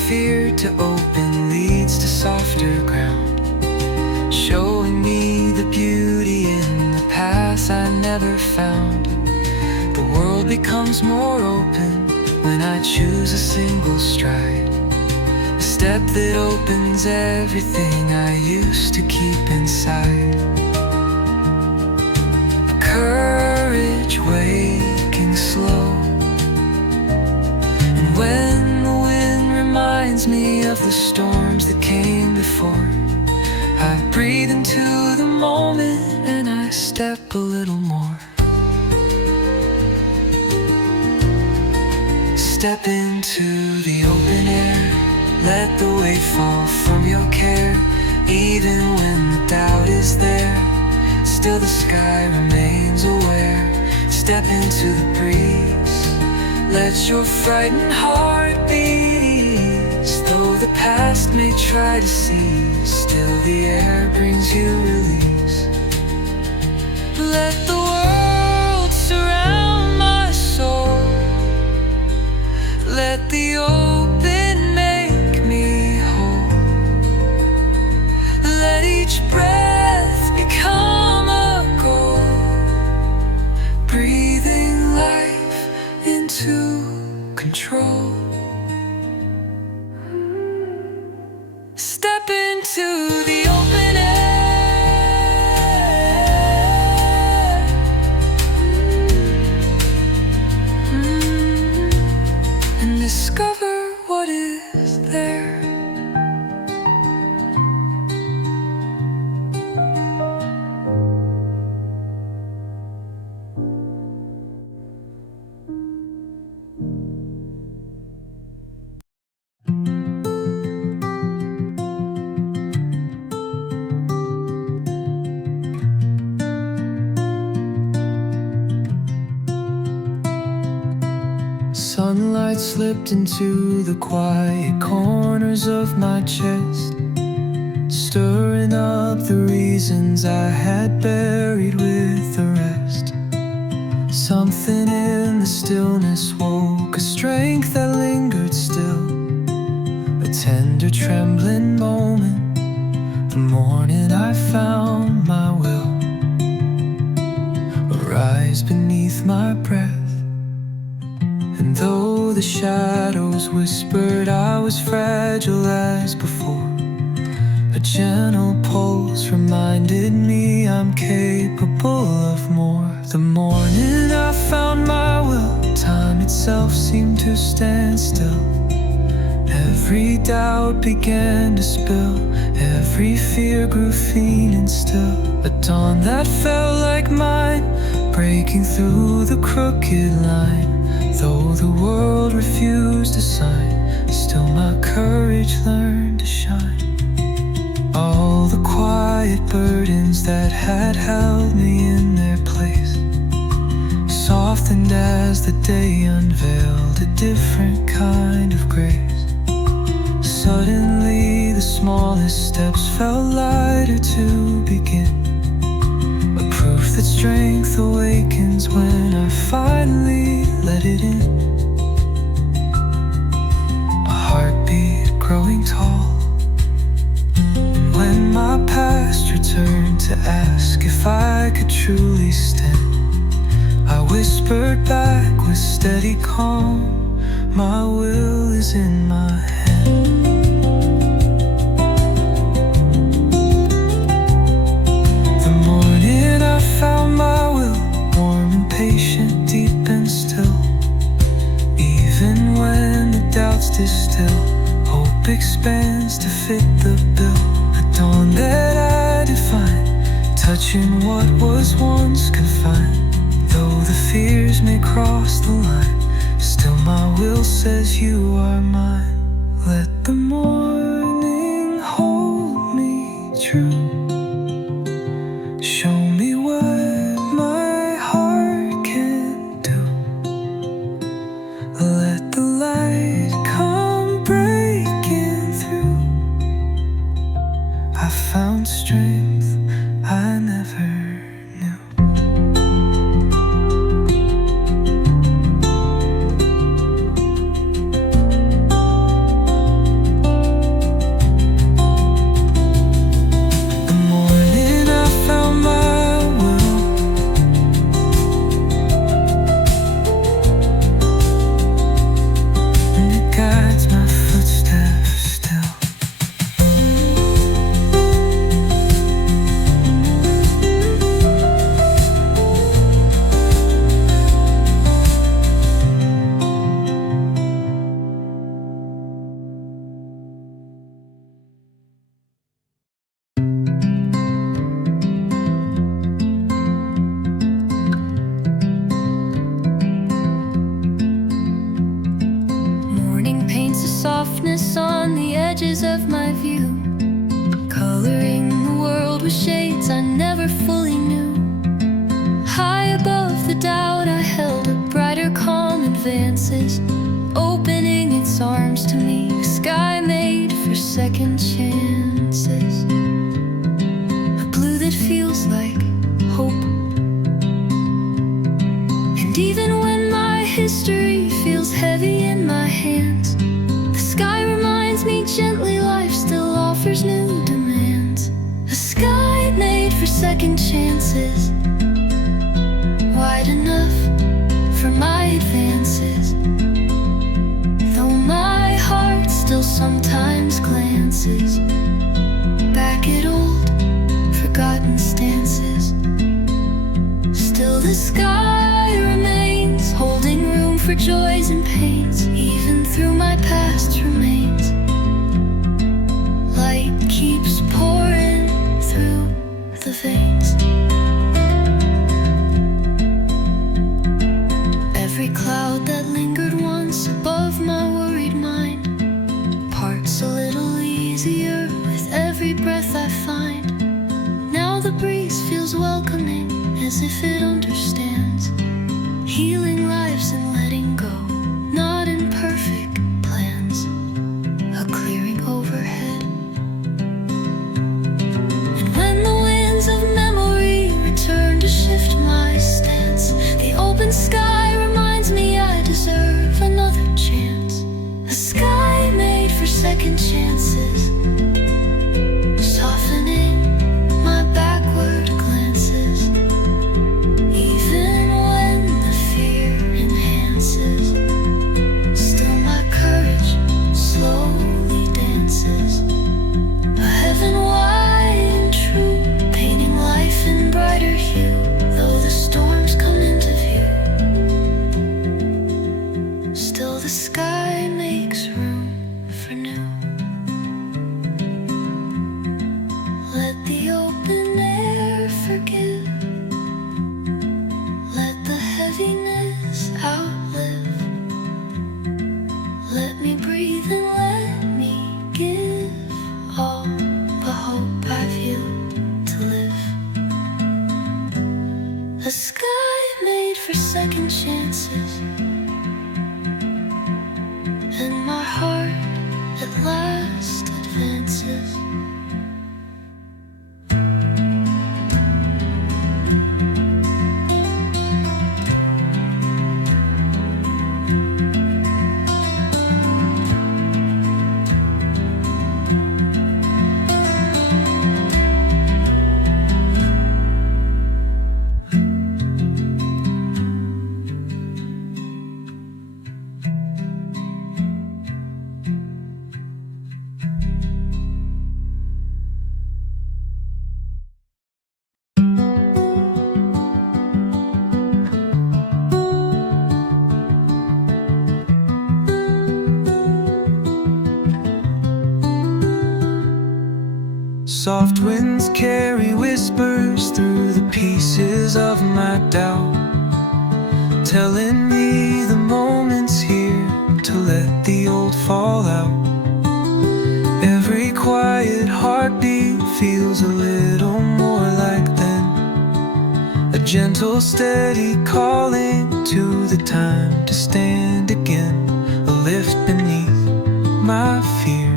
feared to open leads to softer ground, showing me the beauty in the paths I never found. The world becomes more open when I choose a single stride, a step that opens everything I used to keep inside. Courage waking slow, and when the wind reminds me of the storms that came before, I breathe into the moment and I step a little more. Step into the open air, let the weight fall from your care. Even when the doubt is there, still the sky remains aware. Step into the breeze, let your frightened heart beat ease. Though the past may try to seize, still the air brings you release. Let the world surround my soul, let the open make me whole. Let each breath become a goal, breathing life into control. Step into the open air, and discover what is there. Sunlight slipped into the quiet corners of my chest, stirring up the reasons I had buried with the rest. Something in the stillness woke a strength that lingered still, a tender trembling moment, the morning I found my will arise beneath my breath. And though the shadows whispered I was fragile as before, a gentle pulse reminded me I'm capable of more. The morning I found my will, time itself seemed to stand still. Every doubt began to spill, every fear grew faint and still. A dawn that felt like mine, breaking through the crooked line. Though the world refused to sign, still my courage learned to shine. All the quiet burdens that had held me in their place softened as the day unveiled a different kind of grace. Suddenly the smallest steps felt lighter to begin, a proof that strength awakens when I finally let it in. A heartbeat growing tall, and when my past returned to ask if I could truly stand, I whispered back with steady calm, my will is in my hand. The morning I found my will, warm and patient, deep and still. Even when the doubts distill, hope expands to fit the bill. A dawn that I define, touching what was once confined. Though the fears may cross the line, still my will says you are mine. Let the morning hold me true, show me what my heart can do. Let the light come breaking through. I found strength I never knew. second chances, wide enough for my advances. Though my heart still sometimes glances back at old, forgotten stances, still the sky remains, holding room for joys and pains. Even through my past remains, light keeps pouring through the veins. Every cloud that lingered once above my worried mind parts a little easier with every breath I find. Now the breeze feels welcoming, as if it understands, healing lives and letting go, not in perfect plans. A clearing overhead, and when the winds of memory return to shift my stance, the open sky reminds me I deserve another chance. A sky made for second chances, softening my backward glances. Even when the fear enhances, still my courage slowly dances. A heaven wide and true, painting life in brighter hue, though the storms come into view. Still the sky makes room for new. Let the open air forgive, let the heaviness outlive. Let me breathe and let me give all the hope I've yet to live. A sky made for second chances, and my heart at last advances. Soft winds carry whispers through the pieces of my doubt, telling me the moment's here to let the old fall out. Every quiet heartbeat feels a little more like then, a gentle steady calling to the time to stand again, a lift beneath my fears.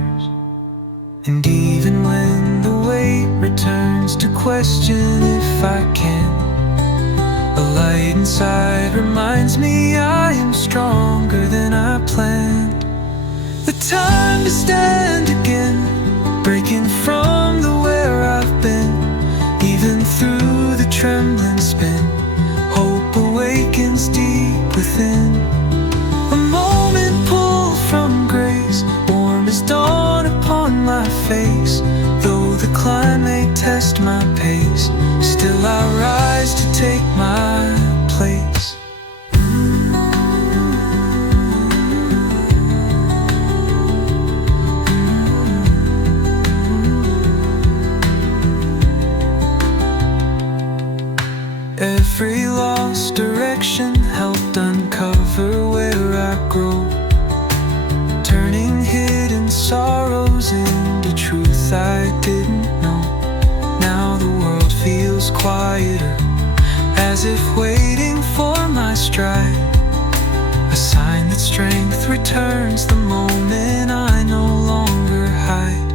And even when the weight returns to question if I can, a light inside reminds me I am stronger than I planned. The time to stand again, breaking from the where I've been. Even through the trembling spin, hope awakens deep within. A moment pulled from grace, warm as dawn upon my face. Though the climb may test my pace, still I rise to take my place. Every lost direction helped uncover where I grow, turning hidden sorrows into truth I didn't know. Now the world feels quieter, as if waiting for my stride, a sign that strength returns the moment I no longer hide.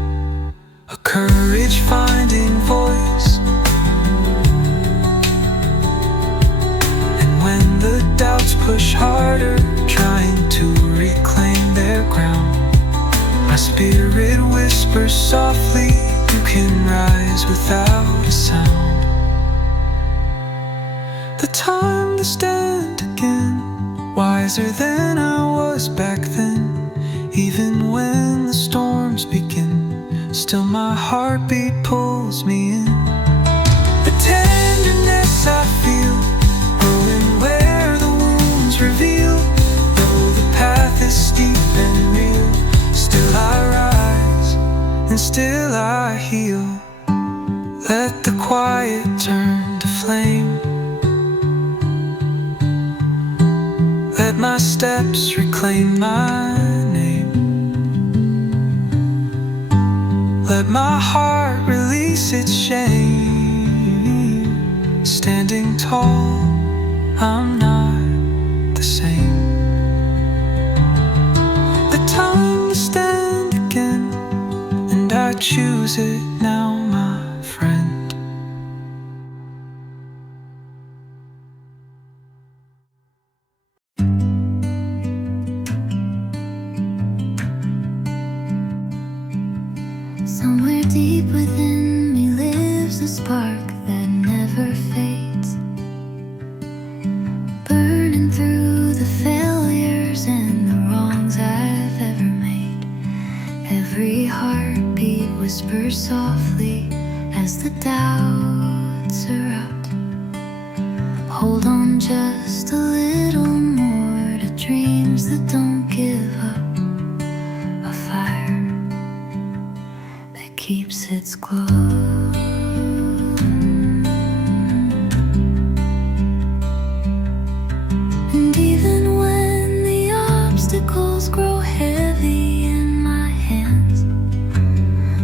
A courage finding voice, and when the doubts push harder, trying to reclaim their ground, my spirit whispers softly, you can rise without a sound. the time to stand again, wiser than I was back then. Even when the storms begin, still my heartbeat pulls me in. The tenderness I feel, growing where the wounds reveal. Though the path is steep and real, still I rise and still I heal. Let the quiet turn to flame. Let my steps reclaim my name. Let my heart release its shame. Standing tall, I'm not the same. The time to stand again, and I choose it now, my friend. Somewhere deep within me lives a spark that never fades, burning through the failures and the wrongs I've ever made. Every heartbeat whispers softly as the doubts erupt. Hold on just a little more to dreams that don't give up. A fire that keeps its glow. And even when the obstacles grow heavy in my hands,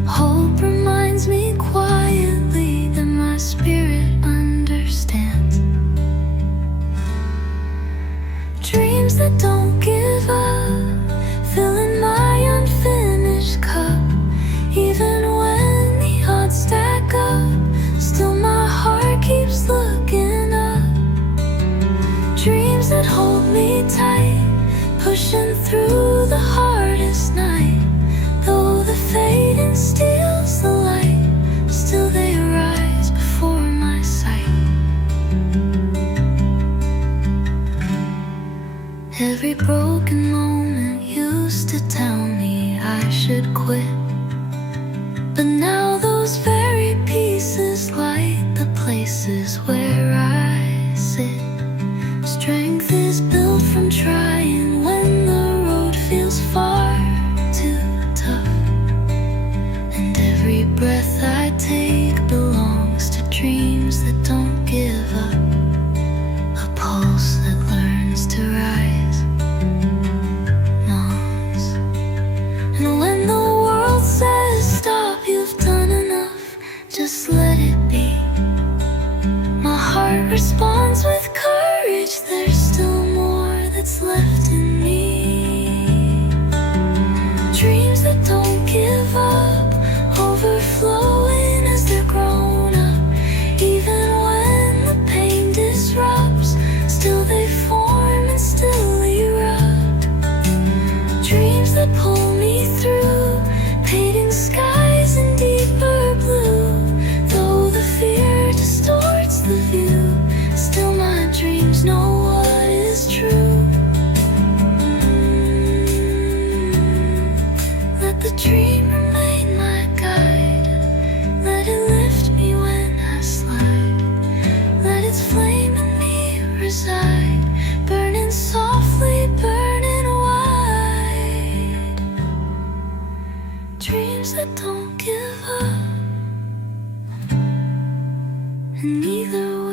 hope reminds me quietly that my spirit understands. Dreams that don't give up, filling my unfinished cup. Even when the odds stack up, still my heart keeps looking up. Dreams that hold me tight, pushing through the hardest night. Though the fading steals the light, still they rise before my sight. Every broken moment used to tell me I should quit, but now those very pieces light the places where I sit. Strength is built from trying when the road feels far too tough. And every breath I take belongs to dreams that don't give up. A pulse that learns to rise, nods. And when the world says stop, you've done enough, just let it be. My heart responds with courage, there's still more that's left in me. Dreams that don't give up, overflowing as they're grown up. Even when the pain disrupts, still they form and still erupt. Dreams that pull me through, painting skies in deeper blue. Though the fear distorts the view, still my dreams know what is true. Let the dream remain my guide. Let it lift me when I slide. Let its flame in me reside, burning softly, burning wide. Dreams that don't give up. And either way